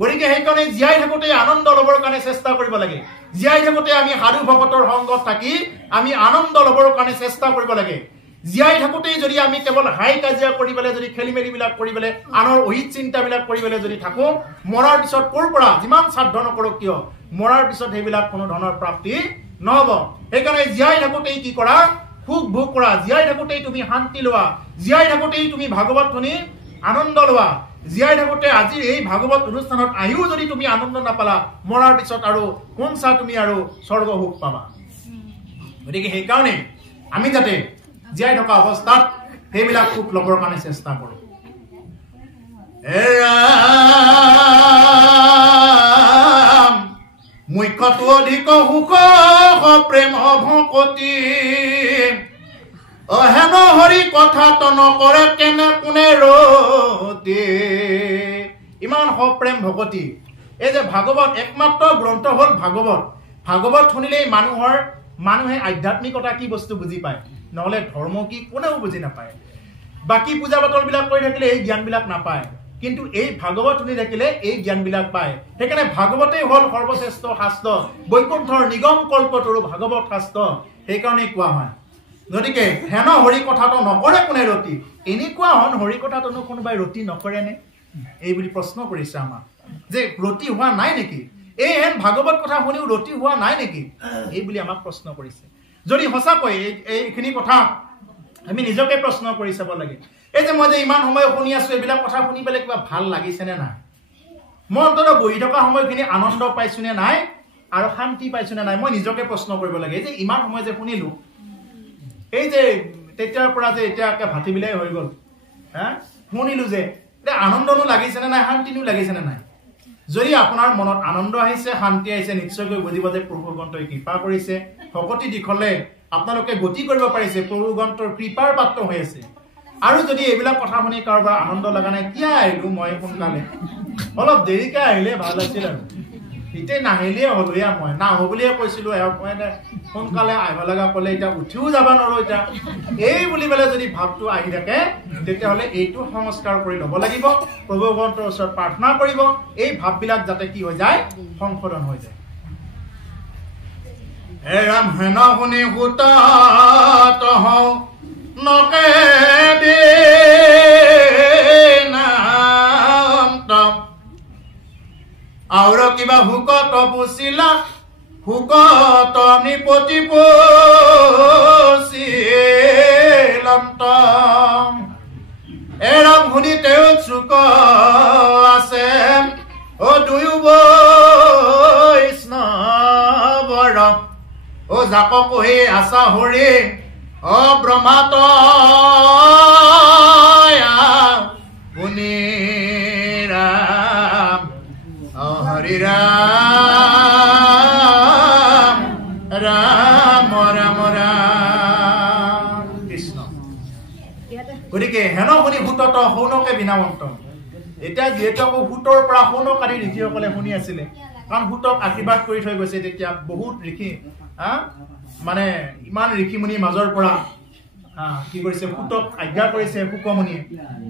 গতিকে সেইকাৰণে জীয়াই থাকোতেই আনন্দ ল'বৰ কাৰণে চেষ্টা কৰিব লাগে। জীয়াই থাকোতে আমি সাধু ভকতৰ সংগত থাকি আমি আনন্দ ল'বৰ কাৰণে চেষ্টা কৰিব লাগে। জীয়াই থাকোতেই যদি আমি কেৱল হাই কাজিয়া কৰি পেলাই যদি খেলি মেলিবিলাক কৰি পেলাই আনৰ অহিত চিন্তাবিলাক কৰি পেলাই যদি থাকো, মৰাৰ পিছত ক'ৰ পৰা যিমান শ্ৰাদ্ধ নকৰক কিয় মৰাৰ পিছত সেইবিলাক কোনো ধৰণৰ প্ৰাপ্তি নহ'ব। সেইকাৰণে জীয়াই থাকোতেই কি কৰা? সুখ ভোগ কৰা। জীয়াই থাকোতেই তুমি শান্তি লোৱা, জীয়াই থাকোতেই তুমি ভাগৱত শুনি আনন্দ লোৱা। জীয়াই থাকোতে আজিৰ এই ভাগৱত অনুষ্ঠানত আহিও যদি তুমি আনন্দ নাপালা, মৰাৰ পিছত আৰু কোনচা তুমি আৰু স্বৰ্গ সুখ পাবা। গতিকে সেইকাৰণে আমি যাতে জীয়াই থকা অৱস্থাত সেইবিলাক সুখ ল'বৰ কাৰণে চেষ্টা কৰোঁ। মুখ্যটো অধিক সুখ প্ৰেম ভকতি, হেন হৰি কথা নকৰে কেনে কোনে ৰতি। ইমান সপ্ৰেম ভকতি। এই যে ভাগৱত একমাত্ৰ গ্ৰন্থ হ'ল ভাগৱত। ভাগৱত শুনিলেই মানুহে আধ্যাত্মিকতা কি বস্তু বুজি পায়, নহ'লে ধৰ্ম কি কোনেও বুজি নাপায়। বাকী পূজা পাতলবিলাক কৰি থাকিলে এই জ্ঞানবিলাক নাপায়, কিন্তু এই ভাগৱত শুনি থাকিলে এই জ্ঞানবিলাক পায়। সেইকাৰণে ভাগৱতেই হ'ল সৰ্বশ্ৰেষ্ঠ শাস্ত্ৰ, বৈকুণ্ঠৰ নিগম কল্পতৰু ভাগৱত শাস্ত্ৰ। সেইকাৰণেই কোৱা হয়। গতিকে হেন হৰি কথাটো নকৰে কোনে ৰতি। এনেকুৱা হন হৰি কথাটোনো কোনোবাই ৰতি নকৰেনে? এই বুলি প্ৰশ্ন কৰিছে আমাক, যে ৰতি হোৱা নাই নেকি? এই হেন ভাগৱত কথা শুনিও ৰতি হোৱা নাই নেকি? এই বুলি আমাক প্ৰশ্ন কৰিছে। যদি সঁচাকৈ এইখিনি কথা আমি নিজকে প্ৰশ্ন কৰি চাব লাগে। এই যে মই যে ইমান সময় শুনি আছো, এইবিলাক কথা শুনি পেলাই কিবা ভাল লাগিছেনে নাই? মই অন্তত বহি থকা সময়খিনি আনন্দ পাইছোনে নাই আৰু শান্তি পাইছোনে নাই, মই নিজকে প্ৰশ্ন কৰিব লাগে। এই যে ইমান সময় যে শুনিলো, এই যে তেতিয়াৰ পৰা যে এতিয়াকে ভাটি বিলাই হৈ গ'ল, শুনিলো যে আনন্দনো লাগিছেনে নাই, শান্তিনো লাগিছেনে নাই? যদি আপোনাৰ মনত আনন্দ আহিছে, শান্তি আহিছে, নিশ্চয়কৈ বুজিব যে প্ৰভু ভগৱন্তই কৃপা কৰিছে। ভকতি দিশলে আপোনালোকে গতি কৰিব পাৰিছে, প্ৰভু ভগৱন্তৰ কৃপাৰ পাত্ৰ হৈ আছে। আৰু যদি এইবিলাক কথা শুনি কাৰোবাৰ আনন্দ লগা নাই, কিয় আহিলো মই সোনকালে, অলপ দেৰিকে আহিলে ভাল আছিল আৰু এতিয়া নাহিলেই হলো। এয়া মই নাহো বুলিয়ে কৈছিলো, মই সোনকালে আহিব লগা ক'লে এতিয়া উঠিও যাব নোৱাৰো এতিয়া, এই বুলি পেলাই যদি ভাৱটো আহি থাকে, তেতিয়াহ'লে এইটো সংস্কাৰ কৰি ল'ব লাগিব। প্ৰভু ভগৱন্তৰ ওচৰত প্ৰাৰ্থনা কৰিব, এই ভাৱবিলাক যাতে কি হৈ যায়, সংশোধন হৈ যায়। হে ৰাম হেন শুনি সুত হওঁ নকে দে আৰু কিবা হুকত পুচিলা, হুকত নিপতি পুচিলন্ত। এৰাম শুনি তেওঁ চুক আছে, অ দুয়ো বৈষ্ণৱৰ, অ জাক কহি আছা হৰি, অ ব্ৰহ্মাত শুনি ৰাম, অ হৰি ৰাম, ৰাম ৰাম ৰাম কৃষ্ণ। গতিকে হেন শুনি ভূতত সৌনকে বিনামন্ত। এতিয়া যিহেতু আকৌ ভূতৰ পৰা সৌনকাৰী ঋষিসকলে শুনি আছিলে, কাৰণ ভূতক আশীৰ্বাদ কৰি থৈ গৈছে তেতিয়া বহুত ঋষি, মানে ইমান ঋষিমুনিৰ মাজৰ পৰা কি কৰিছে, ভূতক আজ্ঞা কৰিছে শুকমুনিয়ে।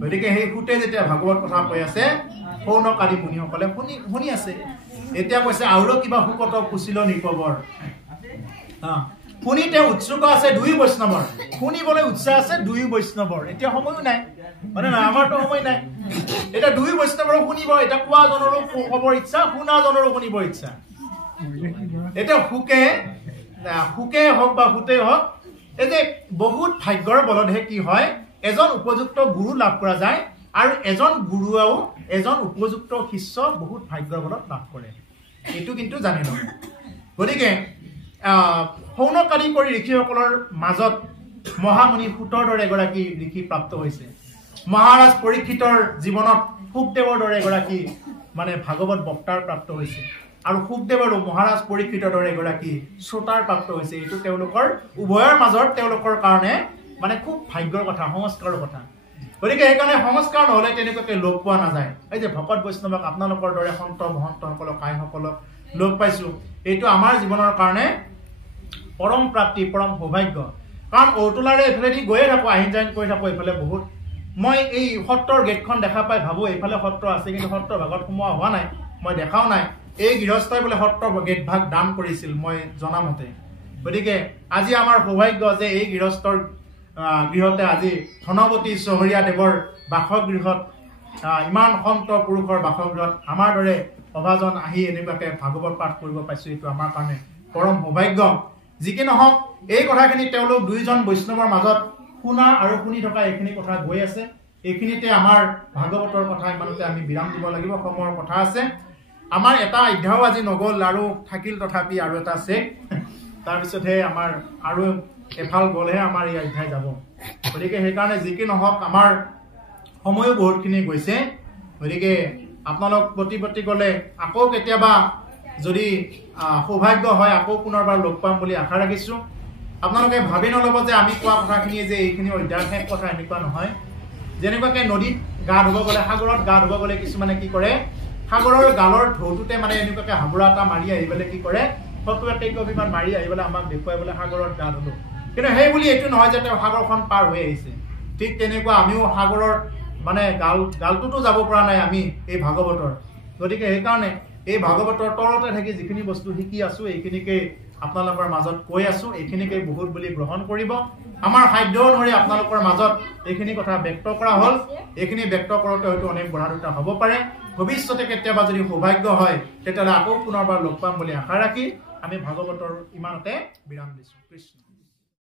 গতিকে সেই ভূতে যেতিয়া ভাগৱত কথা কৈ আছে, সৌনক আদি মুনিসকলে শুনি আছে। এতিয়া কৈছে আৰু কিবা শুকত পুচিল নিকবৰ। শুনি তেওঁ উৎসুক আছে দুই বৈষ্ণৱৰ, শুনিবলৈ উৎসাহ আছে দুই বৈষ্ণৱৰ। এতিয়া সময়ো নাই, মানে নহয়, আমাৰতো সময় নাই। এতিয়া দুই বৈষ্ণৱৰো শুনিব, এতিয়া কোৱা জনৰো খবৰ ইচ্ছা, শুনা জনৰো শুনিব ইচ্ছা। এতিয়া সুকে হওক বা সুতেই হওক, এই যে বহুত ভাগ্যৰ বলতহে কি হয়, এজন উপযুক্ত গুৰু লাভ কৰা যায়, আৰু এজন গুৰুৱেও এজন উপযুক্ত শিষ্য বহুত ভাগ্যৰ বলত লাভ কৰে। এইটো কিন্তু জানি লওক। গতিকে সৌনকাৰী কৰি ঋষিসকলৰ মাজত মহামুনি সুতৰ দৰে এগৰাকী ঋষি প্ৰাপ্ত হৈছে। মহাৰাজ পৰীক্ষিতৰ জীৱনত শুকদেৱৰ দৰে এগৰাকী মানে ভাগৱত বক্তাৰ প্ৰাপ্ত হৈছে, আৰু শুকদেৱৰো মহাৰাজ পৰীক্ষিতৰ দৰে এগৰাকী শ্ৰোতাৰ প্ৰাপ্ত হৈছে। এইটো তেওঁলোকৰ উভয়ৰ মাজত তেওঁলোকৰ কাৰণে মানে খুব ভাগ্যৰ কথা, সংস্কাৰৰ কথা। গতিকে সেইকাৰণে সংস্কাৰ নহ'লে তেনেকুৱাকে লগ পোৱা নাযায়। এই যে ভকত বৈষ্ণৱক আপোনালোকৰ দৰে সন্ত মহন্তসকলক আইসকলক লগ পাইছো, এইটো আমাৰ জীৱনৰ কাৰণে পৰম প্ৰাপ্তি, পৰম সৌভাগ্য। কাৰণ ঔটোলাৰে এইফালেদি গৈয়ে থাকোঁ, আহিন যাহিন কৰি থাকোঁ এইফালে বহুত। মই এই সত্ৰৰ গেটখন দেখা পাই ভাবোঁ এইফালে সত্ৰ আছে, কিন্তু সত্ৰৰ ভাগত সোমোৱা হোৱা নাই, মই দেখাও নাই। এই গৃহস্থই বোলে সত্ৰৰ গেট ভাগ দান কৰিছিল মই জনামতে। গতিকে আজি আমাৰ সৌভাগ্য যে এই গৃহস্থৰ গৃহতে আজি ধনৱতী চহৰীয়া দেৱৰ বাসগৃহত, ইমান সন্ত পুৰুষৰ বাসগৃহত আমাৰ দৰে সভাজন আহি এনেকুৱাকৈ ভাগৱত পাঠ কৰিব পাইছোঁ, এইটো আমাৰ কাৰণে পৰম সৌভাগ্য। যি কি নহওক, এই কথাখিনি তেওঁলোক দুইজন বৈষ্ণৱৰ মাজত শুনা আৰু শুনি থকা এইখিনি কথা গৈ আছে। এইখিনিতে আমাৰ ভাগৱতৰ কথা ইমানতে আমি বিৰাম দিব লাগিব, সময়ৰ কথা আছে। আমাৰ এটা অধ্যায়ো আজি নগ'ল আৰু থাকিল তথাপি আৰু এটা আছে, তাৰপিছতহে আমাৰ আৰু এফাল গ'লেহে আমাৰ এই অধ্যায় যাব। গতিকে সেইকাৰণে যি কি নহওক আমাৰ সময়ো বহুতখিনি গৈছে। গতিকে আপোনালোক প্ৰতি গ'লে আকৌ কেতিয়াবা যদি সৌভাগ্য হয় আকৌ পুনৰবাৰ লগ পাম বুলি আশা ৰাখিছোঁ। আপোনালোকে ভাবি নল'ব যে আমি কোৱা কথাখিনি যে এইখিনি অধ্যায় শেষ কথা, এনেকুৱা নহয়। যেনেকুৱাকৈ নদীত গা ধুব গ'লে, সাগৰত গা ধুব গ'লে কিছুমানে কি কৰে, সাগৰৰ গালৰ ঢৌটোতে মানে এনেকুৱাকৈ হাবুৰা এটা মাৰি আহি পেলাই কি কৰে, ফটো একপিমান মাৰি আহি পেলাই আমাক দেখুৱাই পেলাই সাগৰত গা ধুলোঁ। কিন্তু সেই বুলি এইটো নহয় যে তেওঁ সাগৰখন পাৰ হৈ আহিছে। ঠিক তেনেকুৱা আমিও সাগৰৰ মানে গালটোতো যাব পৰা নাই আমি এই ভাগৱতৰ। গতিকে সেইকাৰণে এই ভাগৱতৰ তলতে থাকি যিখিনি বস্তু শিকি আছোঁ এইখিনিকে আপোনালোকৰ মাজত কৈ আছোঁ। এইখিনিকে বহুত বুলি গ্ৰহণ কৰিব। আমাৰ সাধ্য অনুসৰি আপোনালোকৰ মাজত এইখিনি কথা ব্যক্ত কৰা হ'ল। এইখিনি ব্যক্ত কৰোঁতে হয়তো অনেক বঢ়া দুটা হ'ব পাৰে। ভৱিষ্যতে কেতিয়াবা যদি সৌভাগ্য হয় তেতিয়াহ'লে আকৌ পুনৰবাৰ লগ পাম বুলি আশা ৰাখি আমি ভাগৱতৰ ইমানতে বিৰাম দিছোঁ। কৃষ্ণ।